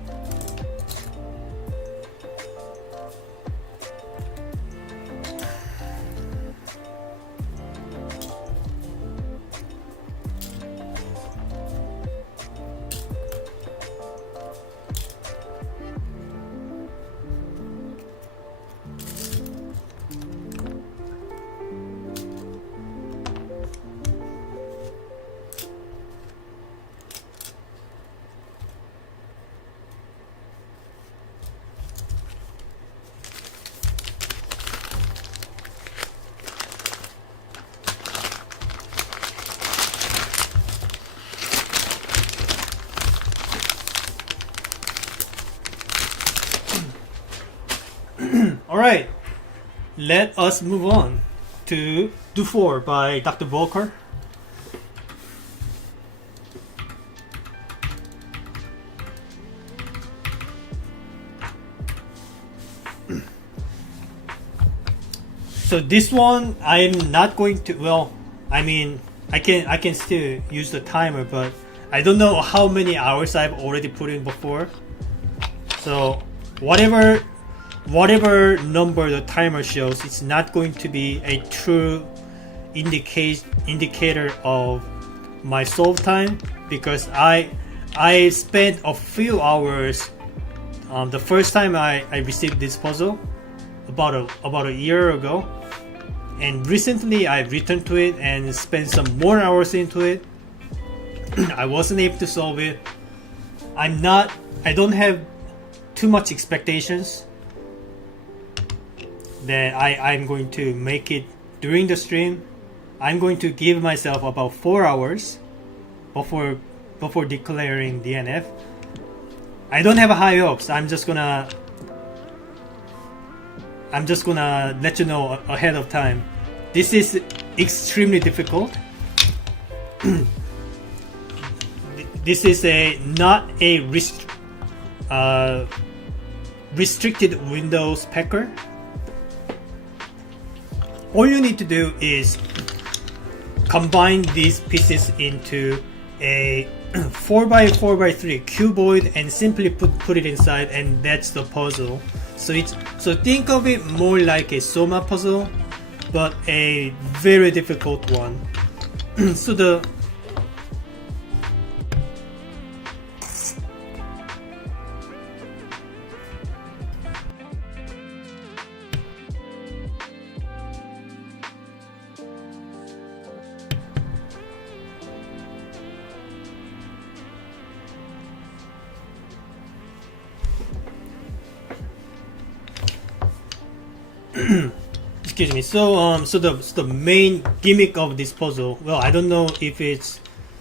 Alright, let us move on to Dufour by Dr. Volker. So this one I'm not going to, well, I mean I can still use the timer, but I don't know how many hours I've already put in before. So whatever number the timer shows, it's not going to be a true indicator of my solve time, because I spent a few hours the first time I received this puzzle about a year ago, and recently I returned to it and spent some more hours into it. I wasn't able to solve it. I don't have too much expectations that I'm going to make it during the stream. I'm going to give myself about 4 hours before declaring DNF. I don't have high hopes. I'm just gonna let you know ahead of time. This is extremely difficult. This is not a restricted Windows packer. All you need to do is combine these pieces into a 4x4x3 cuboid and simply put it inside, and that's the puzzle. So think of it more like a Soma puzzle, but a very difficult one. So excuse me. So the main gimmick of this puzzle, well, I don't know if it's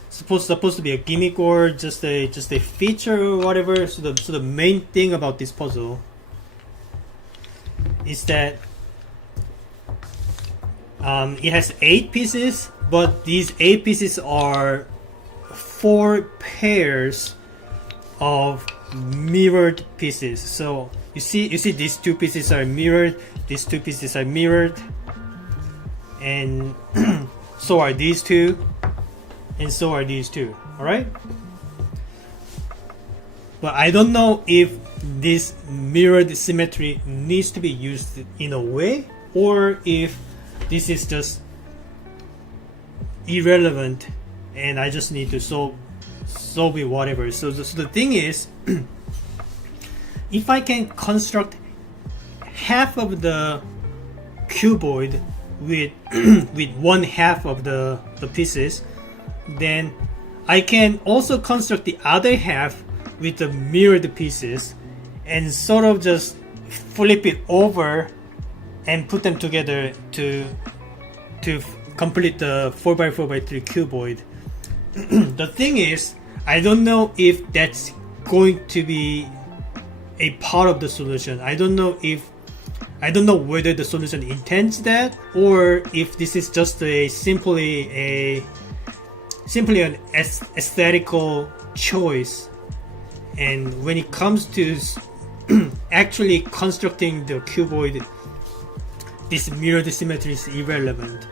supposed to be a gimmick or just a feature or whatever. So the main thing about this puzzle is that it has 8 pieces, but these 8 pieces are 4 pairs of mirrored pieces. So you see these 2 pieces are mirrored, these 2 pieces are mirrored, and so are these 2, and so are these 2. Alright? But I don't know if this mirrored symmetry needs to be used in a way, or if this is just irrelevant and I just need to solve it whatever. So the thing is, if I can construct half of the cuboid with with one half of the pieces, then I can also construct the other half with the mirrored pieces and sort of just flip it over and put them together to complete the 4x4x3 cuboid. The thing is, I don't know if that's going to be a part of the solution. I don't know whether the solution intends that, or if this is just simply an aesthetical choice. And when it comes to actually constructing the cuboid, this mirrored symmetry is irrelevant.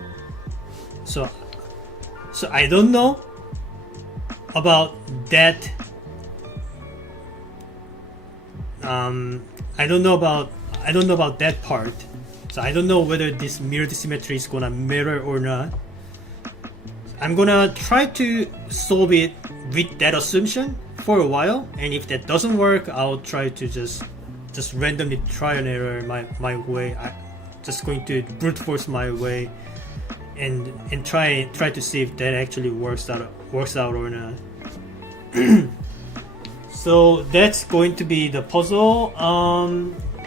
So I don't know about that I don't know about that part. So I don't know whether this mirrored symmetry is gonna mirror or not. I'm gonna try to solve it with that assumption for a while, and if that doesn't work, I'll try to just randomly try and error my way. I just going to brute force my way and try to see if that actually works out or not. So that's going to be the puzzle.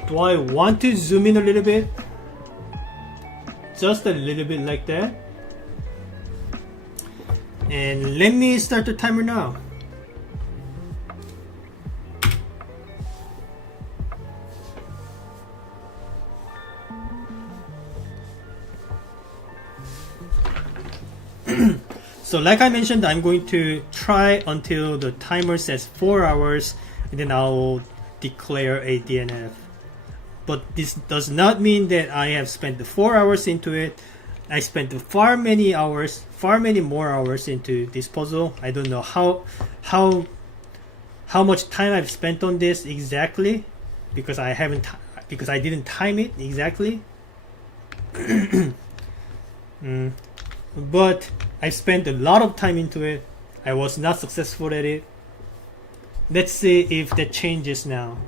Do I want to zoom in a little bit? Just a little bit like that. And let me start the timer now. So like I mentioned, I'm going to try until the timer says 4 hours, and then I'll declare a DNF. But this does not mean that I have spent the 4 hours into it. I spent far many more hours into this puzzle. I don't know how much time I've spent on this exactly, because I didn't time it exactly. But I spent a lot of time into it. I was not successful at it. Let's see if that changes now.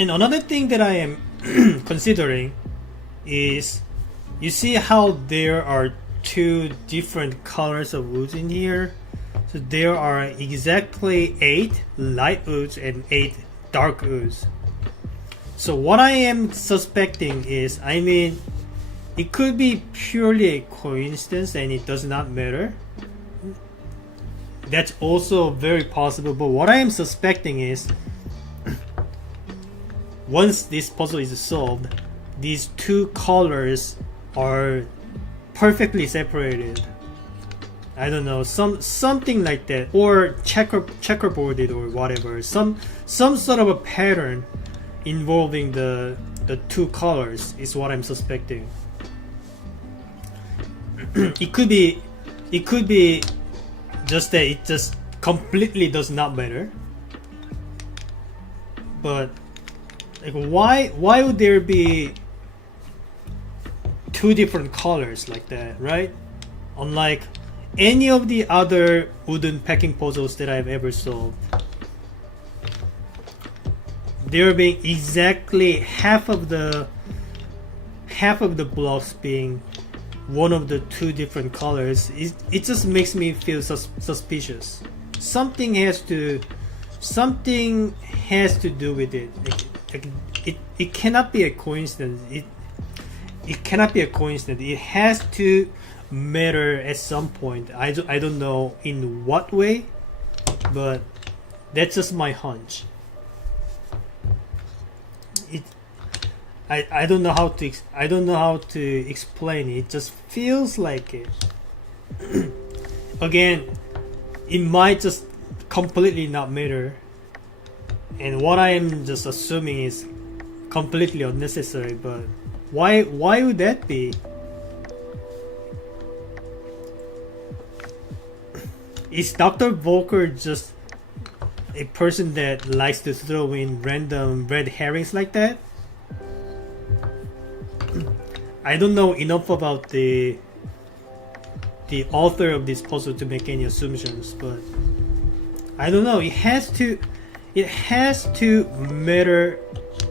And another thing that I am considering is, you see how there are two different colors of woods in here? So there are exactly 8 light woods and 8 dark woods. So what I am suspecting is, I mean, it could be purely a coincidence and it does not matter. That's also very possible, but what I am suspecting is, once this puzzle is solved, these two colors are perfectly separated. I don't know, something like that, or checkerboarded or whatever, some sort of a pattern involving the two colors is what I'm suspecting. It could be just that it just completely does not matter. But like, why would there be two different colors like that, right? Unlike any of the other wooden packing puzzles that I've ever solved, there being exactly half of the blocks being one of the two different colors. It just makes me feel suspicious. Something has to do with it. It cannot be a coincidence. It cannot be a coincidence. It has to matter at some point. I don't know in what way, but that's just my hunch. I don't know how to explain it. It just feels like it. Again, it might just completely not matter, and what I am just assuming is completely unnecessary. But why would that be? Is Dr. Volker just a person that likes to throw in random red herrings like that? I don't know enough about the author of this puzzle to make any assumptions, but I don't know. It has to matter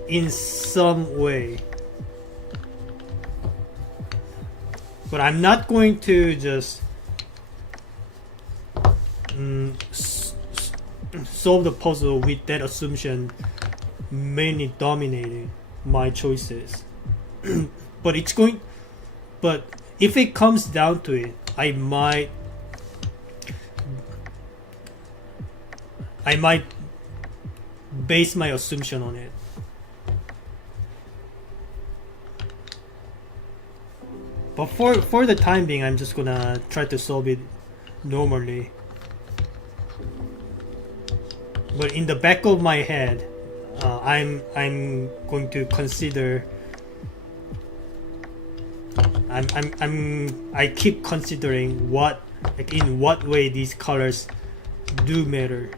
in some way. But I'm not going to just solve the puzzle with that assumption mainly dominating my choices. But if it comes down to it, I might base my assumption on it. But for the time being, I'm just gonna try to solve it normally. But in the back of my head, I'm going to consider. I keep considering in what way these colors do matter.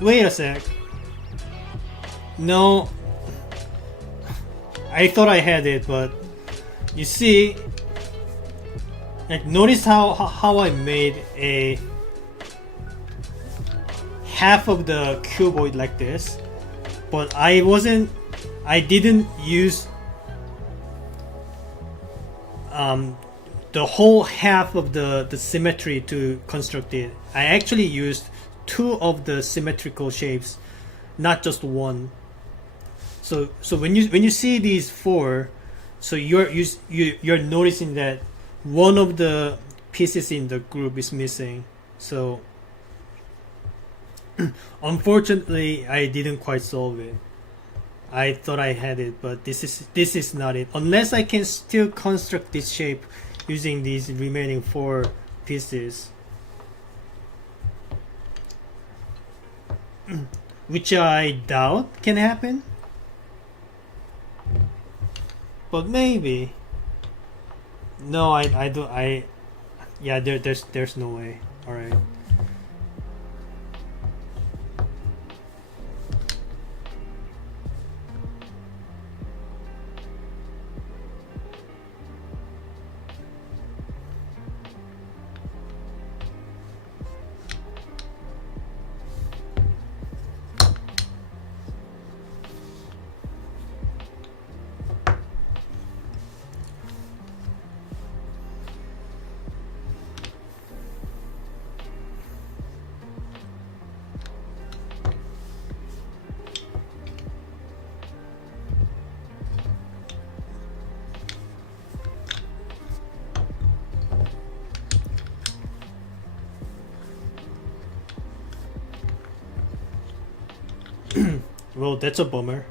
Wait a sec. No, I thought I had it, but you see, like, notice how I made a half of the cuboid like this, but I didn't use the whole half of the symmetry to construct it. I actually used two of the symmetrical shapes, not just one. So when you see these four, so you're noticing that one of the pieces in the group is missing. So unfortunately, I didn't quite solve it. I thought I had it, but this is not it. Unless I can still construct this shape using these remaining four pieces, which I doubt can happen. But maybe. No, I do I yeah, there's no way. All right. Well, that's a bummer.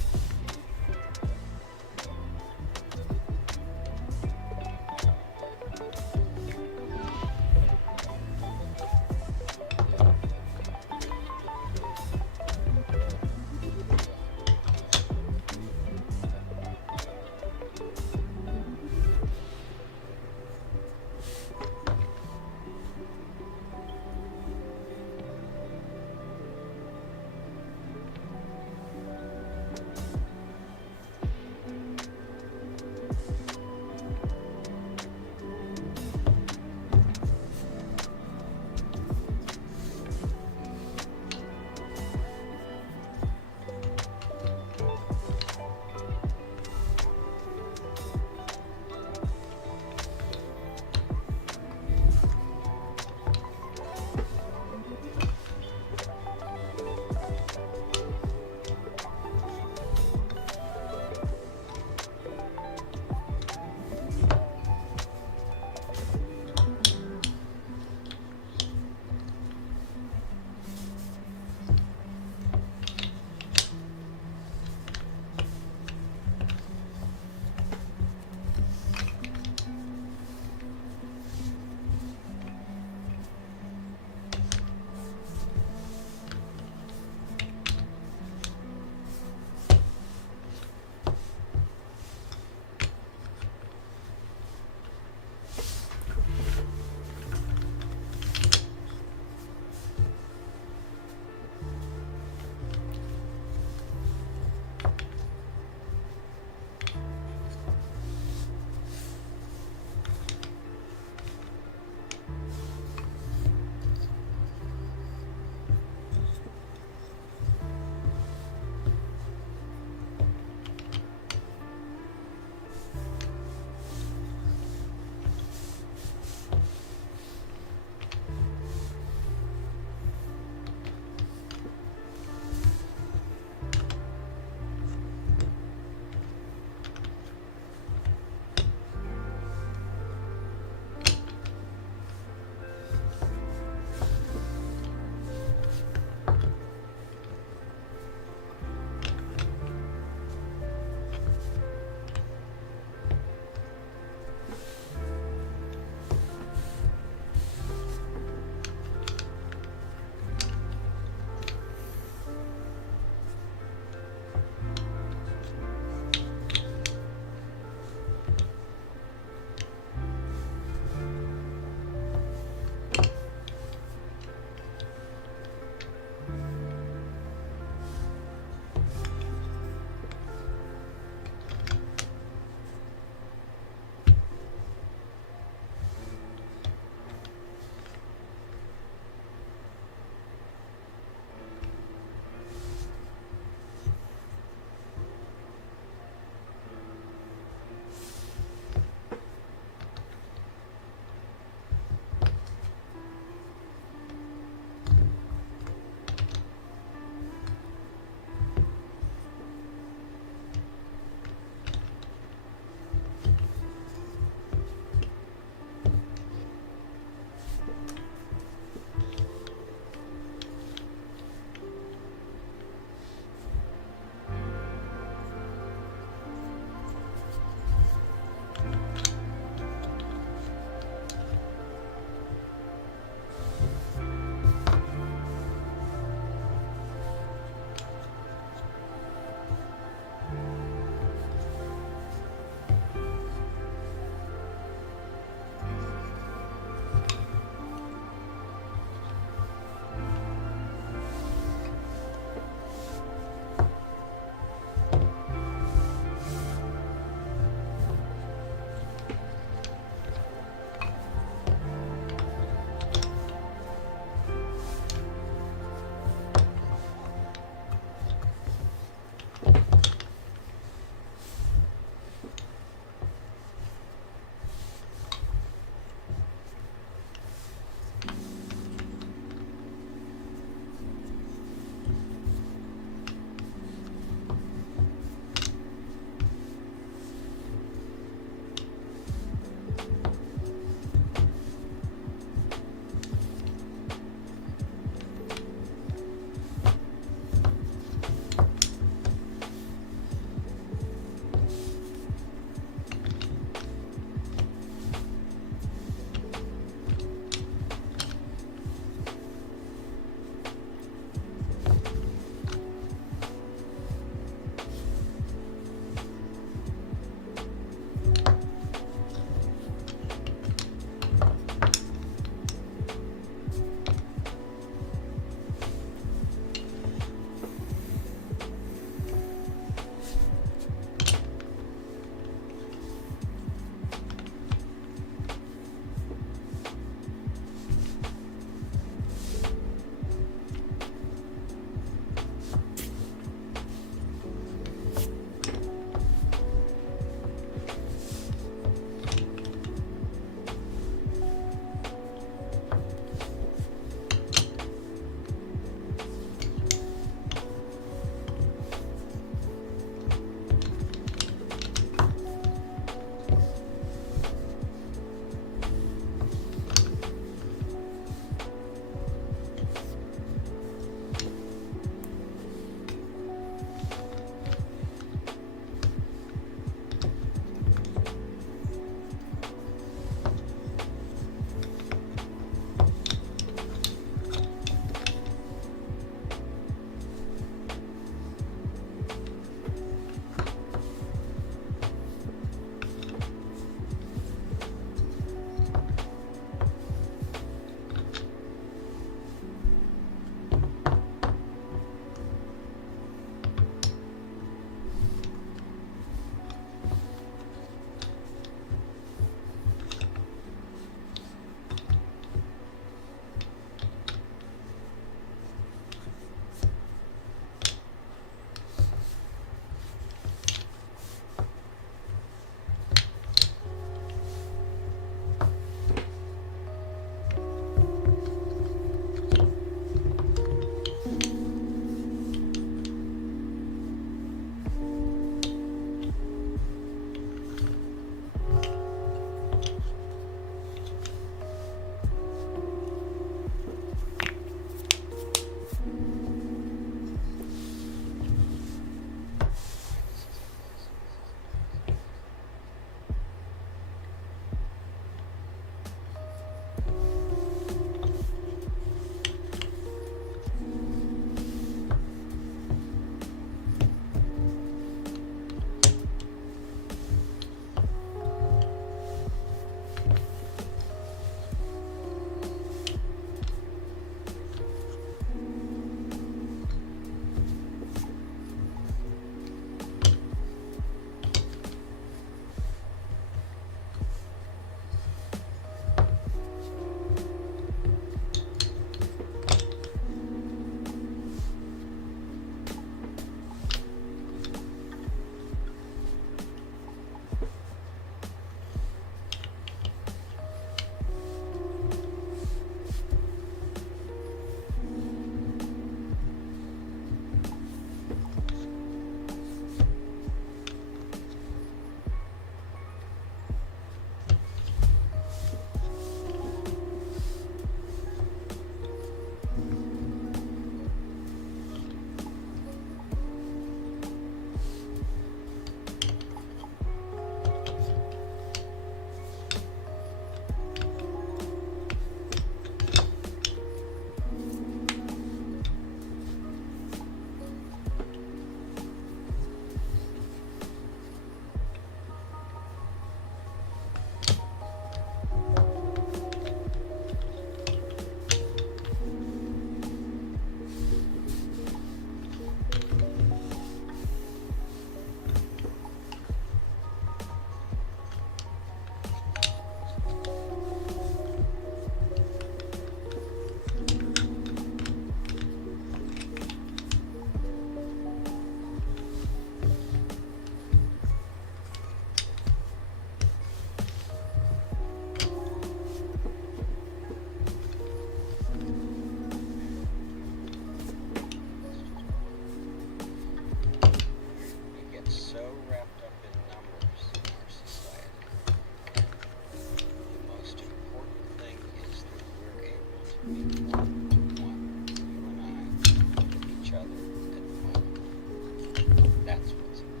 One, you and I, with each other at the moment. That's what's important.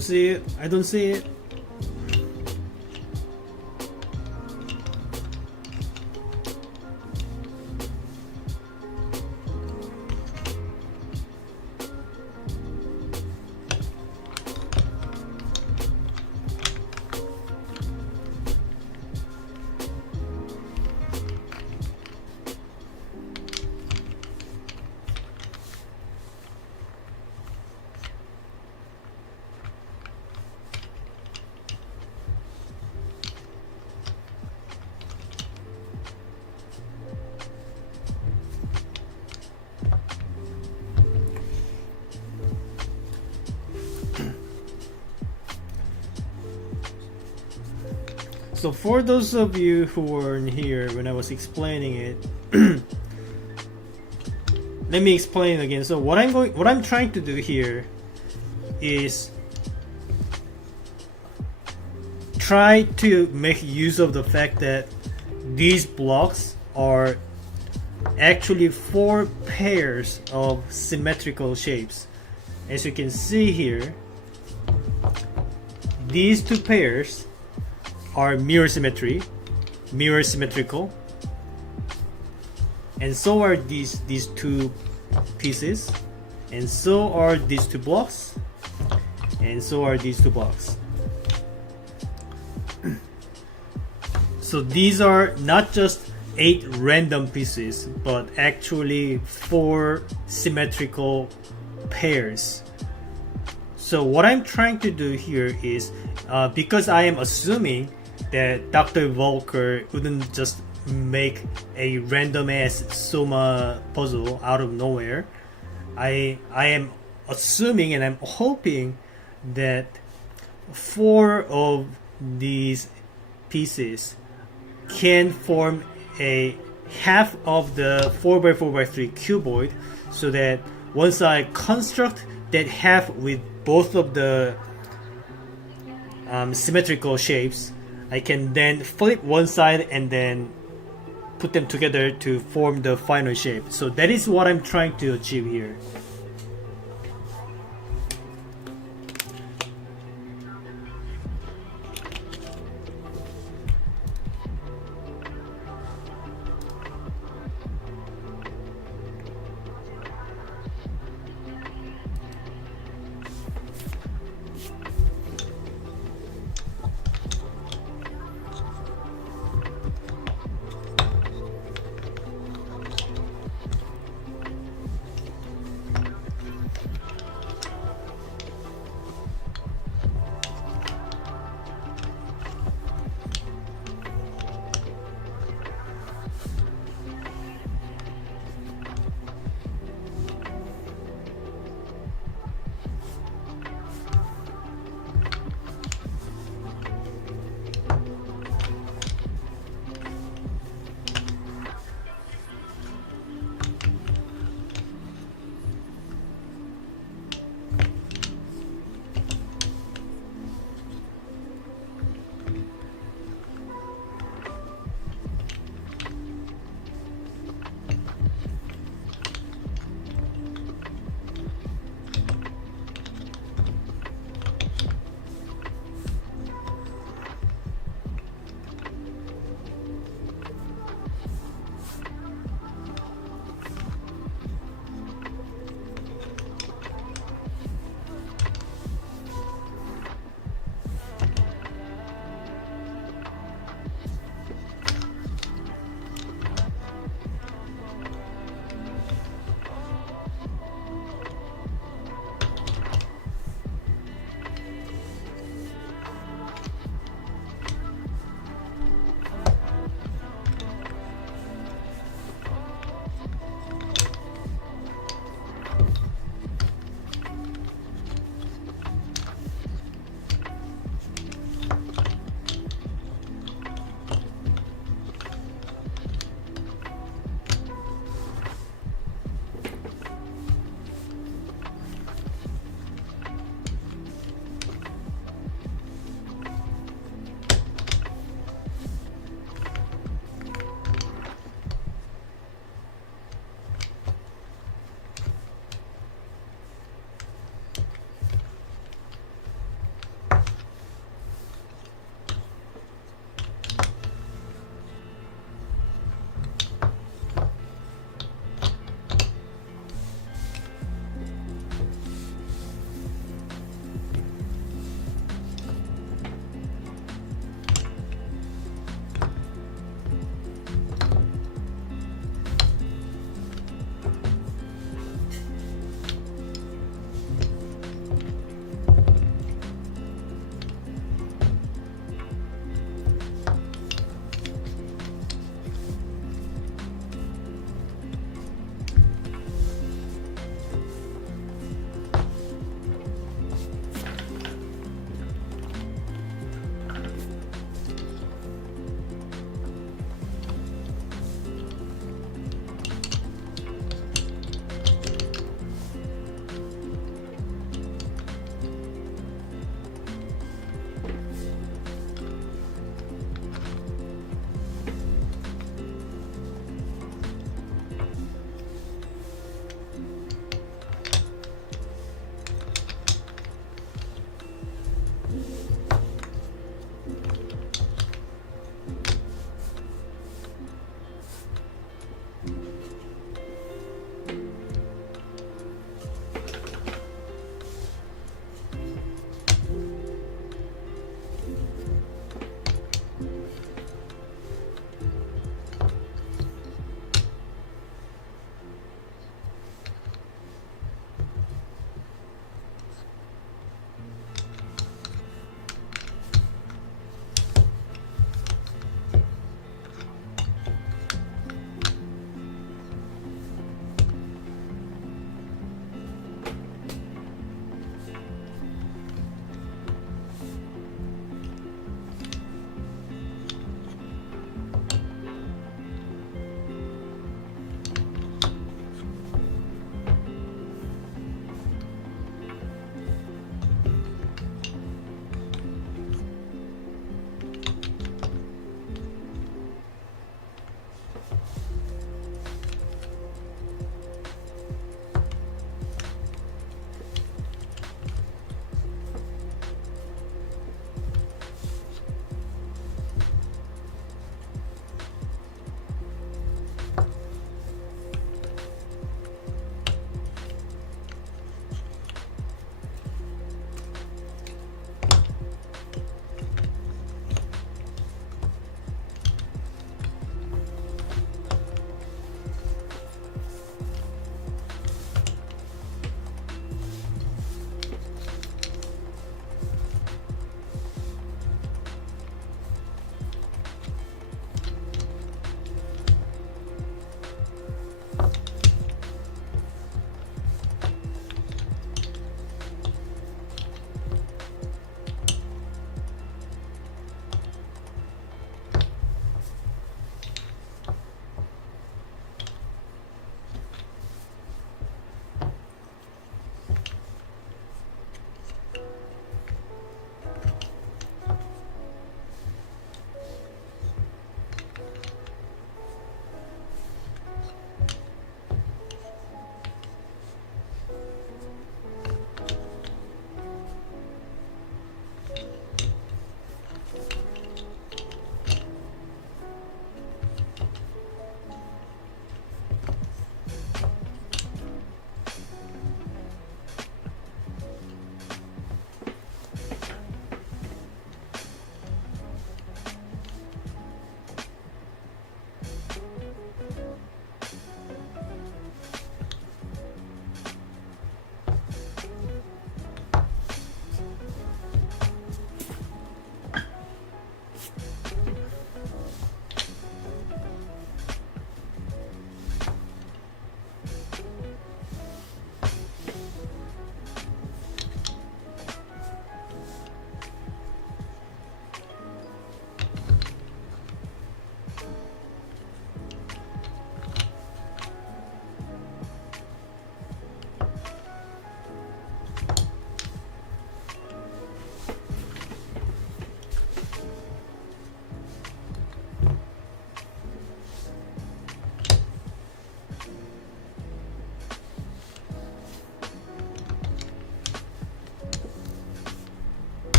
don't see it. I don't see it. So for those of you who weren't here when I was explaining it, let me explain it again. So what I'm trying to do here is try to make use of the fact that these blocks are actually 4 pairs of symmetrical shapes. As you can see here, these 2 pairs are mirror symmetrical, and so are these 2 pieces, and so are these 2 blocks, and so are these 2 blocks. So these are not just 8 random pieces, but actually 4 symmetrical pairs. So what I'm trying to do here is, because I am assuming that Dr. Volker wouldn't just make a random ass Soma puzzle out of nowhere, I am assuming and I'm hoping that 4 of these pieces can form a half of the 4x4x3 cuboid, so that once I construct that half with both of the symmetrical shapes, I can then flip one side and then put them together to form the final shape. So that is what I'm trying to achieve here.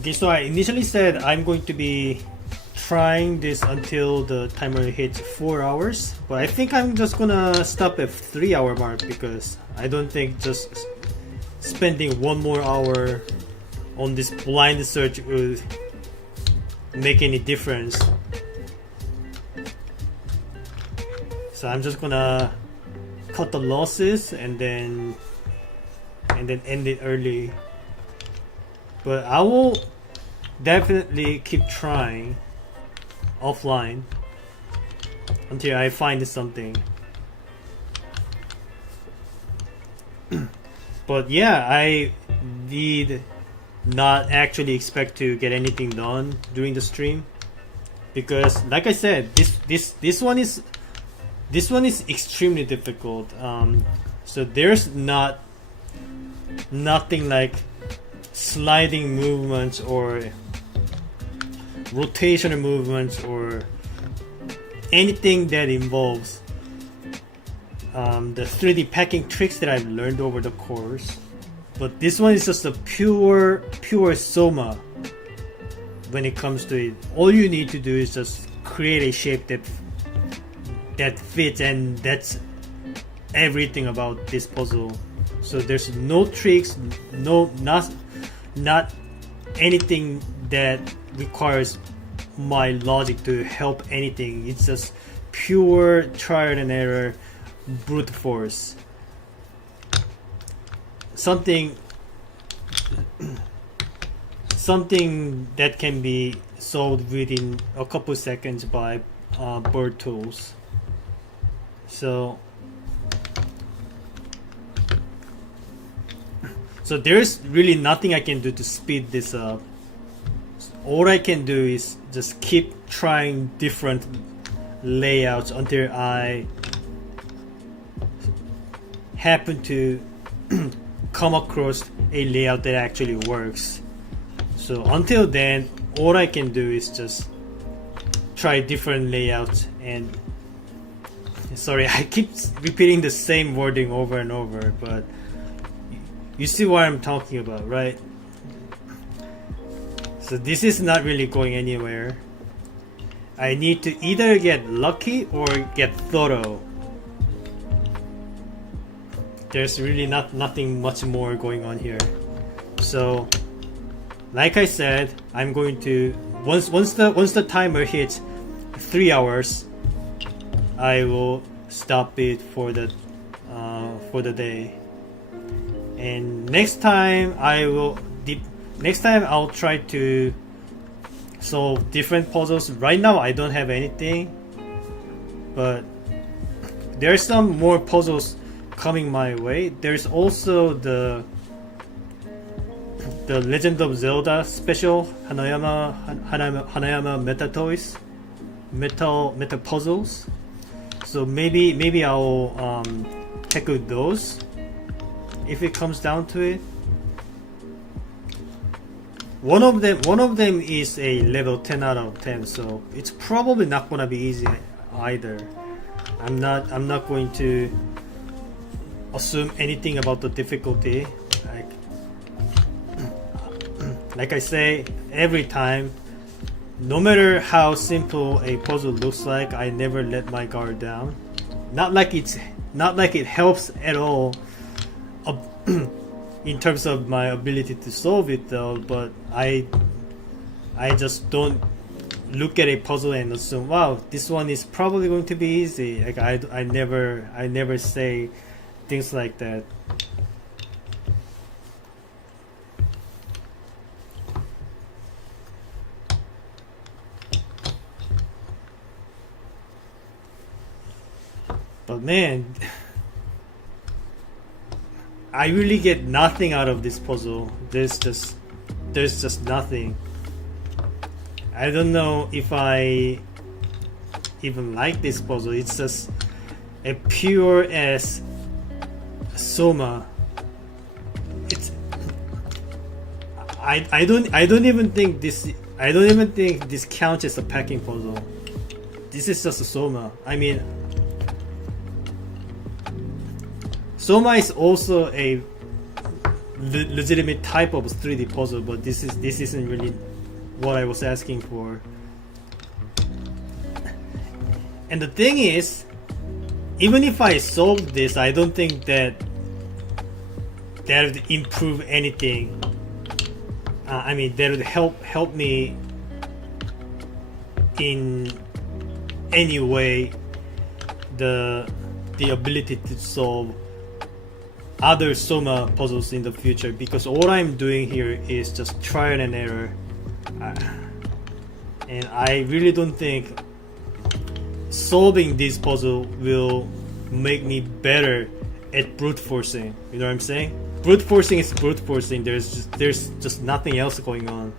Okay, so I initially said I'm going to be trying this until the timer hits 4 hours, but I think I'm just gonna stop at 3 hour mark because I don't think just spending 1 more hour on this blind search would make any difference. So I'm just gonna cut the losses and then end it early. But I will definitely keep trying offline until I find something. But yeah, I did not actually expect to get anything done during the stream because, like I said, this one is extremely difficult. So there's nothing like sliding movements or rotational movements or anything that involves the 3D packing tricks that I've learned over the course. But this one is just a pure Soma. When it comes to it, all you need to do is just create a shape that fits, and that's everything about this puzzle. So there's no tricks, not anything that requires my logic to help anything. It's just pure trial and error, brute force. Something that can be solved within a couple seconds by bird tools. So there's really nothing I can do to speed this up. All I can do is just keep trying different layouts until I happen to come across a layout that actually works. So until then, all I can do is just try different layouts. And sorry, I keep repeating the same wording over and over, but you see what I'm talking about, right? So this is not really going anywhere. I need to either get lucky or get thorough. There's really nothing much more going on here. So like I said, I'm going to once the timer hits 3 hours, I will stop it for the day. And next time I'll try to solve different puzzles. Right now I don't have anything, but there's some more puzzles coming my way. There's also the Legend of Zelda special Hanayama Meta Toys, Meta Puzzles. So maybe I'll tackle those if it comes down to it. One of them is a level 10 out of 10, so it's probably not gonna be easy either. I'm not going to assume anything about the difficulty. Like I say every time, no matter how simple a puzzle looks like, I never let my guard down. Not like it helps at all in terms of my ability to solve it though, but I just don't look at a puzzle and assume, wow, this one is probably going to be easy. Like I never say things like that. But man, I really get nothing out of this puzzle. There's just nothing. I don't know if I even like this puzzle. It's just a pure as Soma. It's I don't even think this counts as a packing puzzle. This is just a Soma. I mean, Soma is also a legitimate type of 3D puzzle, but this isn't really what I was asking for. And the thing is, even if I solve this, I don't think that would improve anything. I mean, that would help me in any way the ability to solve other Soma puzzles in the future, because all I'm doing here is just trial and error, and I really don't think solving this puzzle will make me better at brute forcing. You know what I'm saying? Brute forcing is brute forcing. There's just nothing else going on.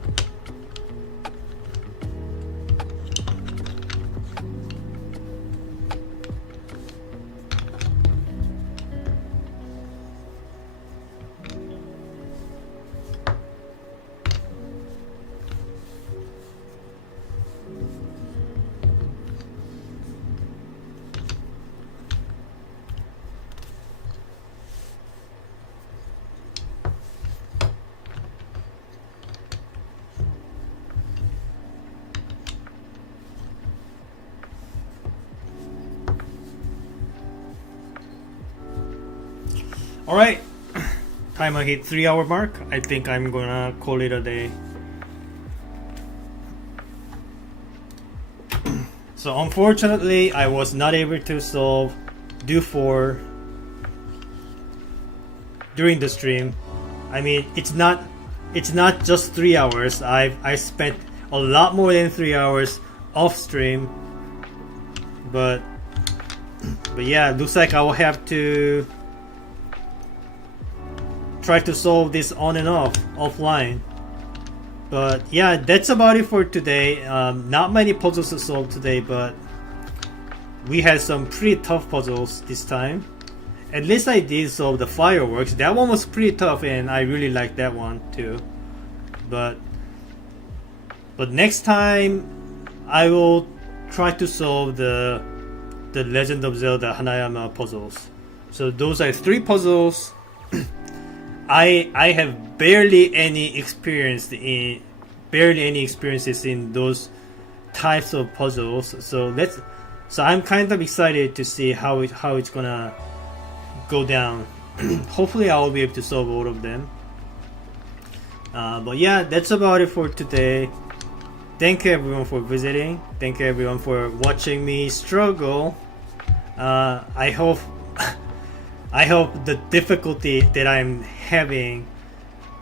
Alright, timer hit 3-hour mark. I think I'm gonna call it a day. So unfortunately, I was not able to solve Dufour during the stream. I mean, it's not just 3 hours. I spent a lot more than 3 hours off stream, but yeah, looks like I will have to try to solve this on and off offline. But yeah, that's about it for today. Not many puzzles to solve today, but we had some pretty tough puzzles this time. At least I did solve the fireworks. That one was pretty tough, and I really liked that one too. But next time I will try to solve the Legend of Zelda Hanayama puzzles. So those are 3 puzzles. I have barely any experiences in those types of puzzles. So I'm kind of excited to see how it's gonna go down. Hopefully I will be able to solve all of them. But yeah, that's about it for today. Thank you everyone for visiting. Thank you everyone for watching me struggle. I hope the difficulty that I'm having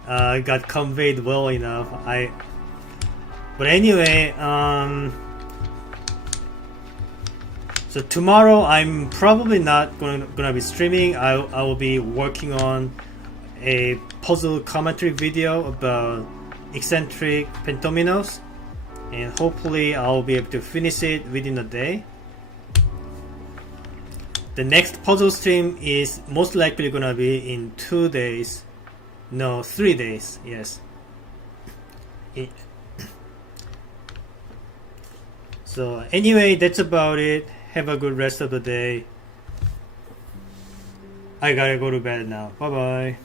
got conveyed well enough. But anyway, so tomorrow I'm probably not gonna be streaming. I will be working on a puzzle commentary video about eccentric pentominos, and hopefully I'll be able to finish it within a day. The next puzzle stream is most likely gonna be in 2 days. No, 3 days, yes. So anyway, that's about it. Have a good rest of the day. I gotta go to bed now. Bye bye.